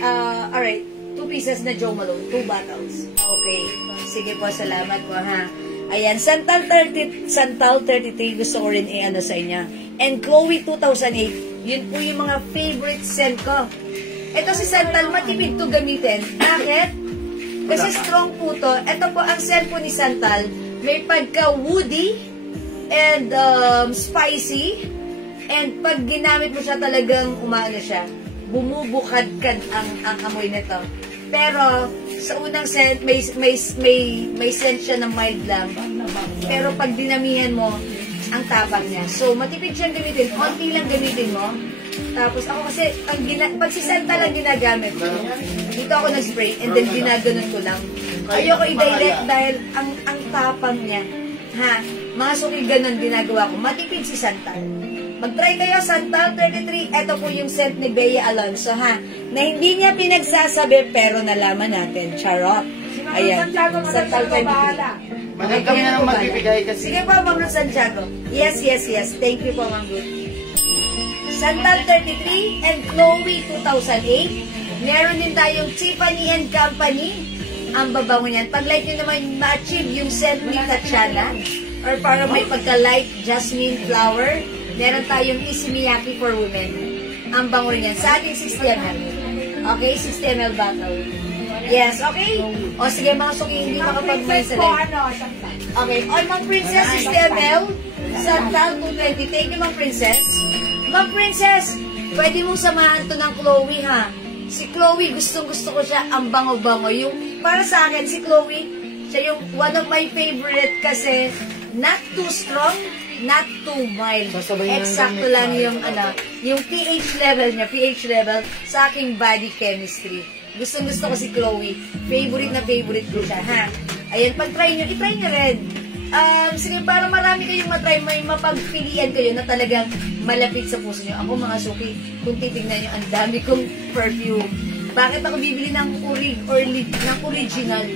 alright. 2 pieces na Jo Malone. 2 bottles. Okay. Sige po, salamat po, ha. Ayan, Santal 33, gusto ko rin i-ano sa inyo. And Chloe 2008, yun po yung mga favorite scent ko. Ito si Santal, matipid to gamitin. Bakit? Kasi strong po to. Ito po, ang scent po ni Santal, may pagka-woody and spicy. And pag ginamit mo siya, talagang umaano siya. Bumubukad-kad ang amoy nito. Pero, sa unang scent, may scent siya na mild lang. Pero pag dinamihan mo, ang tapang niya. So, matipid siyang gamitin. Konti lang gamitin mo. Tapos, ako kasi, pag si Santa lang ginagamit ko, dito ako nag-spray, and then ginaganon ko lang. Ayoko i-direct dahil ang tapang niya. Ha? Mga suki ganon ginagawa ko. Matipid si Santa. Mag-try kayo, Santal 33. Ito po yung scent ni Bea Alonso, ha? Na hindi niya pinagsasabi, pero nalaman natin. Charot. Ayan. Santal 33. Maganda kami na lang magbibigay kasi. Sige po, Ma'am Ruth Santiago. Yes. Thank you po, Ma'am Ruth. Santal 33 and Chloe 2008. Meron din tayong Tiffany and Company. Ang babango niyan. Pag like nyo naman ma-achieve yung scent ni Tatiana, or para may pagka-light jasmine flower, meron tayong Ismiyaki for women. Ang bango niyan. Sa ating 60 ml. Okay? 60 ml bottle. Yes, okay? O sige, mga suki, hindi makapag-mention. Okay. O, Ma'am Princess, 60 ml. Santal 220. Thank you, Ma'am Princess. Ma'am Princess, pwede mong samahan to ng Chloe, ha? Si Chloe, gustong-gusto ko siya. Ang bango-bango. Yung, para sa akin, si Chloe, siya yung one of my favorite kasi not too strong, not too mild. Eksakto lang yung yung pH level sa aking body chemistry. Gustong-gusto ko si Chloe. Favorite na favorite ko siya, ha? Ayan, pag-try nyo, i-try nyo rin. Sige, para marami kayong matry, may mapagpilian kayo na talagang malapit sa puso nyo. Ako, mga suki, kung titignan nyo, ang dami kong perfume. Bakit ako bibili ng original?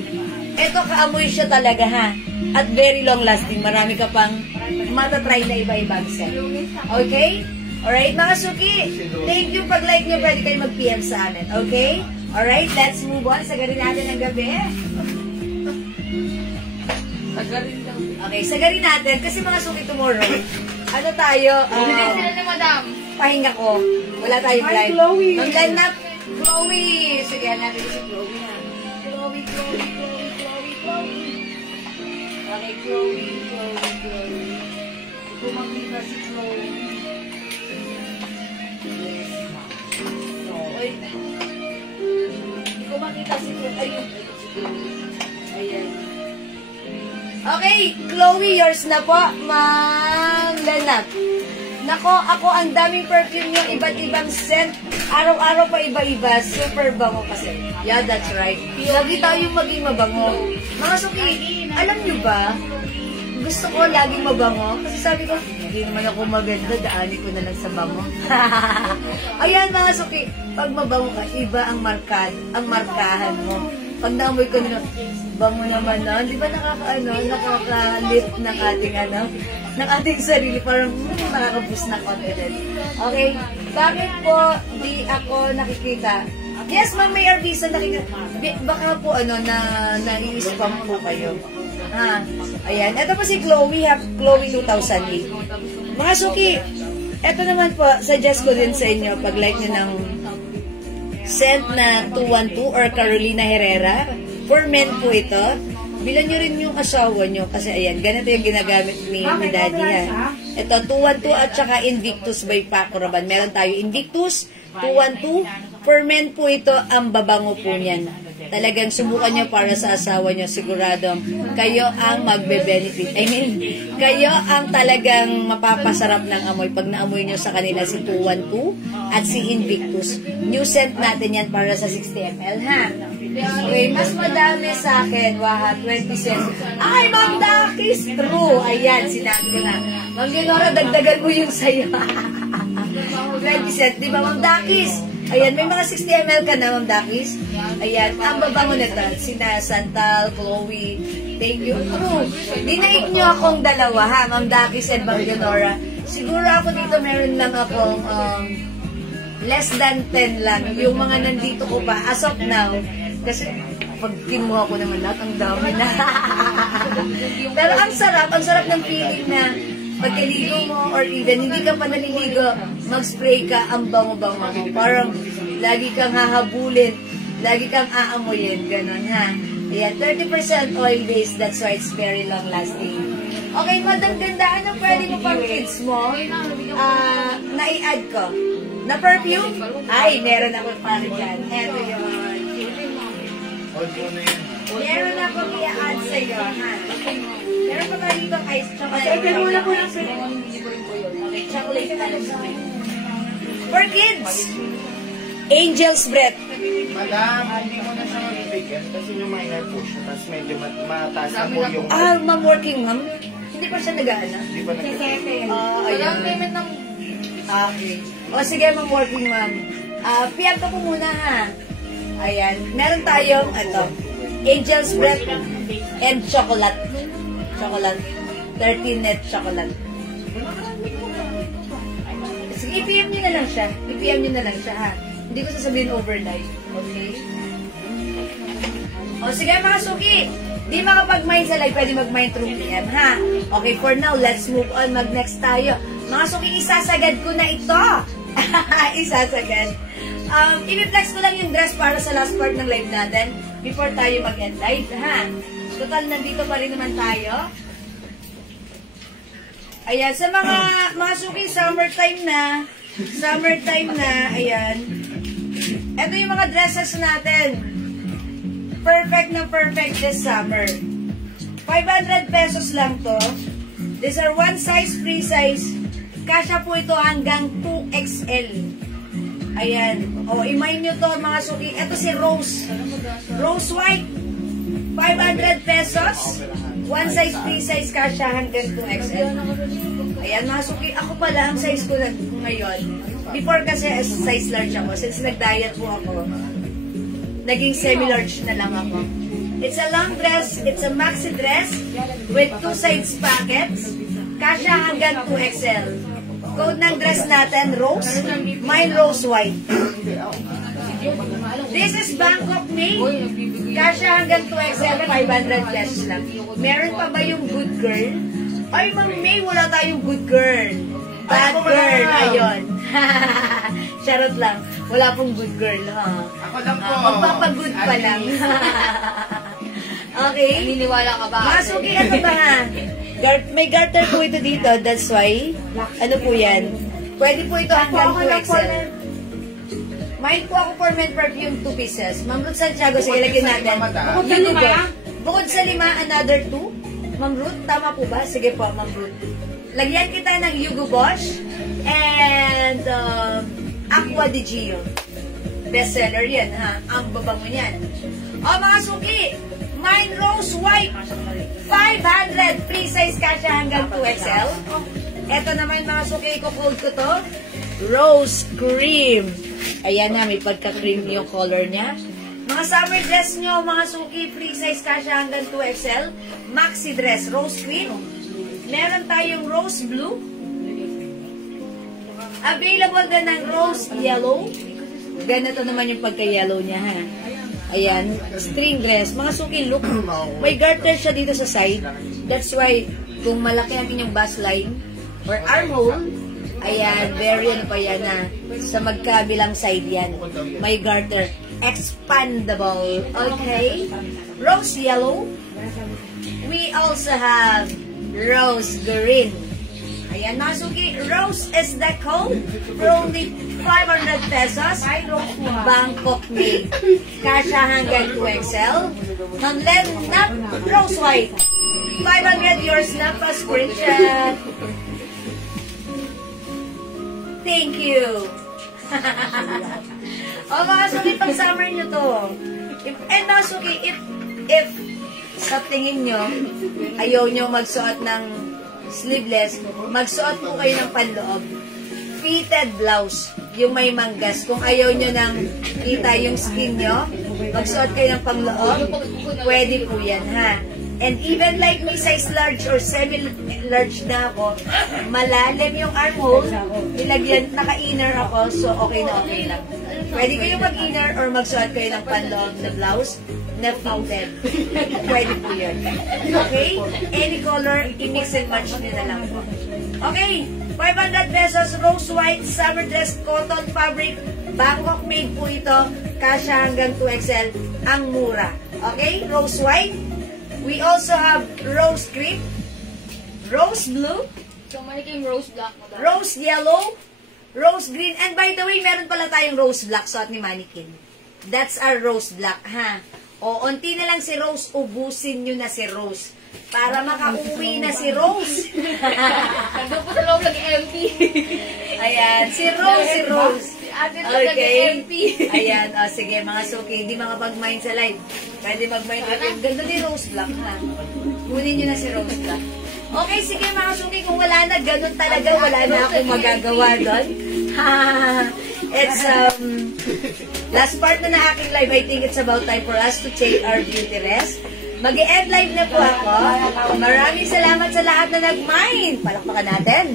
Eto, kaamoy siya talaga, ha? At very long lasting. Marami ka pang matatry na iba-ibang scent. Okay? Alright, mga suki. Thank you. Pag like nyo, pwede kayo mag-PM sa amin. Okay? Alright, let's move on. Sagarin natin ang gabi. Okay, sagarin natin. Kasi mga suki tomorrow, ano tayo? Sila ni Madam. Pahinga ko. Wala tayong Hi, live. Chloe. Mag-line up. Chloe. Sige, natin si Chloe, ha? Chloe. Okay, Chloe. Kumamita si Chloe. Oy. Hindi ko makita si Chloe. Ayun. Si Chloe. Ayan. Okay, Chloe, yours na po. Mang Lenat. Nako, ako ang daming perfume nyo, iba't ibang scent. Araw-araw pa iba-iba, super bango kasi. Yeah, that's right. Lagi tayong maging mabango. Mga suki, alam nyo ba, gusto ko laging mabango. Kasi sabi ko, hindi naman ako maganda, daanin ko na lang sa bango. Ayan mga suki, pag mabango ka, iba ang markahan mo. Pag naamoy ko nila, bango naman na, di ba nakaka-lift ng ating ng ating sarili, parang nakaka-boost na confidence. Okay, bakit po di ako nakikita? Yes, Ma'am Mayor Visa, nakikita. Baka po nai-spam po kayo. Ayan, ito po si Chloe, Chloe 2008. Mga suki, ito naman po, suggest ko din sa inyo, pag like nyo ng scent na 212 or Carolina Herrera, for men po ito. Bilan nyo rin yung asawa nyo kasi ayan, ganito yung ginagamit ni Daddy ha. Ito, 212 at saka Invictus by Paco Rabanne. Meron tayo Invictus, 212. For men po ito, ang babango po niyan. Talagang subukan nyo para sa asawa nyo. Siguradong kayo ang magbe-benefit. I mean, kayo ang talagang mapapasarap ng amoy pag naamoy nyo sa kanila si 212 at si Invictus. New scent natin yan para sa 60 ml ha. Okay, mas madami sa akin. Waha, 20 cents. Ay, Ma'am Dakis! True! Ayan, sinabi ko na. Ma'am Leonora, dagdagan mo yung sayo. 20 cents, di ba, Ma'am Dakis? Ayan, may mga 60 ml ka na, Ma'am Dakis. Ayan, ang babango nito. Sina Santal, Chloe. Thank you. True. Dinaig nyo akong dalawa, ha, Ma'am Dakis and Ma'am Leonora. Siguro ako dito, meron lang akong less than 10 lang. Yung mga nandito ko pa, as of now, kasi pag kinuha ko naman lahat, ang dami na. Pero ang sarap ng feeling na pagkaligo mo or even hindi ka pa naliligo, mag-spray ka, ang bango-bango mo. Parang lagi kang hahabulin, lagi kang aamoyin, ganun ha. Ayan, 30% oil-based, that's why it's very long-lasting. Okay, Madam Ganda, ano pwede mo pang kids mo? Na-i-add ko. Na perfume? Ay, meron ako pa rin dyan. Eto yun. Meron ako i-add sa'yo, ha? Meron pa tayo dito ice chocolate. Pero wala po lang sa'yo. Okay, chocolate talaga. For kids, Angel's Breath. Madam, hindi mo na siya mabibigyan kasi yung minor po siya. Tapos medyo mataas na po yung... Ma'am, working ma'am. Hindi pa siya nag-aana? Hindi pa nag-aana. Ayan. Payment ng... Okay. O sige, ma'am, working ma'am. PM ka po muna ha. Ayan. Meron tayong, Angel's Breath and chocolate. Chocolate. 13 net chocolate. Sige, i-PM nyo na lang siya. I-PM nyo na lang siya, ha. Hindi ko sasabihin overnight. Okay? O, sige mga suki. Di makapag-mine sa live, pwede mag-mine through PM, ha? Okay, for now, let's move on. Mag-next tayo. Mga suki, isasagad ko na ito. Isasagad. I-flex ko lang yung dress para sa last part ng live natin before tayo mag-end live, ha? Total, nandito pa rin naman tayo. Ayan, sa mga suki, summertime na, ayan. Ito yung mga dresses natin. Perfect na perfect this summer. 500 pesos lang to. These are one size, free size. Kasya po ito hanggang 2XL. Ayan. O, imay nyo to mga suki. Ito si Rose. Rose White. 500 pesos. One size, free size, kasya hanggang 2XL. Ayan mga suki. Ako pala, ang size ko ngayon. Before kasi size large ako. Since nag-diet po ako, naging semi-large na lang ako. It's a long dress. It's a maxi dress with 2 sides pockets. Kasya hanggang 2XL. Code ng dress natin, Rose. Mine, Rose White. This is Bangkok made. Kasya hanggang 2XL, 500 pesos lang. Meron pa ba yung good girl? Ay, Ma'am May, wala tayong good girl. Bad girl, ayun. Charot lang. Wala pong good girl, ha? Ako lang po. Magpapagood pa lang. Okay? Naniniwala ka ba? Masuki, ano ba nga? May garter po ito dito, that's why. Ano po yan? Pwede po ito hanggang 2XL. Mine po ako for men perfume 2 pieces. Ma'am Ruth Santiago, sige, lagyan natin. Bukod sa 5, another 2. Ma'am Ruth, tama po ba? Sige po, Ma'am Ruth. Lagyan kita ng Hugo Boss and Aqua di Gio. Bestseller yan, ha? Ang babango niyan. O, mga suki, Mine Rose White, 500, free size kasha hanggang 2XL. Ito naman, mga suki, i-code ko to. Rose Cream. Ayan na, may pagka-cream yung color niya. Mga summer dress nyo, mga suki, free size kasha hanggang 2XL. Maxi dress, Rose Cream. Meron tayong Rose Blue. Available din ng Rose Yellow. Ganito naman yung pagka-yellow niya, ha. Ayan, string dress. Mga suki, look. May garter siya dito sa side. That's why, kung malaki ang inyong bust line or armhole, ayan, very ano pa yan, ha. Sa magkabilang side yan. May garter. Expandable. Okay. Rose Yellow. We also have Rose Green. Ayan, mga suki, Rose is the code for only 500 pesos. Bangkok made. Kasha hanggang 2XL. Not Rose White. 500 yours na pa screenshot. Thank you. O mga suki, pag summer nyo to. And mga suki, if sa tingin nyo, ayaw nyo magsuot ng sleeveless, magsuot po kayo ng panloob. Fitted blouse, yung may manggas. Kung ayaw nyo nang kita yung skin nyo, magsuot kayo ng panloob, pwede po yan, ha? And even like me, size large or semi-large na ako, malalim yung armhole, ilagyan, naka-inner ako, so okay na okay lang. Pwede kayong mag-inner or magsuot kayo ng panloob na blouse na fitted. Pwede po yun. Okay? Any color, i-mix and match nyo na lang po. Okay, 500 pesos, Rose White, summer dress, cotton fabric, Bangkok made po ito, kasha hanggang 2XL, ang mura. Okay, Rose White. We also have Rose Cream, Rose Blue, So, maniking rose black mo daw. Rose Yellow, Rose Green, and by the way, meron pala tayong Rose Black, suot ni Mannequin. That's our Rose Black, ha? O, unti na lang si Rose, ubusin nyo na si Rose. Para makauwi na si Rose. Nandun po sa loob nag-MP. Ayan, si Rose. Ate to Okay. nag-MP. Ayan, o sige, mga suki, hindi mga pag-mind sa live. Pwede mag-mind. Ang ganda ni Rose Black, ha? Kunin nyo na si Rose Black. Okay, sige mga suki, kung wala na, ganun talaga, wala na akong magagawa doon. It's, last part na aking live, I think it's about time for us to take our beauty rest. Mag-e-end live na po ako. Maraming salamat sa lahat na nag-mind. Palakpakan natin.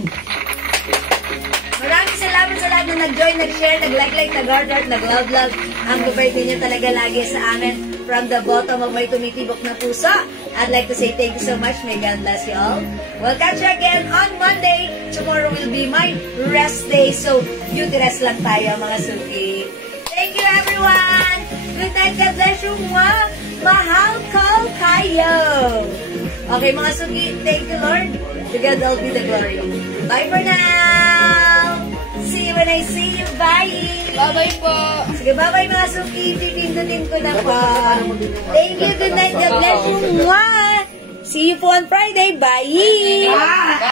Maraming salamat sa lahat na nag-join, nag-share, nag-like, nag-heart, nag-love. Ang gabay niyo talaga lagi sa amin from the bottom of my tumitibok na puso. I'd like to say thank you so much. May God bless you all. We'll catch you again on Monday. Tomorrow will be my rest day. So, beauty rest lang tayo, mga suki. Thank you, everyone. Good night. God bless you. Mahal ko kayo. Okay, mga suki. Thank you, Lord. To God all be the glory. Bye for now. See you when I see you. Bye. Bye-bye po. Sige, bye-bye mga suki. Pipindutin ko na po. Thank you. Good night. God bless you. Mwah! See you po on Friday. Bye!